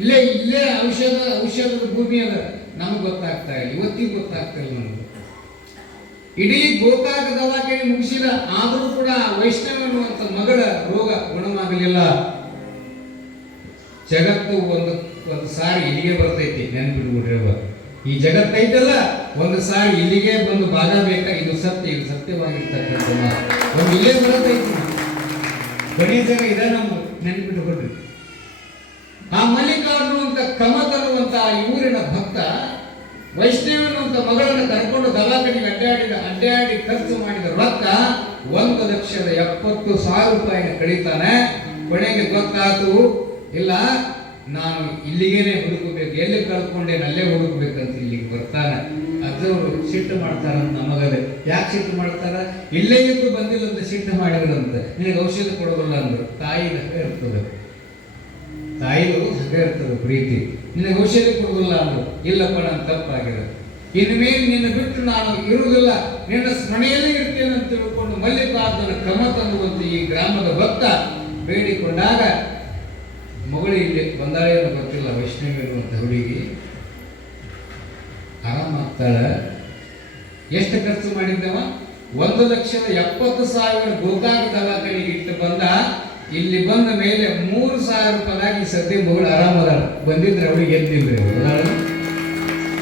ಇಲ್ಲೇ ಔಷಧದ ಭೂಮಿ ಅದ, ನಮಗೆ ಗೊತ್ತಾಗ್ತಾ ಇಲ್ಲ, ಇವತ್ತಿಗೆ ಗೊತ್ತಾಗ್ತಾ ಇಲ್ಲ ನಮಗೆ. ಇಡೀ ಗೋಕಾಕ ದವಾಖಾನೆ ಮುಗಿಸಿದ, ಆದರೂ ಕೂಡ ವೈಷ್ಣವ ಅನ್ನುವಂಥ ಮಗಳ ರೋಗ ಗುಣವಾಗಲಿಲ್ಲ. ಜಗತ್ತು ಒಂದು ಸಾರಿ ಇಲ್ಲಿಗೆ ಬರ್ತೈತಿ, ನೆನಪಿಟ್ಬಿಡ್ರಿ. ಈ ಜಗತ್ತೈತಲ್ಲ, ಒಂದು ಸಾರಿ ಇಲ್ಲಿಗೆ ಬಂದು ಭಾಗ ಬೇಕಾ? ಇದು ಸತ್ಯ, ಇದು ಸತ್ಯವಾಗಿರ್ತಕ್ಕಂಥ ಒಂದು ಇಲ್ಲೇ ಬರತೈತಿ. ಕೊನೆಯ ಜಾಗ ಇದೆ, ನಮ್ಮ ನೆನಪಿಟ್ಬಿಡ್ರಿ. ಆ ಮಲ್ಲಿಕಾರ್ಜುನ ಅಂತ ಕಮತ್ ಅನ್ನುವಂತ ಈ ಊರಿನ ಭಕ್ತ ವೈಷ್ಣವಿ ಅನ್ನುವಂಥ ಮಗಳನ್ನು ಕರ್ಕೊಂಡು ದವಾಖಾನೆಗೆ ಅಡ್ಡಾಡಿ ಖರ್ಚು ಮಾಡಿದ ರೊಕ್ಕ 1,70,000 ರೂಪಾಯಿನ ಕಳೀತಾನೆ. ಕೊನೆಗೆ ಗೊತ್ತಾತು, ಇಲ್ಲ ನಾನು ಇಲ್ಲಿಗೇನೆ ಹುಡುಕಬೇಕು, ಎಲ್ಲಿ ಕಳ್ಕೊಂಡೇನೆ ಅಲ್ಲೇ ಹುಡುಕ್ಬೇಕಂತ ಇಲ್ಲಿಗೆ ಬರ್ತಾನೆ. ಅಜ್ಜವರು ಸಿಟ್ಟು ಮಾಡ್ತಾರಂತ ನಮಗದೆ. ಯಾಕೆ ಸಿಟ್ಟು ಮಾಡ್ತಾರ? ಇಲ್ಲೇ ಇದ್ದು ಬಂದಿಲ್ಲ ಅಂತ ಸಿಟ್ಟು ಮಾಡಿದ್ರಂತ. ನಿನಗೆ ಔಷಧ ಕೊಡೋದಿಲ್ಲ ಅಂದ್ರು. ತಾಯಿದ ಇರ್ತದೆ, ತಾಯಿದು ಹಾಗೆ ಇರ್ತದೆ ಪ್ರೀತಿ. ನಿನಗೆ ಔಷಧಿ ಕೊಡೋದಿಲ್ಲ ಅಂದ್ರು. ಇಲ್ಲಪ್ಪ, ನಾನು ತಪ್ಪಾಗಿದೆ, ಇನ್ಮೇಲೆ ನಿನ್ನ ಬಿಟ್ಟು ನಾನು ಇರುವುದಿಲ್ಲ, ನಿನ್ನ ಸ್ಮರಣೆಯಲ್ಲೇ ಇರ್ತೇನೆ ಅಂತ ತಿಳ್ಕೊಂಡು ಮಲ್ಲಿಕಾರ್ಜುನ ಕಮತ್ ಅನ್ನುವಂತ ಈ ಗ್ರಾಮದ ಭಕ್ತ ಬೇಡಿಕೊಂಡಾಗ ಮಗಳು ಇಲ್ಲಿ ಬಂದಾಳೆ ಅಂತ ಗೊತ್ತಿಲ್ಲ. ವೈಷ್ಣವಿ ಅನ್ನುವಂಥ ಹುಡುಗಿ ಆರಾಮಾಗ್ತಾಳೆ. ಎಷ್ಟು ಖರ್ಚು ಮಾಡಿದ್ದವ? 1,70,000 ಗೋಕಾಕ ದವಾಖಾನೆಗೆ ಇಟ್ಟು ಬಂದ. ಇಲ್ಲಿ ಬಂದ ಮೇಲೆ 3,000 ರೂಪಾಯಿ ಸದ್ಯ ಮಗಳು ಆರಾಮದಾಳ. ಬಂದಿದ್ರೆ ಅವಳಿಗೆ ಎದ್ದಿಲ್ರಿ,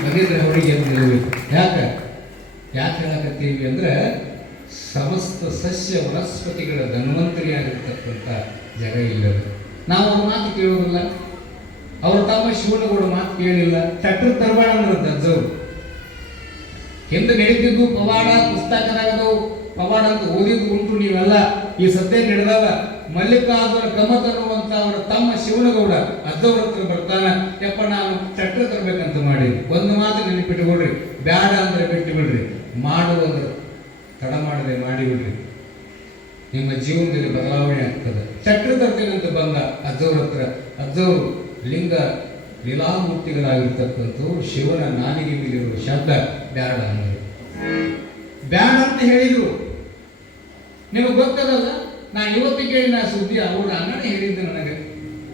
ಬಂದಿದ್ರೆ ಅವಳಿಗೆ ಎದ್ದಿಲ್ರಿ. ಯಾಕೆ ಹೇಳಕತ್ತೀವಿ ಅಂದ್ರೆ, ಸಮಸ್ತ ಸಸ್ಯ ವನಸ್ಪತಿಗಳ ಧನ್ವಂತರಿಯಾಗಿರ್ತಕ್ಕಂಥ ಜಾಗ ಇಲ್ಲದ. ನಾವು ಅವ್ರ ಮಾತು ಕೇಳೋದಿಲ್ಲ, ಅವ್ರ ತಮ್ಮ ಶಿವನಗೌಡ ಮಾತು ಕೇಳಿಲ್ಲ. ಚಟ್ರ ತರಬೇಡ ಅನ್ನೋದು ಅಜ್ಜವ್ರು. ಹಿಂದೆ ನಡೀತಿದ್ದು ಪವಾಡ, ಪುಸ್ತಕದಾಗದು ಪವಾಡ ಅಂತ ಓದಿದ್ದು ಉಂಟು ನೀವೆಲ್ಲ. ಈ ಸದ್ಯ ನಡೆದಾಗ ಮಲ್ಲಿಕಾರ್ಜುನ ಕಮತ್ ಅನ್ನುವಂತ ಅವರ ತಮ್ಮ ಶಿವನಗೌಡ ಅಜ್ಜವ್ರ ಹತ್ರ ಬರ್ತಾನ. ಯಪ್ಪ, ನಾನು ಚಟ್ರ ತರಬೇಕಂತ ಮಾಡಿ ಒಂದು ಮಾತು ನೆನಪಿಟ್ಟುಕೊಡ್ರಿ, ಬ್ಯಾಡ ಅಂದ್ರೆ ಬಿಟ್ಟು ಬಿಡ್ರಿ, ಮಾಡುವಂದ್ರೆ ತಡ ಮಾಡದೆ ಮಾಡಿಬಿಡ್ರಿ, ನಿಮ್ಮ ಜೀವನದಲ್ಲಿ ಬದಲಾವಣೆ ಆಗ್ತದೆ. ಚಟ್ರ ತರ್ತೇನಂತ ಬಂದ ಅಜ್ಜವ್ರ ಹತ್ರ. ಅಜ್ಜವರು ಲಿಂಗ ಲೀಲಾಮೂರ್ತಿಗಳಾಗಿರ್ತಕ್ಕಂಥವ್ರು. ಶಿವನ ನಾಲಿಗೆ ಮೇಲಿರುವ ಶಬ್ದ ಬ್ಯಾಡ ಅನ್ನೋದು. ಬ್ಯಾಡ ಅಂತ ಹೇಳಿದ್ರು. ನಿಮಗೆ ಗೊತ್ತದಲ್ಲ, ನಾ ಇವತ್ತು ಕೇಳಿನ ಸುದ್ದಿ ಅವ್ರ ಅಣ್ಣನೇ ಹೇಳಿದ್ದು ನನಗೆ.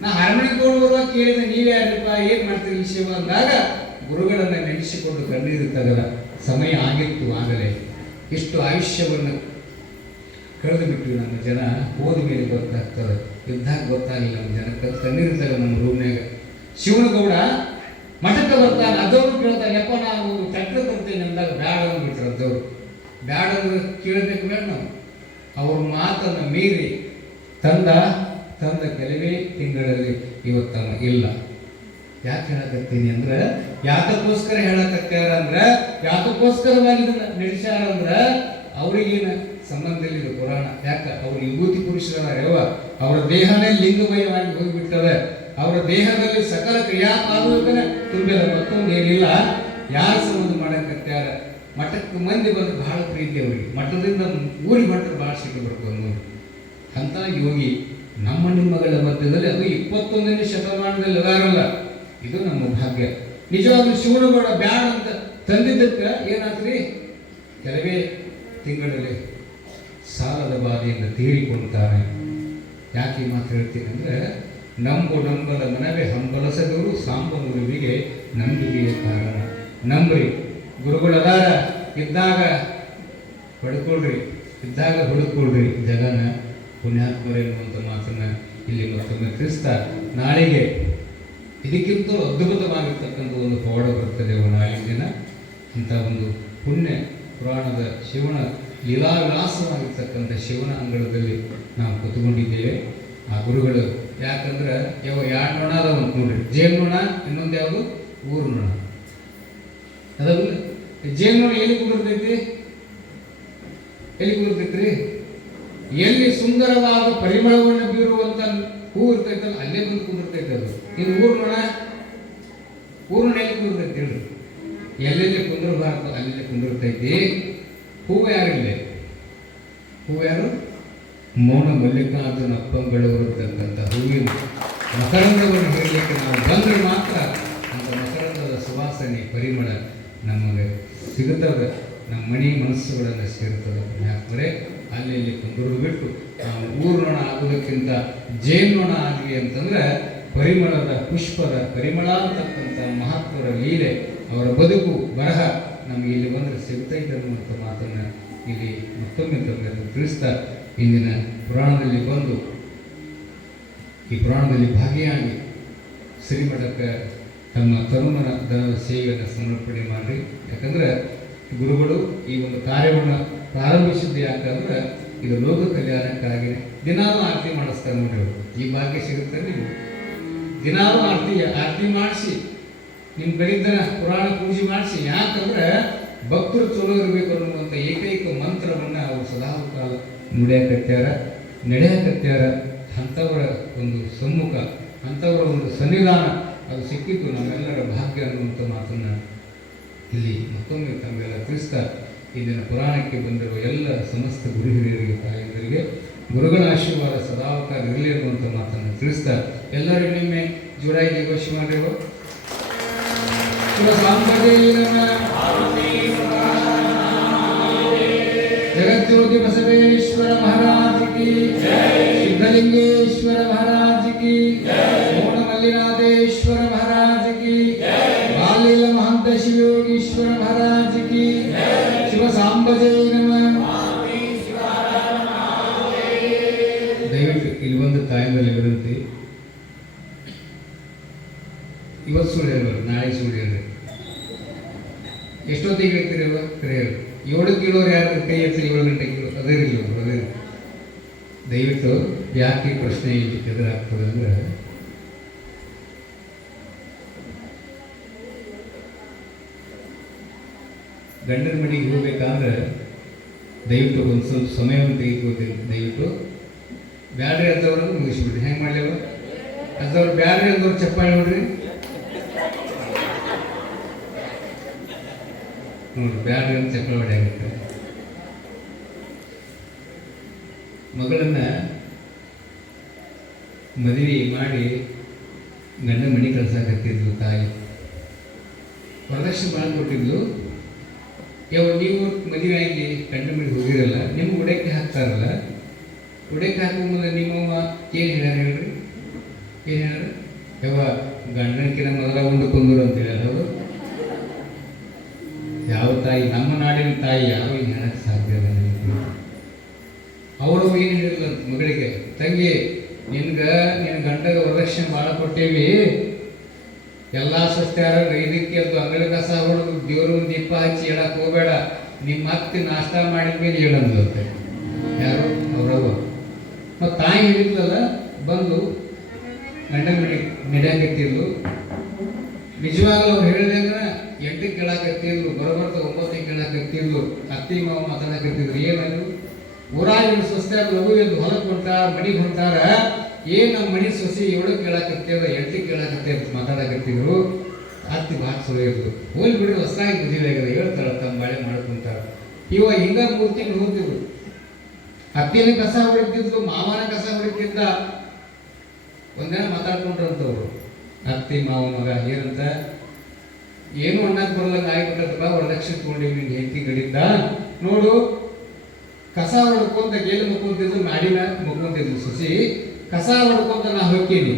ನಾ ಹರಮಣಿಗೆ ಕೊಡುವಾಗ ಕೇಳಿದ, ನೀವೇ ಯಾರಪ್ಪ, ಏನ್ ಮಾಡ್ತೀರಿ ಶಿವ ಅಂದಾಗ ಗುರುಗಳನ್ನ ನೆನೆಸಿಕೊಂಡು ಕಣ್ಣೀರು ತಗದ. ಸಮಯ ಆಗಿತ್ತು ಆಗಲೇ. ಇಷ್ಟು ಆಯುಷ್ಯವನ್ನು ಕಳೆದು ಬಿಟ್ಟು ನಮ್ಮ ಜನ ಹೋದ ಮೇಲೆ ಗೊತ್ತಾಗ್ತದೆ. ಇದ್ದಾಗ ಗೊತ್ತಾಗಲಿಲ್ಲ ನಮ್ಮ ಜನಕ್ಕೆ. ಕಣ್ಣೀರಿದ್ದಾಗ ನಮ್ಮ ರೂಮ್ನಾಗ ಶಿವನಗೌಡ ಮಠಕ್ಕೆ ಬರ್ತಾನೆ. ಅಜ್ಜವ್ರು ಕೇಳ್ತಾನೆ, ಯಪ್ಪ ನಾನು ಚಕ್ರ ತರ್ತೇನೆ ಅಂದಾಗ ಬ್ಯಾಡ ಅಂದ್ಬಿಟ್ರು ಅಜ್ಜವ್ರು. ಬ್ಯಾಡ ಅಂದ್ರೆ ಕೇಳಬೇಕು ಬೇಡ ನಾವು. ಅವ್ರ ಮಾತನ್ನು ಮೀರಿ ತಂದ ಕೆಲವೇ ತಿಂಗಳಲ್ಲಿ ಇವತ್ತವ ಇಲ್ಲ. ಯಾಕೆ ಹೇಳಕತ್ತೀನಿ ಅಂದ್ರೆ, ಯಾತಕ್ಕೋಸ್ಕರ ಹೇಳಕತ್ತಾರ ಅಂದ್ರೆ, ಯಾತಕ್ಕೋಸ್ಕರವಾಗಿ ನಡೆಸ್ಯಾರ ಅಂದ್ರೆ ಅವ್ರಿಗೇನು ಸಂಬಂಧ ಇಲ್ಲ ಪುರಾಣ. ಯಾಕ? ಅವ್ರು ವಿಭೂತಿ ಪುರುಷರ ಯಾವ ಅವರ ದೇಹನೇ ಲಿಂಗಮಯವಾಗಿ ಹೋಗಿಬಿಟ್ಟದೆ. ಅವರ ದೇಹದಲ್ಲಿ ಸಕಲ ಕ್ರಿಯಾಕಾಲುಕನ ತುಂಬಿದ, ಮತ್ತೊಂದು ಏನಿಲ್ಲ. ಯಾರು ಸಂಬಂಧ ಮಾಡಕತ್ಯಾರ? ಮಠಕ್ಕೆ ಮಂದಿ ಬಂದು ಬಹಳ ಪ್ರೀತಿ ಅವರಿಗೆ. ಮಠದಿಂದ ಊರಿಗೆ ಹೊಟ್ಟರೆ ಭಾಳ ಸಿಟ್ಟು ಬರ್ಬೋದು. ಅಂತ ಯೋಗಿ ನಮ್ಮ ನಿಮ್ಮಗಳ ಮಧ್ಯದಲ್ಲಿ, ಅದು 21ನೇ ಶತಮಾನದಲ್ಲಿ ಅದಾರಲ್ಲ, ಇದು ನಮ್ಮ ಭಾಗ್ಯ. ನಿಜವಾಗ್ಲೂ ಶಿವನಗೌಡ ಬ್ಯಾಡ ಅಂತ ತಂದಿದ್ದಕ್ಕೆ ಏನಾದ್ರಿ, ಕೆಲವೇ ತಿಂಗಳಲ್ಲಿ ಸಾಲದ ಬಾಧೆಯಿಂದ ತೀರಿಕೊಳ್ತಾರೆ. ಯಾಕೆ ಈ ಮಾತು ಹೇಳ್ತೀನಿ ಅಂದರೆ, ನಂಬದ ಮನವೇ ಹಂಬಲಸದವರು ಸಾಂಬನುರುವಿಗೆ ನಂಬಿಕೆಯ ಕಾರಣ. ನಂಬ್ರಿ, ಗುರುಗಳದಾರ, ಇದ್ದಾಗ ಪಡ್ಕೊಳ್ರಿ, ಇದ್ದಾಗ ಹುಡುಕೊಳ್ರಿ ಜಗನ ಪುಣ್ಯಾತ್ಮರು ಎನ್ನುವಂಥ ಮಾತನ್ನ ಇಲ್ಲಿ ಮತ್ತೊಮ್ಮೆ ಕ್ರಿಸ್ತ ನಾಳೆಗೆ ಇದಕ್ಕಿಂತಲೂ ಅದ್ಭುತವಾಗಿರ್ತಕ್ಕಂಥ ಒಂದು ಪವಾಡ ಬರ್ತದೆ ನಾಳಿನ ದಿನ. ಇಂಥ ಒಂದು ಪುಣ್ಯ ಪುರಾಣದ ಶಿವನ ಲೀಲಾವಿಲಾಸವಾಗಿರ್ತಕ್ಕಂಥ ಶಿವನ ಅಂಗಳದಲ್ಲಿ ನಾವು ಕೂತ್ಕೊಂಡಿದ್ದೇವೆ. ಆ ಗುರುಗಳು ಯಾಕಂದ್ರೆ ಎರಡು ನೊಣ ಅದಾವ ಅಂತ ನೋಡ್ರಿ. ಜೇನು ನೊಣ, ಇನ್ನೊಂದು ಯಾವುದು ಊರು ನೊಣ ಅದಲ್ಲ. ಜೇನು ನೊಣ ಎಲ್ಲಿ ಕುದುರ್ತೈತಿ? ಎಲ್ಲಿ ಕುದುರ್ತೈತ್ರಿ? ಎಲ್ಲಿ ಸುಂದರವಾದ ಪರಿಮಳವನ್ನು ಬೀರುವಂತ ಹೂ ಇರ್ತೈತಲ್ಲ ಅಲ್ಲೇ ಬಂದು ಕುಂದಿರ್ತೈತೆ ಅದು. ಇನ್ನು ಊರ್ನ ಎಲ್ಲಿ ಕುಂದಿರ್ತೈತಿ ಹೇಳ್ರಿ? ಎಲ್ಲೆಲ್ಲಿ ಕುಂದಿರಬಾರ್ದು ಅಲ್ಲೆಲ್ಲಿ ಕುಂದಿರ್ತೈತಿ. ಹೂವು ಯಾರಿಲ್ಲ? ಹೂವು ಯಾರು? ಮೌನ ಮಲ್ಲಿಕಾರ್ಜುನ ಅಪ್ಪಂಗಳವರತಕ್ಕಂಥ ಹೂವಿನ ಮಕರಂದವನ್ನು ಹೇಳಲಿಕ್ಕೆ ನಾವು ಬಂದರೆ ಮಾತ್ರ ಅಂತ ಮಕರಂದದ ಸುವಾಸನೆ ಪರಿಮಳ ನಮಗೆ ಸಿಗುತ್ತದೆ, ನಮ್ಮ ಮನೆ ಮನಸ್ಸುಗಳನ್ನು ಸೇರ್ತದೆ. ಯಾಕಂದರೆ ಅಲ್ಲಿ ಇಲ್ಲಿ ಕುಂದುರು ಬಿಟ್ಟು ನಾವು ಊರ್ನೋಣ ಆಗೋದಕ್ಕಿಂತ ಜೇನ್ನೋಣ ಆಗಲಿ ಅಂತಂದ್ರೆ ಪರಿಮಳದ ಪುಷ್ಪದ ಪರಿಮಳ ಅಂತಕ್ಕಂಥ ಮಹತ್ವದ ಲೀಲೆ ಅವರ ಬದುಕು ಬರಹ ನಮಗೆ ಇಲ್ಲಿ ಬಂದರೆ ಸಿಗ್ತೈತೆ ಅನ್ನುವಂಥ ಮಾತನ್ನು ಇಲ್ಲಿ ಮತ್ತೊಮ್ಮೆ ತಮಗೆ ತಿಳಿಸ್ತಾ ಇಂದಿನ ಪುರಾಣದಲ್ಲಿ ಬಂದು ಈ ಪುರಾಣದಲ್ಲಿ ಭಾಗಿಯಾಗಿ ಶ್ರೀಮಠಕ್ಕೆ ತಮ್ಮ ತರುಣನ ದನದ ಸೇವೆಯನ್ನು ಸಮರ್ಪಣೆ ಮಾಡಿ. ಯಾಕಂದ್ರೆ ಗುರುಗಳು ಈ ಒಂದು ಕಾರ್ಯವನ್ನು ಪ್ರಾರಂಭಿಸಿದ್ದು ಯಾಕಂದ್ರೆ ಇದು ಲೋಕ ಕಲ್ಯಾಣಕ್ಕಾಗಿ. ದಿನಾಲೂ ಆರತಿ ಮಾಡಿಸ್ತಾರೆ ನೋಡ್ರಿ, ಈ ಭಾಗ್ಯ ಸಿಗುತ್ತೆ ನೀವು. ದಿನಾಲೂ ಆರತಿ ಮಾಡಿಸಿ ನಿಮ್ಮ ಬೆಳಿದ್ದನ ಪುರಾಣ ಪೂಜೆ ಮಾಡಿಸಿ. ಯಾಕಂದ್ರೆ ಭಕ್ತರು ಚಲೋ ಇರಬೇಕು ಅನ್ನುವಂಥ ಏಕೈಕ ಮಂತ್ರವನ್ನು ಅವರು ಸದಾಕಾಲ ನಡೆಯಕತ್ಯಾರ. ಅಂಥವರ ಒಂದು ಸಮ್ಮುಖ, ಅಂಥವರ ಒಂದು ಸನ್ನಿಧಾನ ಅದು ಸಿಕ್ಕಿದ್ದು ನಮ್ಮೆಲ್ಲರ ಭಾಗ್ಯ ಅನ್ನುವಂಥ ಮಾತನ್ನು ಇಲ್ಲಿ ಮತ್ತೊಮ್ಮೆ ತಮ್ಮೆಲ್ಲ ತಿಳಿಸ್ತಾ ಇಂದಿನ ಪುರಾಣಕ್ಕೆ ಬಂದಿರುವ ಎಲ್ಲ ಸಮಸ್ತ ಗುರು ಹಿರಿಯರಿಗೆ, ತಾಯಂದರಿಗೆ ಗುರುಗಳ ಆಶೀರ್ವಾದ ಸದಾಕಾಲ ಇರಲಿ ಅನ್ನುವಂಥ ಮಾತನ್ನು ತಿಳಿಸ್ತಾ ಎಲ್ಲರೂ ನಿಮ್ಮೆ ಜೋಡಾಯಿ ಜಯಘೋಷ ಮಾಡಿರುವ ಜಗಜ್ಯೋತಿ ಬಸವೇಶ್ವರ ಮಹಾರಾಜ್ ಕಿ, ಸಿದ್ಧಲಿಂಗೇಶ್ವರ ಮಹಾರಾಜ್ ಕಿ, ಮೌನ ಮಲ್ಲಿನಾಥೇಶ್ವರ ಮಹಾರಾಜ್ ಕಿ, ಬಾಲ್ಯಲ ಮಹಂತ ಶಿವಯೋಗೀಶ್ವರ ಮಹಾರಾಜ್ ಕಿ, ಶಿವ ಸಾಂಬಜಯ ನಮಃ. ದಯವಿಟ್ಟು ಇಲ್ಲಿ ಬಂದು ತಾಯಿನಲ್ಲಿ ವಿನಂತಿ, ಇವತ್ತು ಸುಳ್ಳು ಹೇಳ್ಬಾರ್ದು, ನಾಳೆ ಸುಳ್ಳು ಹೇಳ್ರಿ. ಎಷ್ಟೊತ್ತಿಗೆ ಹೇಳ್ತೀರಲ್ವ ಕರೆಯರು 7 ಕಿಲೋರು ಯಾರು ಕೈ ಎತ್ತಿ 7 ಗಂಟೆಗೆ ಅದೇ ಇಲ್ಲ ಅದೇ. ದಯವಿಟ್ಟು ಯಾಕೆ ಪ್ರಶ್ನೆ ಇಲ್ಲಿ ಎದುರಾಗ್ತದೆ ಅಂದ್ರೆ ಗಂಡನ ಮನೆಗೆ ಹೋಗ್ಬೇಕಾದ್ರೆ ದಯವಿಟ್ಟು ಒಂದು ಸ್ವಲ್ಪ ಸಮಯವನ್ನು ತೆಗೆದುಕೊಳ್ತೀನಿ. ದಯವಿಟ್ಟು ಬ್ಯಾಡ್ರಿ ಅಂತವ್ರನ್ನು ಮುಗಿಸ್ಬಿಡ್ರಿ. ಹೆಂಗೆ ಮಾಡ್ಲೇವ ಅಂತವ್ರು ಬ್ಯಾಡ್ರಿ ಅಂತವ್ರು ಚಪ್ಪಾಳೆ ನೋಡ್ರಿ ನೋಡಿ, ಬ್ಯಾಡ್ರಿ ಅಂತ ಚಪ್ಪಾಳೆ ಹೊಡೆ ಆಗುತ್ತೆ. ಮಗಳನ್ನ ಮದುವೆ ಮಾಡಿ ಗಂಡ ಮನೆ ಕಳ್ಸಾಕತ್ತಿದ್ಲು ತಾಯಿ. ವರದಕ್ಷಿಣೆ ಮಾಡಿಕೊಟ್ಟಿದ್ಲು. ನೀವು ಮದುವೆ ಆಗಿ ಗಂಡ ಮನೆಗೆ ಹೋಗಿರಲ್ಲ, ನಿಮ್ಗೆ ಉಡಕ್ಕೆ ಹಾಕ್ತಾರಲ್ಲ, ಉಡಕ್ಕೆ ಹಾಕೋ ಮುಂದೆ ನಿಮ್ಮವ್ವ ಏನು ಹೇಳ್ಯಾರ ಹೇಳ್ರಿ? ಏನು ಹೇಳ್ಯಾರ? ಗಂಡನಕಿನ ಮೊದಲ ಉಂಡು ಕುಂದೂರು ಅಂತ ಹೇಳಲ್ಲ ಅವರು. ಯಾವ ತಾಯಿ, ನಮ್ಮ ನಾಡಿನ ತಾಯಿ ಯಾವ ಹಿಂಗೆ ಹೇಳಕ್ಕೆ ಸಾಧ್ಯ ಇಲ್ಲ. ಅವರು ಏನು ಹೇಳಿಲ್ಲ ಅಂತ ಮಗಳಿಗೆ, ತಂಗಿ ನಿನ್ನ ಗಂಡಗೆ ವರದಕ್ಷಿಣೆ ಭಾಳ ಕೊಟ್ಟೇವಿ, ಎಲ್ಲ ಸಸ್ತ್ಯಾರ ಇದಕ್ಕೆ ಅದು ಅಂಗಡಿ ಕಸ ಹೊಡೆದು ದೇವ್ರ ದೀಪ ಹಚ್ಚಿ ಹೇಳಕ್ಕೆ ಹೋಗಬೇಡ, ನಿಮ್ಮ ಅತ್ತೆ ನಾಷ್ಟ ಮಾಡಿದ ಮೇಲೆ ಹೇಳಂದ್ಲಂತೆ. ಯಾರು? ಅವರವ. ಮತ್ತು ತಾಯಿ ಹೇಳಿದ್ಲಲ್ಲ, ಬಂದು ಗಂಡನ ಮನೆ ನಡೆಯಾಕತ್ತಿದ್ಲು. ನಿಜವಾಗ್ಲೂ ಅವ್ರು ಹೇಳಿದೆ ಅಂದ್ರೆ 8ಕ್ಕೆ ಕೇಳಾಕತ್ತಿದ್ಲು, ಬರೋಬರ್ತ 9ಕ್ಕೆ ಕೇಳಾಕತ್ತಿದ್ಲು. ಅತ್ತಿ ಮಾವ ಮಾತಾಡಕತ್ತಿದ್ರು. ಏನದು? ಊರಾಗ ಸೊಸ್ತ್ಯಾರ ಲಘು ಎಂದು ಹೊಲಕ್ಕೆ ಹೊಂಟಾರ, ಮನೆಗೆ ಹೊಂಟಾರ. ಏನು ನಮ್ಮ ಮನೆ ಸೊಸಿ 7ಕ್ಕೆ ಕೇಳಾಕತ್ತೇದ 8ಕ್ಕೆ ಕೇಳಾಕತ್ತೆ ಅಂತ ಮಾತಾಡಕತ್ತಿದ್ರು. ಅತ್ತಿ ಭಾಳ ಸುಳ್ಳು ಇದ್ರು. ಹೋಗಿ ಬಿಡ್ರಿ, ಹೊಸದಾಗಿ ಮದುವೆ ಆಗ್ಯದ, ಹೇಳ್ತಾಳ ತಮ್ಮ ಬಾಳೆ ಮಾಡ್ಕೊಂತಾರ. ಇವಾಗ ಹಿಂಗ 3 ತಿಂಗಳು ಹೋಗ್ತಿದ್ರು. ಅತ್ತಿನ ಕಸ ಹೊಡಿತಿದ್ಲು, ಮಾವನ ಕಸ ಹೊಡಿತಿದ್ದ. ಒಂದಿನ ಮಾತಾಡ್ಕೊಂಡ್ರಂತವ್ರು ಅತ್ತಿ ಮಾವ ಮಗ. ಏನಂತ? ಏನು ಅನ್ನಕ್ಕೆ ಬರಲಂಗ ಆಗಿಬಿಟ್ಟದಪ್ಪ, ವರದಕ್ಷಿಣೆ ತಗೊಂಡಿವಿ ನಿನ್ನ ಹೆಂಡತಿ ಗಡಿದ್ದ ನೋಡು. ಕಸ ಹೊಡ್ಕೊಂತ ಗೇಲು ಮಕ್ಕೊಂತಿದ್ರು, ಮಾಡಿನ ಮಕ್ಕೊಂತಿದ್ರು ಸೊಸಿ. ಕಸ ಹೊಡ್ಕೊಂತ ನಾ ಹೋಗ್ತೀನಿ,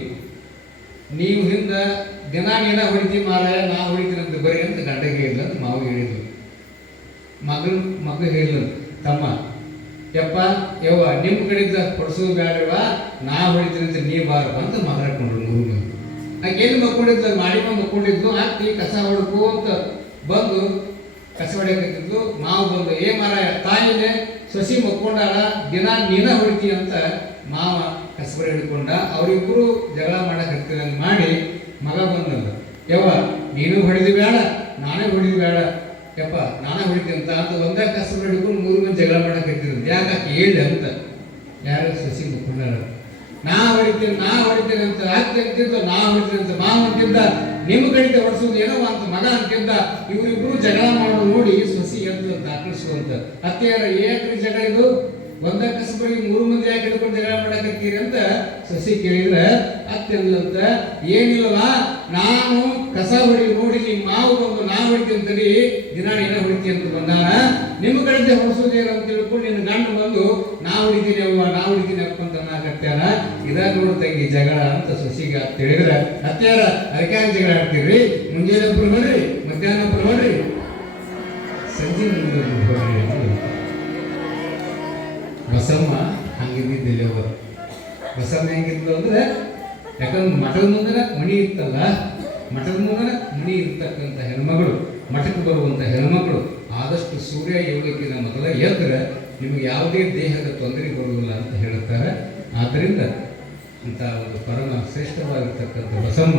ನೀವು ಹಿಂದೆ ದಿನ ನೀನ ಹೊಡಿತೀವಿ ಮಾರಾಯ, ನಾ ಹೊಡಿತೀನಂತ ಬರೀ ಅಂತ ಗಂಡಗೆ ಹೇಳಿಲ್ಲ ಅಂತ ಮಾವು ಹೇಳಿದ್ಲು. ಮಗ ಹೇಳಿಲ್ಲ, ತಮ್ಮ ಯಪ್ಪ ಯವ್ವ ನಿಮ್ಮ ಕಡೆಯಿಂದ ಹೊಡ್ಸೋದು ಬ್ಯಾಡ್ರವ, ನಾ ಹೊಡಿತೀನಂತ ನೀ ಬಾರಪ್ಪ ಅಂತ ಮಾತಾಡ್ಕೊಂಡ್ರು 3 ಮಂದಿ. ಆಕೆ ಎಲ್ಲಿ ಮಕ್ಕೊಂಡಿದ್ಲು? ಮಾಡಿನ ಮಕ್ಕೊಂಡಿದ್ಲು. ಅತ್ತಿ ಕಸ ಹೊಡ್ಕೋ ಅಂತ ಬಂದು ಕಸ ಹೊಡ್ಯಾಕತ್ತಿದ್ಲು. ಮಾವು ಬಂದು, ಮಾರಾಯ ತಾಯಿನೇ ಸೊಸಿ ಮಕ್ಕೊಂಡಾಳ, ದಿನ ನೀನ ಹೊಡಿತೀವಿ ಅಂತ ಮಾವ ಕಸಬರ ಹಿಡ್ಕೊಂಡ. ಅವರಿಬ್ಬರು ಜಗಳ ಮಾಡಕ್ಕೆ ಮಾಡಿ ಮಗ ಬಂದಲ್ಲ, ಯವ್ವ ನೀನು ಹೊಡಿದು ಬೇಡ, ನಾನೇ ಹೊಡಿದು ಬೇಡ, ಯಪ್ಪ ನಾನೇ ಹೊಡಿತೀನಿ ಅಂತ ಒಂದೇ ಕಸಬರ ಹಿಡ್ಕೊಂಡು 3 ಮಂದಿ ಜಗಳ ಮಾಡಕ್ಕೆ ಯಾಕೆ ಹೇಳಿ ಅಂತ. ಯಾರು? ಸೊಸಿ ಮಕ್ಕೊಂಡಾಳ. ನಾ ಹೊಡಿತೇನೆ ಅಂತ ಅತ್ತೆ ಅಂತಿದ್ದ, ನಾ ಹೊಡಿತೇನೆ ಅಂತ ಮಾವ ಅಂತಿದ್ದ, ನಿಮ್ಮ ಕಡೆಗೆ ಹೊಡಿಸೋದು ಏನೋ ಅಂತ ಮಗ ಅಂತಿದ್ದ. ಇವರಿಬ್ರು ಜಗಳ ಮಾಡೋದು ನೋಡಿ ಸೊಸಿ ಎದ್ದು ದಾಖಲಿಸುವಂತ ಅತ್ತೆಯರ ಏಕ್ರಿ ಜಗಳ ಇದು, ಒಂದ ಕಸಬರಿಗೆ 3 ಮಂದಿ ಯಾಕೆ ಹಿಡ್ಕೊಂಡು ಜಗಳ ಮಾಡಕತ್ತೀರಿ ಅಂತ ಸೊಸಿ ಕೇಳಿದ್ರೆ ಅತ್ತೆ ಅಂದ್ಲಂತ, ಏನಿಲ್ವಾ ನಾನು ಕಸ ನೋಡಿ ನಿಮ್ಮ ಮಾವು ಬಂದು ನಾ ಹೊಡಿತೀನಿ ದಿನ ಏನ ಹೊಡಿತಿ ಅಂತ ಬಂದಾನ, ನಿಮ್ಮ ಕಡೆ ಹೊಡಿಸೋದೇನು ಅಂತ ತಿಳ್ಕೊಂಡು ನಿನ್ನ ಗಂಡು ಬಂದು ನಾ ಹೊಡಿತೀನಿ ಅಪ್ಪ ಅಂತ ನಾಕತ್ಯಾನ. ಇದ ನೋಡು ತಂಗಿ ಜಗಳ ಅಂತ ಸೊಸಿಗೆ ಅತ್ತೆ ಹೇಳಿದ್ರೆ, ಅತ್ತೆಯಾರ ಅದಕ್ಕೆ ಜಗಳ ಆಡ್ತೀರಿ, ಮುಂಜಾನೆ ಒಬ್ರು ಬರ್ರಿ, ಮಧ್ಯಾಹ್ನ ಒಬ್ರು ಬರ್ರಿ, ಸಂಜೆ ಬರ್ರಿ. ಬಸಮ್ಮ ಹಂಗಿದ್ದಿಲ್ಲ ಅವರು. ಬಸಮ್ಮ ಹೆಂಗಿದ್ಲು ಅಂದ್ರೆ, ಯಾಕಂದ್ರೆ ಮಠದ ಮುಂದನ ಮಣಿ ಇರ್ತಲ್ಲ, ಮಠದ ಮುಂದನ ಮಣಿ ಇರ್ತಕ್ಕಂಥ ಹೆಣ್ಮಗಳು, ಮಠಕ್ಕೆ ಬರುವಂಥ ಹೆಣ್ಮಗಳು ಆದಷ್ಟು ಸೂರ್ಯ ಏಳಕ್ಕಿಂತ ಮೊದಲ ಎದ್ರೆ ನಿಮಗೆ ಯಾವುದೇ ದೇಹದ ತೊಂದರೆ ಬರುವುದಿಲ್ಲ ಅಂತ ಹೇಳುತ್ತಾರೆ. ಆದ್ದರಿಂದ ಅಂತ ಒಂದು ಪರಮ ಶ್ರೇಷ್ಠವಾಗಿರ್ತಕ್ಕಂಥ ಬಸಮ್ಮ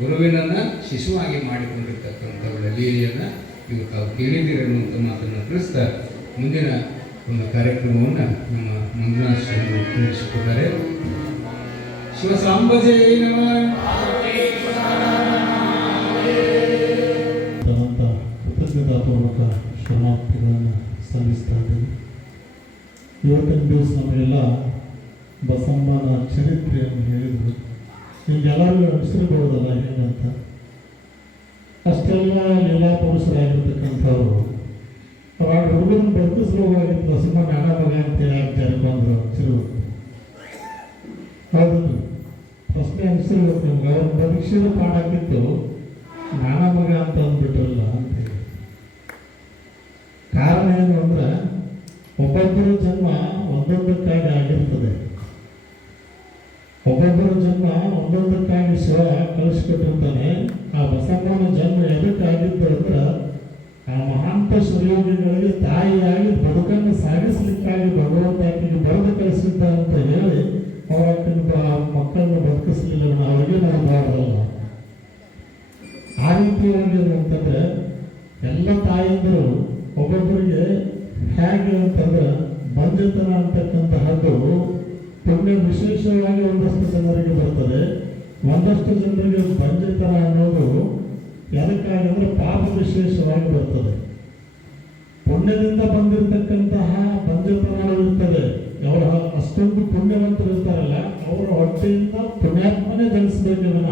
ಗುರುವಿನನ್ನ ಶಿಶುವಾಗಿ ಮಾಡಿಕೊಂಡಿರ್ತಕ್ಕಂಥ ಒಳ್ಳೆ ಲೀಲೆಯನ್ನು ಇವು ತಾವು ಕೇಳಿದ್ದೀರಿ ಅನ್ನುವಂಥ ಮಾತನ್ನು ತಿಳಿಸ್ತಾ ಮುಂದಿನ ಒಂದು ಕಾರ್ಯಕ್ರಮವನ್ನು ನಮ್ಮ ಮಂಜುನಾಥ್ ಸ್ವಾಮಿ ತಿಳಿಸಿಕೊಡ್ತಾರೆ. ಶಿವಸಾಂಬಜೇ ನಮಃ. ಕೃತಜ್ಞತಾಪೂರ್ವಕ ಶರಣಾರ್ಥಿಗಳನ್ನು ಸಲ್ಲಿಸ್ತಾ ಇದ್ದೀವಿ. ಇವತ್ತಿನ ದಿವಸ ನಮಗೆಲ್ಲ ಬಸಮ್ಮನ ಚರಿತ್ರೆಯನ್ನು ಹೇಳಿದರು. ನಿಮಗೆಲ್ಲರಿಗೂ ಅನಿಸಿರ್ಬೋದಲ್ಲ ಹೇಗಂತ. ಅಷ್ಟೆಲ್ಲ ಲೀಲಾ ಪುರುಷರಾಗಿರ್ತಕ್ಕಂಥವ್ರು ಅವಾಗ ಹುಡುಗನ ಬದುಕಿಸುವಾಗಿದ್ದ ಬಸಮ್ಮ ನಾನ ಮಗ ಅಂತ ಯಾಕೆ ಜರ್ಕೊಂಡ್ರು ಚಿರು. ಹೌದು, ಪ್ರಶ್ನೆ ಅನಿಸಿರ್ಬೇಕು ನಿಮ್ಗೆ. ಅವ್ರ ಪರೀಕ್ಷೆದು ಪಾಡಾಕಿತ್ತು ನಾನ ಮಗ ಅಂತ ಅಂದ್ಬಿಟ್ರಲ್ಲ ಅಂತೇಳಿ. ಕಾರಣ ಏನು ಅಂದ್ರೆ, ಒಬ್ಬೊಬ್ಬರ ಜನ್ಮ ಒಂದೊಂದಕ್ಕಾಗಿ ಆಗಿರ್ತದೆ. ಒಬ್ಬೊಬ್ಬರ ಜನ್ಮ ಒಂದೊಂದಕ್ಕಾಗಿ ಶಿವ ಕಳಿಸ್ಕೊಟ್ಟಿರ್ತಾನೆ. ಆ ಬಸಮ್ಮನ ಜನ್ಮ ಎದಕ್ಕಾಗಿದ್ದು ಅಂದ್ರೆ, ಆ ಮಹಾಂತ ಶಿವಯೋಗಿಗಳಿಗೆ ತಾಯಿಯಾಗಿ ಬದುಕನ್ನು ಸಾಗಿಸ್ಲಿಕ್ಕಾಗಿ ಭಗವಂತಾಕಿಗೆ ಬರೆದು ಕಳಿಸಿದ್ದ ಅಂತ ಹೇಳಿ ಅವರ ಮಕ್ಕಳನ್ನು ಬದುಕಿಸ್ಲಿಲ್ಲ. ಅವರಿಗೆ ನಾವು ಬಾರಲ್ಲ. ಆ ರೀತಿಯಾಗಿ ಅಂತಂದ್ರೆ ಎಲ್ಲ ತಾಯಂದರು ಒಬ್ಬೊಬ್ಬರಿಗೆ ಹೇಗೆ ಅಂತಂದ್ರೆ, ಬಂಜತನ ಅಂತಕ್ಕಂತಹದ್ದು ಪುಣ್ಯ ವಿಶೇಷವಾಗಿ ಒಂದಷ್ಟು ಜನರಿಗೆ ಬರ್ತದೆ. ಒಂದಷ್ಟು ಜನರಿಗೆ ಬಂಜತನ ಅನ್ನೋದು ಎದಕ್ಕಾಗಿ ಅಂದ್ರೆ ಪಾಪ ವಿಶೇಷವಾಗಿ ಬರ್ತದೆ. ಪುಣ್ಯದಿಂದ ಬಂದಿರತಕ್ಕಂತಹ ಬಂಜತನ ಇರ್ತದೆ. ಅವರ ಅಷ್ಟೊಂದು ಪುಣ್ಯವಂತರು ಇರ್ತಾರಲ್ಲ, ಅವರ ಹೊಟ್ಟೆಯಿಂದ ಪುಣ್ಯಾತ್ಮನೇ ಜನಿಸಬೇಕು ವಿನ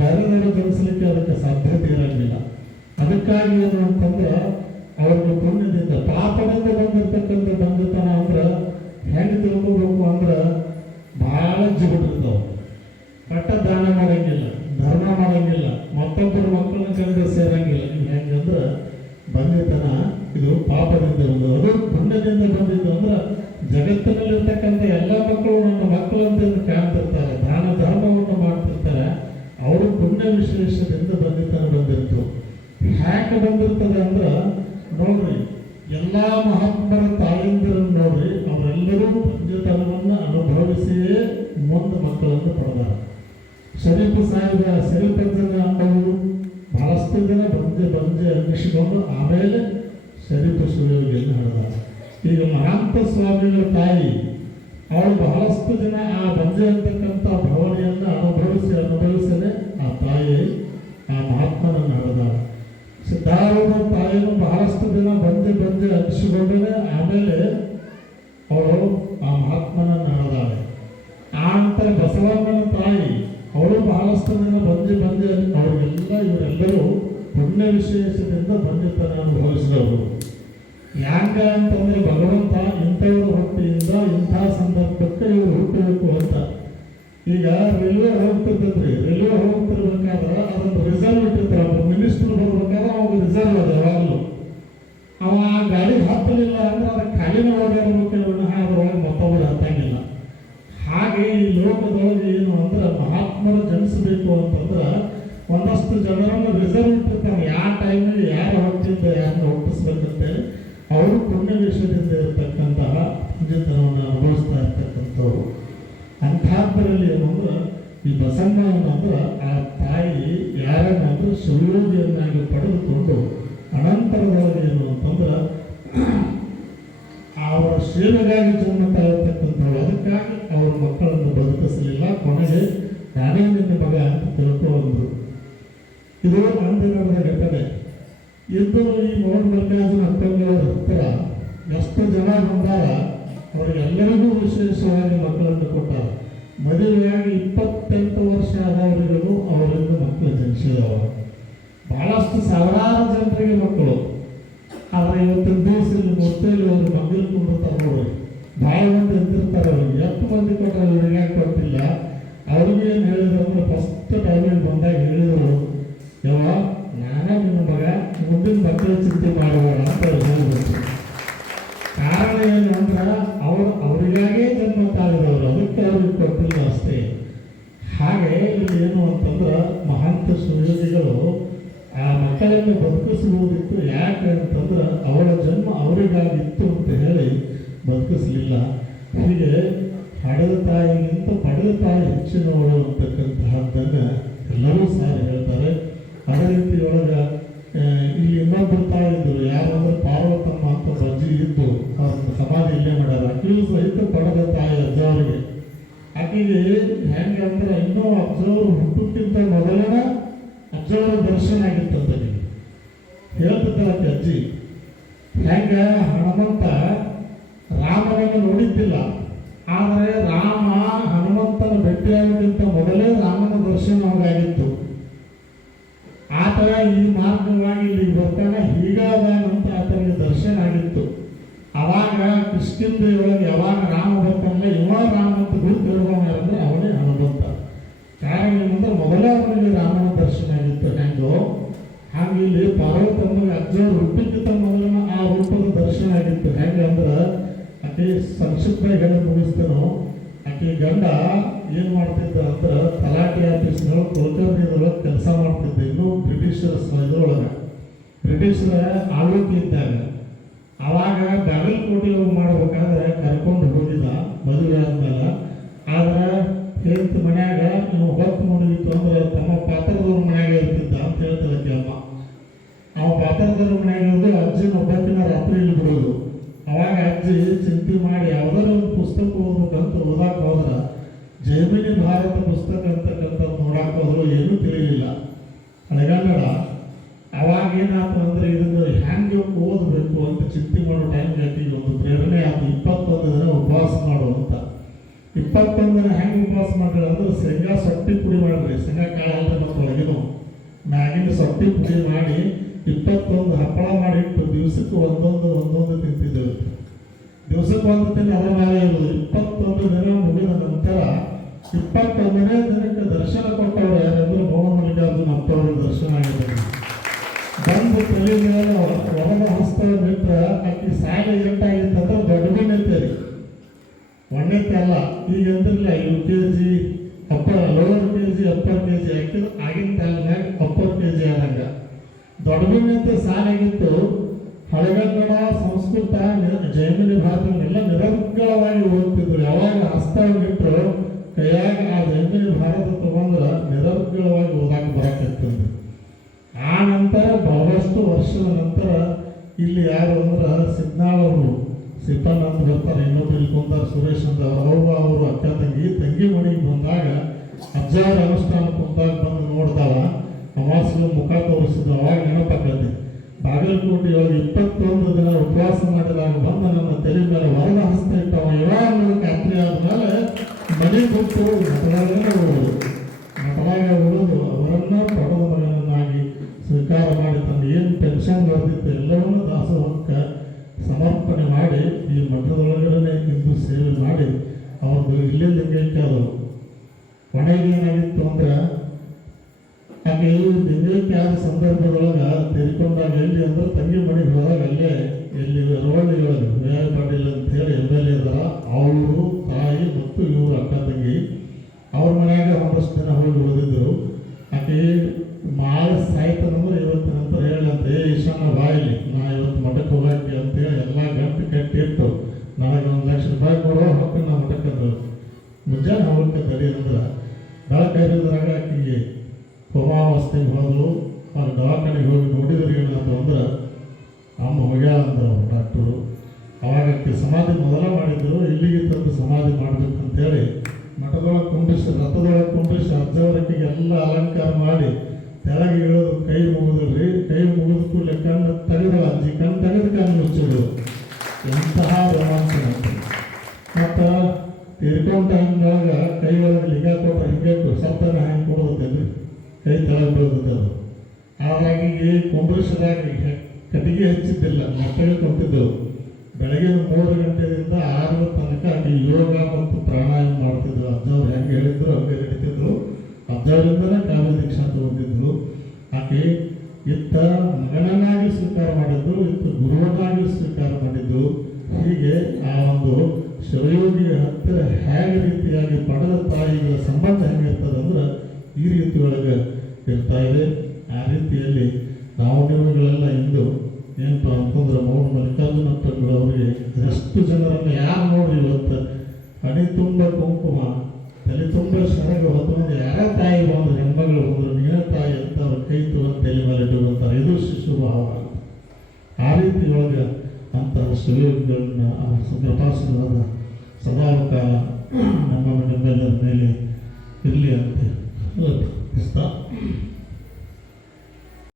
ಬೇರೆದವರು ಜನಿಸಲಿಕ್ಕೆ ಅದಕ್ಕೆ ಸಾಧ್ಯತೆ ಇರಲಿಲ್ಲ. ಅದಕ್ಕಾಗಿ ಏನು ಅಂತಂದ್ರೆ, ಅವ್ರಿಗೆ ಪುಣ್ಯದಿಂದ ಪಾಪದಿಂದ ಬಂದಿರತಕ್ಕಂಥ ಬಂಜತನ ಅಂದ್ರೆ ಹೆಂಗೆ ತಿಳ್ಕೋಬೇಕು ಅಂದ್ರೆ, ಬಹಳ ಜಿಗುಟ್ಟಿರ್ತಾವ. ಕಟ್ಟ ದಾನ ಮಾಡಂಗಿಲ್ಲ, ಧರ್ಮ ಮಾಡಂಗಿಲ್ಲ, ಮತ್ತೊಬ್ಬರ ಮಕ್ಕಳನ್ನ ಕರೆದು ಸೇರಂಗಿಲ್ಲ. ಹೆಂಗಂದ್ರೆ ಬಂದಿತನ ಇದು ಪಾಪದಿಂದ ಬಂದದ್ದು. ಅದು ಪುಣ್ಯದಿಂದ ಬಂದಿದ್ದು ಅಂದ್ರೆ, ಜಗತ್ತಿನಲ್ಲಿರ್ತಕ್ಕಂಥ ಎಲ್ಲ ಮಕ್ಕಳು ನನ್ನ ಮಕ್ಕಳಂತ ಕಾಣ್ತಿರ್ತಾರೆ, ದಾನ ಧರ್ಮವನ್ನು ಮಾಡ್ತಿರ್ತಾರೆ. ಅವರು ಪುಣ್ಯ ವಿಶೇಷದಿಂದ ಬಂದಿತನ ಬಂದಿರ್ತು. ಹ್ಯಾಕೆ ಬಂದಿರ್ತದೆ ಅಂದ್ರೆ ನೋಡ್ರಿ, ಎಲ್ಲ ಮಹಾತ್ಮರ ತಾಯಂದಿರನ್ನು ನೋಡ್ರಿ, ಅವರೆಲ್ಲರೂ ಬಂಜತನವನ್ನು ಅನುಭವಿಸಿಯೇ ಮುಂದೆ ಮಕ್ಕಳನ್ನು ಪಡೆದಾರ. ಶರೀಫ ಸಾಹಿಬ ಶರೀಫನ ಅಂಬವರು ಬಹಳಷ್ಟು ಜನ ಬಂಜೆ ಅನ್ನಿಸಿಕೊಂಡು ಆಮೇಲೆ ಶರೀಫ ಶಿವಯೋಗಿಯನ್ನು ಹಡೆದಾರ. ಈಗ ಮಹಾಂತ ಸ್ವಾಮಿಗಳ ತಾಯಿ ಅವಳು ಬಹಳಷ್ಟು ಜನ ಆ ಬಂಜೆ ಅಂತಕ್ಕಂಥ ಭವನೆಯನ್ನು ಅನುಭವಿಸನೆ ಆ ತಾಯಿ ಆ ಮಹಾತ್ಮನನ್ನು ಹಡೆದಾಳ. ಸಿದ್ಧಾರೂಢ ತಾಯಿಯನ್ನು ಬಹಳಷ್ಟು ದಿನ ಬಂಜೆ ಹಚ್ಚಿಕೊಂಡೇ ಆಮೇಲೆ ಅವಳು ಆ ಮಹಾತ್ಮನನ್ನು ಹಡೆದಾಳೆ. ಆ ನಂತರ ಬಸವಣ್ಣನ ತಾಯಿ ಅವಳು ಬಹಳಷ್ಟು ದಿನ ಬಂಜೆ ಅವರಿಗೆಲ್ಲ ಇವರೆಲ್ಲರೂ ಪುಣ್ಯ ವಿಶೇಷದಿಂದ ಬಂಜೆತನ ಅನುಭವಿಸಿದವರು. ಯಾಕ ಅಂತಂದ್ರೆ, ಭಗವಂತ ಇಂಥವ್ರ ಹೊಟ್ಟೆಯಿಂದ ಇಂಥ ಸಂದರ್ಭಕ್ಕೆ ಇವರು ಹುಟ್ಟಬೇಕು ಅಂತ. ಈಗ ರೈಲ್ವೆ ಹೋಗ್ತಿರ್ತದ್ರಿ, ರೈಲ್ವೆ ಹೋಗ್ತಿರ್ಬೇಕಾದ್ರೆ ಅದೊಂದು ರಿಸರ್ವ್ ಇಟ್ಟಿರ್ತಾರೆ. ಒಬ್ಬ ಮಿನಿಸ್ಟರ್ ಬರ್ಬೇಕಾದ್ರೆ ಅವಾಗ ರಿಸರ್ವ್ ಅದ ಯಾವಾಗಲೂ. ಅವ ಆ ಗಾಡಿಗೆ ಹತ್ತಲಿಲ್ಲ ಅಂದ್ರೆ ಅದಕ್ಕೆ ಖಾಲಿನ ಓಡಾಡಬೇಕು, ಅದ್ರೊಳಗೆ ಮತ್ತೊಬ್ಬರು ಹತ್ತಂಗಿಲ್ಲ. ಹಾಗೆ ಈ ಲೋಕದೊಳಗೆ ಏನು ಅಂದ್ರೆ, ಮಹಾತ್ಮರು ಜನಿಸಬೇಕು ಅಂತಂದ್ರೆ ಒಂದಷ್ಟು ಜನರನ್ನು ರಿಸರ್ವ್ ಇಟ್ಟಿರ್ತಾರೆ. ಯಾವ ಟೈಮಲ್ಲಿ ಯಾರ ಹೊಟ್ಟಿಂದ ಯಾರನ್ನ ಹುಟ್ಟಿಸ್ಬೇಕಂತೇಳಿ ಅವರು ಪುಣ್ಯ ವಿಷಯದಿಂದ ಇರತಕ್ಕಂತಹ ಪುಣ್ಯತನವನ್ನು ಅನುಭವಿಸ್ತಾ ಇರ್ತಕ್ಕಂಥವ್ರು. ಅಂಥದ್ರಲ್ಲಿ ಏನಂದ್ರೆ, ಈ ಬಸಮ್ಮ ಏನಂದ್ರೆ ಆ ತಾಯಿ ಯಾರನ್ನಂದ್ರೆ ಶಿವಯೋಗಿಯನ್ನಾಗಿ ಪಡೆದುಕೊಂಡು ಅನಂತರದೊಳಗೆ ಏನು ಅಂತಂದ್ರೆ ಅವರ ಸೇವೆಗಾಗಿ ಜನ್ಮತಾ ಇರ್ತಕ್ಕಂಥವ್ರು. ಅದಕ್ಕಾಗಿ ಅವ್ರ ಮಕ್ಕಳನ್ನು ಬದುಕಿಸಲಿಲ್ಲ. ಕೊನೆಗೆ ನಾನೇ ನಿನ್ನ ಮಗ ಅಂತ ತಿಳ್ಕೊಂಡ್ರು. ಇದು ಅಂದಿನ ಘಟನೆ. ಇದ್ದು ಈ ಮೋಹನ್ ಮಲ್ಲಿಕಾರ್ಜುನ ಅಕ್ಕಂಗಳವ್ರ ಹತ್ತಿರ ಎಷ್ಟು ಜನ ಬಂದಾರ, ಅವರಿಗೆಲ್ಲರಿಗೂ ವಿಶೇಷವಾಗಿ ಮಕ್ಕಳನ್ನು ಕೊಟ್ಟಾರ. ಮದುವೆಯಾಗಿ 28 ವರ್ಷ ಆದವರಿಗೂ ಅವರಿಂದ ಮಕ್ಕಳು ಜನಿಸಿದವ. ಬಹಳಷ್ಟು ಸಾವಿರಾರು ಜನರಿಗೆ ಮಕ್ಕಳು. ಆದರೆ ಇವತ್ತಿನ ದಿವಸದಲ್ಲಿ ಮೊತ್ತಲ್ಲಿ ಅವರು ಮಕ್ಕಳು ಕೊಂಡಿರ್ತಾರೆ ನೋಡಿ. ಭಾಳ ಮಂದಿ ಅಂತಿರ್ತಾರೆ, ಅವ್ರಿಗೆ ಎಷ್ಟು ಮಂದಿ ಕೊಟ್ಟರೆ ಅವ್ರಿಗೆ ಯಾಕೆ ಕೊಟ್ಟಿಲ್ಲ. ಅವ್ರಿಗೆ ಏನು ಹೇಳಿದ್ರು ಅಂದ್ರೆ ಫಸ್ಟ್ ಟೈಮಿಗೆ ಬಂದಾಗ ಹೇಳಿದರು, ಯಾವ ನಾನೇ ನಿನ್ನ ಮಗ, ಮುಂದಿನ ಮಕ್ಕಳ ಚಿಂತೆ ಮಾಡುವ ಅಂತ ಹೇಳಿದ್ರು. ಕಾರಣ ಏನು ಅಂದ್ರೆ ಅವರಿಗಾಗೇ ಜನ್ಮ ತಾಳಿದವರು, ಅದಕ್ಕೆ ಅವ್ರಿಗೆ ಕೊಟ್ಟಿಲ್ಲ ಅಷ್ಟೇ. ಹಾಗೆ ಇಲ್ಲಿ ಏನು ಅಂತಂದ್ರೆ ಮಹಾಂತ ಸುಯೋಗಿಗಳು ಆ ಮಕ್ಕಳನ್ನು ಬದುಕಿಸುವುದಿತ್ತು. ಯಾಕೆ ಅಂತಂದ್ರೆ ಅವಳ ಜನ್ಮ ಅವರಿಗಾಗಿತ್ತು ಅಂತ ಹೇಳಿ ಬದುಕಿಸಲಿಲ್ಲ. ಹೀಗೆ ಹಡೆದ ತಾಯಿಗಿಂತ ಪಡೆದ ತಾಯಿ ಹೆಚ್ಚಿನವಳು ಅಂತಕ್ಕಂತಹದ್ದನ್ನು ಎಲ್ಲರೂ ಸಾರಿ ಹೇಳ್ತಾರೆ. ಅದೇ ರೀತಿ ಒಳಗೆ ಇಲ್ಲಿ ಇನ್ನೊಬ್ಬರು ತಾಯಿ ಇದ್ದರು, ಯಾರಂದ್ರೆ ಪಾರ್ವತಮ್ಮ ಅಂತ ಅಜ್ಜಿ ಇದ್ದು ಅವ್ರನ್ನ ಸಮಾಧಿ ಇಲ್ಲೇ ಮಾಡ್ಯಾರ. ಆಕೆಯೂ ಸಹಿತ ಪಡೆದ ತಾಯಿ ಅಜ್ಜವರಿಗೆ. ಆಕೆಗೆ ಹೆಂಗೆ ಅಂದ್ರೆ ಇನ್ನೂ ಅಜ್ಜವರು ಹುಟ್ಟಕ್ಕಿಂತ ಮೊದಲನೇ ಅಜ್ಜವರ ದರ್ಶನ ಆಗಿತ್ತಂತ ಹೇಳ್ತಿದ್ದಾಳೆ ಅಜ್ಜಿ. ಹೆಂಗ ಹನುಮಂತ ರಾಮನನ್ನು ನೋಡಿದ್ದಿಲ್ಲ, ಆದರೆ ರಾಮ ಹನುಮಂತನ ಭೇಟಿಯಾಗೋಕ್ಕಿಂತ ಮೊದಲೇ ರಾಮನ ದರ್ಶನ ಅವಗಾಗಿತ್ತು. ಆತ ಈ ಮಾರ್ಗವಾಗಿ ಇಲ್ಲಿಗೆ ಬರ್ತಾನೆ, ಹೀಗಾದಂತ ಆತನಿಗೆ ದರ್ಶನ ಆಗಿತ್ತು. ಅವಾಗ ಕಿಷ್ಕಿಂಧೆಯೊಳಗೆ ಯಾವಾಗ ರಾಮ ಬರ್ತಾನಲ್ಲ, ಇವ ರಾಮ ಅಂತ ಗುರುತಿರುವವನಂದ್ರೆ ಅವನೇ ಹನುಮಂತ. ಕಾರಣ ಏನಂದ್ರೆ ಮೊದಲೇ ಅವನಿಗೆ ರಾಮನ ದರ್ಶನ ಆಗಿತ್ತು. ಹೆಂಗೋ ಹಾಗೆ ಇಲ್ಲಿ ಪಾರ್ವತಮ್ಮನಿಗೆ ಅಜ್ಜವರು ಹುಟ್ಟಿಕ್ಕಿಂತ ಮೊದಲಿನ ಆ ರೂಪದ ದರ್ಶನ ಆಗಿತ್ತು. ಹೆಂಗೆ ಅಂದ್ರೆ ಆಕೆ ಸಂಕ್ಷಿಪ್ತವಾಗಿ ಹೇಳಿ ಮುಗಿಸ್ತೇನೋ, ಆಕೆ ಗಂಡ ಏನು ಮಾಡ್ತಿದ್ದ ಅಂದ್ರೆ ತಲಾಟಿ ಆಫೀಸ್ನೊಳಗೆ ಕುಲಕರ್ಣಿದೊಳಗೆ ಕೆಲಸ ಮಾಡ್ತಿದ್ದ. ಇನ್ನೂ ಬ್ರಿಟಿಷರ ಬ್ರಿಟಿಷರ ಆಳ್ವಿಕೆ ಇದ್ದಾಗ ಅವಾಗ ಬಾಗಲಕೋಟೆ ಮಾಡ್ಬೇಕಾದ್ರೆ ಕರ್ಕೊಂಡು ಹೋಗಿದ್ದ ಮದುವೆ ಆದ್ಮೇಲೆ. ಆದ್ರೆ ಹೇಳ್ತ ಮನ್ಯಾಗ ನೀವು ಹೊತ್ತು ಮುಗಿತು ಅಂದ್ರೆ ತಮ್ಮ ಪಾತ್ರದವ್ರ ಮನ್ಯಾಗ ಇರ್ತಿದ್ದ ಅಂತ ಹೇಳ್ತಿದ್ದಕ್ಕೆ ಅಮ್ಮ. ಅವ ಪಾತ್ರದವ್ರ ಮನ್ಯಾಗ ಇರೋದು ಅಜ್ಜಿನ ಒಬ್ಬತ್ತಿನ ರಾತ್ರಿ ಇಲ್ಲಿ ಬಿಡೋದು. ಅವಾಗ ಅಜ್ಜಿ ಚಿಂತೆ ಮಾಡಿ ಯಾವ್ದಾರ ಒಂದು ಪುಸ್ತಕ ಓದ್ಬೇಕಂತ ಓದಾಕ್ ಹೋದ್ರ ಜೈಮಿನಿ ಭಾರತ ಪುಸ್ತಕ ಅಂತಕ್ಕಂಥ ನೋಡಾಕ್ ಹೋದ್ರು ಏನೂ ತಿಳಿಲಿಲ್ಲ ಹಳೆಗನ್ನಡ. ಅವಾಗ ಏನಾಯ್ತು ಅಂದ್ರೆ ಇದನ್ನು ಹ್ಯಾಂಗೆ ಓದಬೇಕು ಅಂತ ಚಿಂತೆ ಮಾಡೋ ಟೈಮ್ಗೆ ಆಕೆಗೆ ಒಂದು ಪ್ರೇರಣೆ ಆಯ್ತು. 21 ದಿನ ಉಪವಾಸ ಮಾಡು ಅಂತ. 21 ದಿನ ಹೆಂಗೆ ಉಪವಾಸ ಮಾಡ್ರಿ ಅಂದ್ರೆ ಶೇಂಗಾ ಸೊಟ್ಟಿ ಪುಡಿ ಮಾಡಿದ್ರಿ, ಶೇಂಗಾ ಕಾಳು ಅಲ್ರಿ ಮತ್ತು ಒಳಗಿನ ಮ್ಯಾಗಿನ ಸೊಟ್ಟಿ ಪುಡಿ ಮಾಡಿ 21 ಹಪ್ಪಳ ಮಾಡಿಟ್ಟು ದಿವಸಕ್ಕೆ ಒಂದೊಂದು ತಿಂತಿದ್ದೇವೆ. ದಿವಸಕ್ಕೆ ಒಂದು ತಿಂದು ಅದರ ಮೇಲೆ ಇರೋದು. 21 ದಿನ ಮುಗಿದ ನಂತರ 21ನೇ ದಿನಕ್ಕೆ ದರ್ಶನ ಕೊಟ್ಟವರು ಯಾರಂದ್ರೆ ಮೋಹನ್ ಮಲ್ಲಿಕಾರ್ಜುನ ಅಪ್ಪವ್ರಿಗೆ ದರ್ಶನ ಆಗಿದೆ. ಬಂದು ತಲೆ ಮೇಲೆ ಹೊರಗ ಹಸ್ತವಿಟ್ರೆ ಆಕೆ ಸಾಲೆ ಎಂಟಾಗಿತ್ತಂದ್ರೆ ದೊಡ್ಡ ನಿಂತೇರಿ ಒಣ್ಣೆತ್ತೆ ಅಲ್ಲ. ಈಗ ಅಂದ್ರಿಲ್ಲ UKG lower KG upper KG ಹಾಕಿದ್ರೆ ಆಗಿನ ಕಾಲದಾಗ ಅಪ್ಪರ್ KG ಆದಂಗ ದೊಡ್ಡಬಿನ್ನಂತೆ ಸಾಲಾಗಿತ್ತು. ಹಳೆಗನ್ನಡ ಸಂಸ್ಕೃತ ಜೈಮಿನಿ ಭಾರತವನ್ನೆಲ್ಲ ನಿರರ್ಗಳವಾಗಿ ಓದ್ತಿದ್ರು. ಯಾವಾಗ ಹಸ್ತವಿಟ್ಟರು ಕೈಯಾಗ ಆ ಜೈಮಿನಿ ಭಾರತ ತಗೊಂಡ್ರೆ ನಿರರ್ಗಳವಾಗಿ ಓದಾಕ ಬರಕತ್ತಂದ್ರು. ಆ ನಂತರ ಬಹಳಷ್ಟು ವರ್ಷದ ನಂತರ ಇಲ್ಲಿ ಯಾರು ಅಂದ್ರೆ ಸಿದ್ನಾಳವರು ಸಿಪ್ಪನ್ ಅಂತ ಬರ್ತಾರೆ, ಇನ್ನೊಬ್ರು ಇಲ್ಲಿ ಕುಂದಾರ ಸುರೇಶ್ ಅಂತ ಅವರು ಅಕ್ಕ ತಂಗಿ ಮನೆಗೆ ಬಂದಾಗ ಅಜ್ಜಾರ ಅನುಷ್ಠಾನ ಕುಂದಾಗ ಬಂದು ನೋಡಿದಾಗ ಅಮಾವಾಸ್ಯ ಮುಖ ತೋರಿಸಿದ್ರು. ಅವಾಗ ನೆನಪಾಗತ್ತೆ ಬಾಗಲಕೋಟೆಯೊಳಗೆ 21 ದಿನ ಉಪವಾಸ ಮಾಡಿದಾಗ ಬಂದು ನಮ್ಮ ತಲೆ ಮೇಲೆ ವರದ ಹಸ್ತ ಇಟ್ಟವ ಇವಾಗ ಖಾತ್ರಿ ಆದ್ಮೇಲೆ ಮನೆ ಬಿಟ್ಟು ನಟರಾಗ ಉಳಿದು ಅವರನ್ನ ಪಡೆದ ಮಗನನ್ನಾಗಿ ಸ್ವೀಕಾರ ಮಾಡಿ ತನ್ನ ಏನು ಪೆನ್ಷನ್ ಬರ್ತಿತ್ತು ಎಲ್ಲವನ್ನೂ ದಾಸೋಹಕ್ಕೆ ಸಮರ್ಪಣೆ ಮಾಡಿ ಈ ಮಠದೊಳಗಡೆ ಇಂದು ಸೇವೆ ಮಾಡಿ ಅವ್ರದ್ದು ಇಲ್ಲೇ ಲಿಂಗೈಕ್ಯ ಆದವು. ಕೊನೆಗೆ ಏನಾಗಿತ್ತು ಅಂದ್ರೆ ಹಾಗೆ ಲಿಂಗೈಕ್ಯ ಆದ ಸಂದರ್ಭದೊಳಗೆ ತೆರಿಕೊಂಡಾಗ ಎಲ್ಲಿ ಅಂದ್ರೆ ತಂಗಿ ಮನೆಗೆ ಹೋದಾಗ ಅಲ್ಲೇ ಎಲ್ಲಿ ರೋಡಿಯೊಳಗೆ ವಿ.ಐ. ಪಾಟೀಲ್ ಅಂತ ಹೇಳಿ MLA ಇದಾರ, ಅವರು ತಾಯಿ ಮತ್ತು ಇವರು ಅಕ್ಕ ತಂಗಿ ಅವ್ರ ಮನೆಯಾಗ ಒಂದಷ್ಟು ದಿನ ಹೋಗಿ ಓದಿದ್ರು. ಆಕೆ ಮಾಳೆ ಸಾಯ್ತಾನಂದ್ರೆ ಇವತ್ತಿನ ನಂತರ ಹೇಳಿ ಅಂತ ಈಶಾನ ಬಾಯಿಲಿ ನಾ ಇವತ್ತು ಮಠಕ್ಕೆ ಹೋಗಕ್ಕೆ ಅಂತೇಳಿ ಎಲ್ಲ ಗಂಟು ಕಟ್ಟಿಟ್ಟು ನನಗೆ 1 ಲಕ್ಷ ರೂಪಾಯಿ ಕೊಡೋ ಹೊತ್ತು ನಾ ಮಠಕ್ಕೆ ಅಂದ್ರು. ಮುಂಜಾನೆ ಹೋಗಕ್ಕೆ ತಡಿ ಅಂದ್ರೆ ಬೆಳಕೈದ್ರಾಗ ಆಕೆಗೆ ಕೋಮಾವಸ್ಥೆಗೆ ಹೋದ್ರು. ಅವ್ರು ದವಾಖಾನೆಗೆ ಹೋಗಿ ನೋಡಿದ್ರೆ ಏನಾಯ್ತು ಅಂದ್ರೆ ಅಮ್ಮ ಹೋಗ್ಯಾಳ ಅಂದ್ರೆ ಡಾಕ್ಟರು ಅವಾಗ ಆಕೆ ಸಮಾಧಿ ಮೊದಲ ಮಾಡಿದ್ರು, ಇಲ್ಲಿಗೆ ತಂದು ಸಮಾಧಿ ಮಾಡಬೇಕು ಅಂತೇಳಿ ಮಠದೊಳಗೆ ಕುಂಡ್ರಿಸಿ, ರಥದೊಳಗೆ ಕುಂಡ್ರಿಸಿ ಅಜ್ಜವರಕ್ಕೆ ಎಲ್ಲ ಅಲಂಕಾರ ಮಾಡಿ ತೆಳಗೆ ಇಳಿದು ಕೈ ಮುಗಿದ್ರಿ. ಕೈ ಮುಗಿದ ಕೂಡಲೇ ಕಣ್ಣು ತೆಗೆದ ಅಜ್ಜಿ, ಕಣ್ಣು ತೆಗೆದು ಕಣ್ಣು ಮುಚ್ಚಿದ್ರು. ಎಂತಹ ರೋಮಾಂಚ ಆಗ್ತದೆ. ಮತ್ತು ತೀರ್ಕೊಂಡ ಟೈಮ್ನೊಳಗೆ ಕೈ ಒಳಗೆ ಲಿಂಗ ಕೊಟ್ಟರೆ ಹಿಂಗೆ ಸತ್ತನ ಹೆಂಗೆ ಕೊಡೋದೈತಿ, ಕೈ ತೆಳಗೆ ಬೀಳೋದೈತೆ ಅದು. ಹಾಗಾಗಿ ಕುಂಡ್ರಿಸಿದಾಗ ಕಟ್ಟಿಗೆ ಹಚ್ಚಿದ್ದಿಲ್ಲ, ಮೆಟ್ಟಗೆ ಕೊಟ್ಟಿದ್ದೆವು. ಬೆಳಗಿನ 3 ಗಂಟೆಯಿಂದ 6 ತನಕ ಆಕೆ ಯೋಗ ಮತ್ತು ಪ್ರಾಣಾಯಾಮ ಮಾಡ್ತಿದ್ರು. ಅಜ್ಜವ್ರು ಹೆಂಗೆ ಹೇಳಿದ್ರು ಹಂಗೆ ನಡೀತಿದ್ರು. ಅಜ್ಜವರಿಂದನೇ ಕಾವ್ಯ ದೀಕ್ಷಾ ತಗೊಂಡಿದ್ರು. ಆಕೆ ಇತ್ತ ಮಗನನ್ನಾಗಿ ಸ್ವೀಕಾರ ಮಾಡಿದ್ದು, ಇತ್ತ ಗುರುವನ್ನಾಗಿ ಸ್ವೀಕಾರ ಮಾಡಿದ್ದು. ಹೀಗೆ ಆ ಒಂದು ಶಿವಯೋಗಿಯ ಹತ್ತಿರ ಹೇಗೆ ರೀತಿಯಾಗಿ ಪಡೆದ ತಾಯಿಗಳ ಸಂಬಂಧ ಹೆಂಗಿರ್ತದೆ ಅಂದ್ರೆ ಈ ರೀತಿ ಒಳಗೆ ಇರ್ತಾ ಇದೆ. ಆ ರೀತಿಯಲ್ಲಿ ನಾವು ನೀವುಗಳೆಲ್ಲ ಇಂದು ಏನಪ್ಪ ಅಂತಂದ್ರೆ ಮೌನ ಮಲ್ಲಿಕಾರ್ಜುನಪ್ಪಗಳವರಿಗೆ ಎಷ್ಟು ಜನರನ್ನು ಯಾರು ನೋಡಿ ಇವತ್ತು ಹಣಿ ತುಂಬ ಕುಂಕುಮ, ತಲೆ ತುಂಬ ಶರಗ ಹೊತ್ತುಕೊಂಡು ಯಾರ ತಾಯಿ ಬಂದು ಹೆಣ್ಮಗಳು ಬಂದರು ನೀನೇ ತಾಯಿ ಅಂತ ಅವ್ರ ಕೈ ತುಳಿದು ತಲೆ ಮೇಲೆ ಇಟ್ಟುವಂತಾರೆ. ಇದು ಶಿಶು ಭಾವ. ಆ ರೀತಿ ಒಳಗೆ ಅಂತಹ ಶಿವಯೋಗಿಗಳನ್ನ ಕೃಪಾಸನವಾದ ಸದಾಕಾಲ ನಮ್ಮ ನಿಮ್ಮೆಲ್ಲರ ಮೇಲೆ ಇರಲಿ ಅಂತ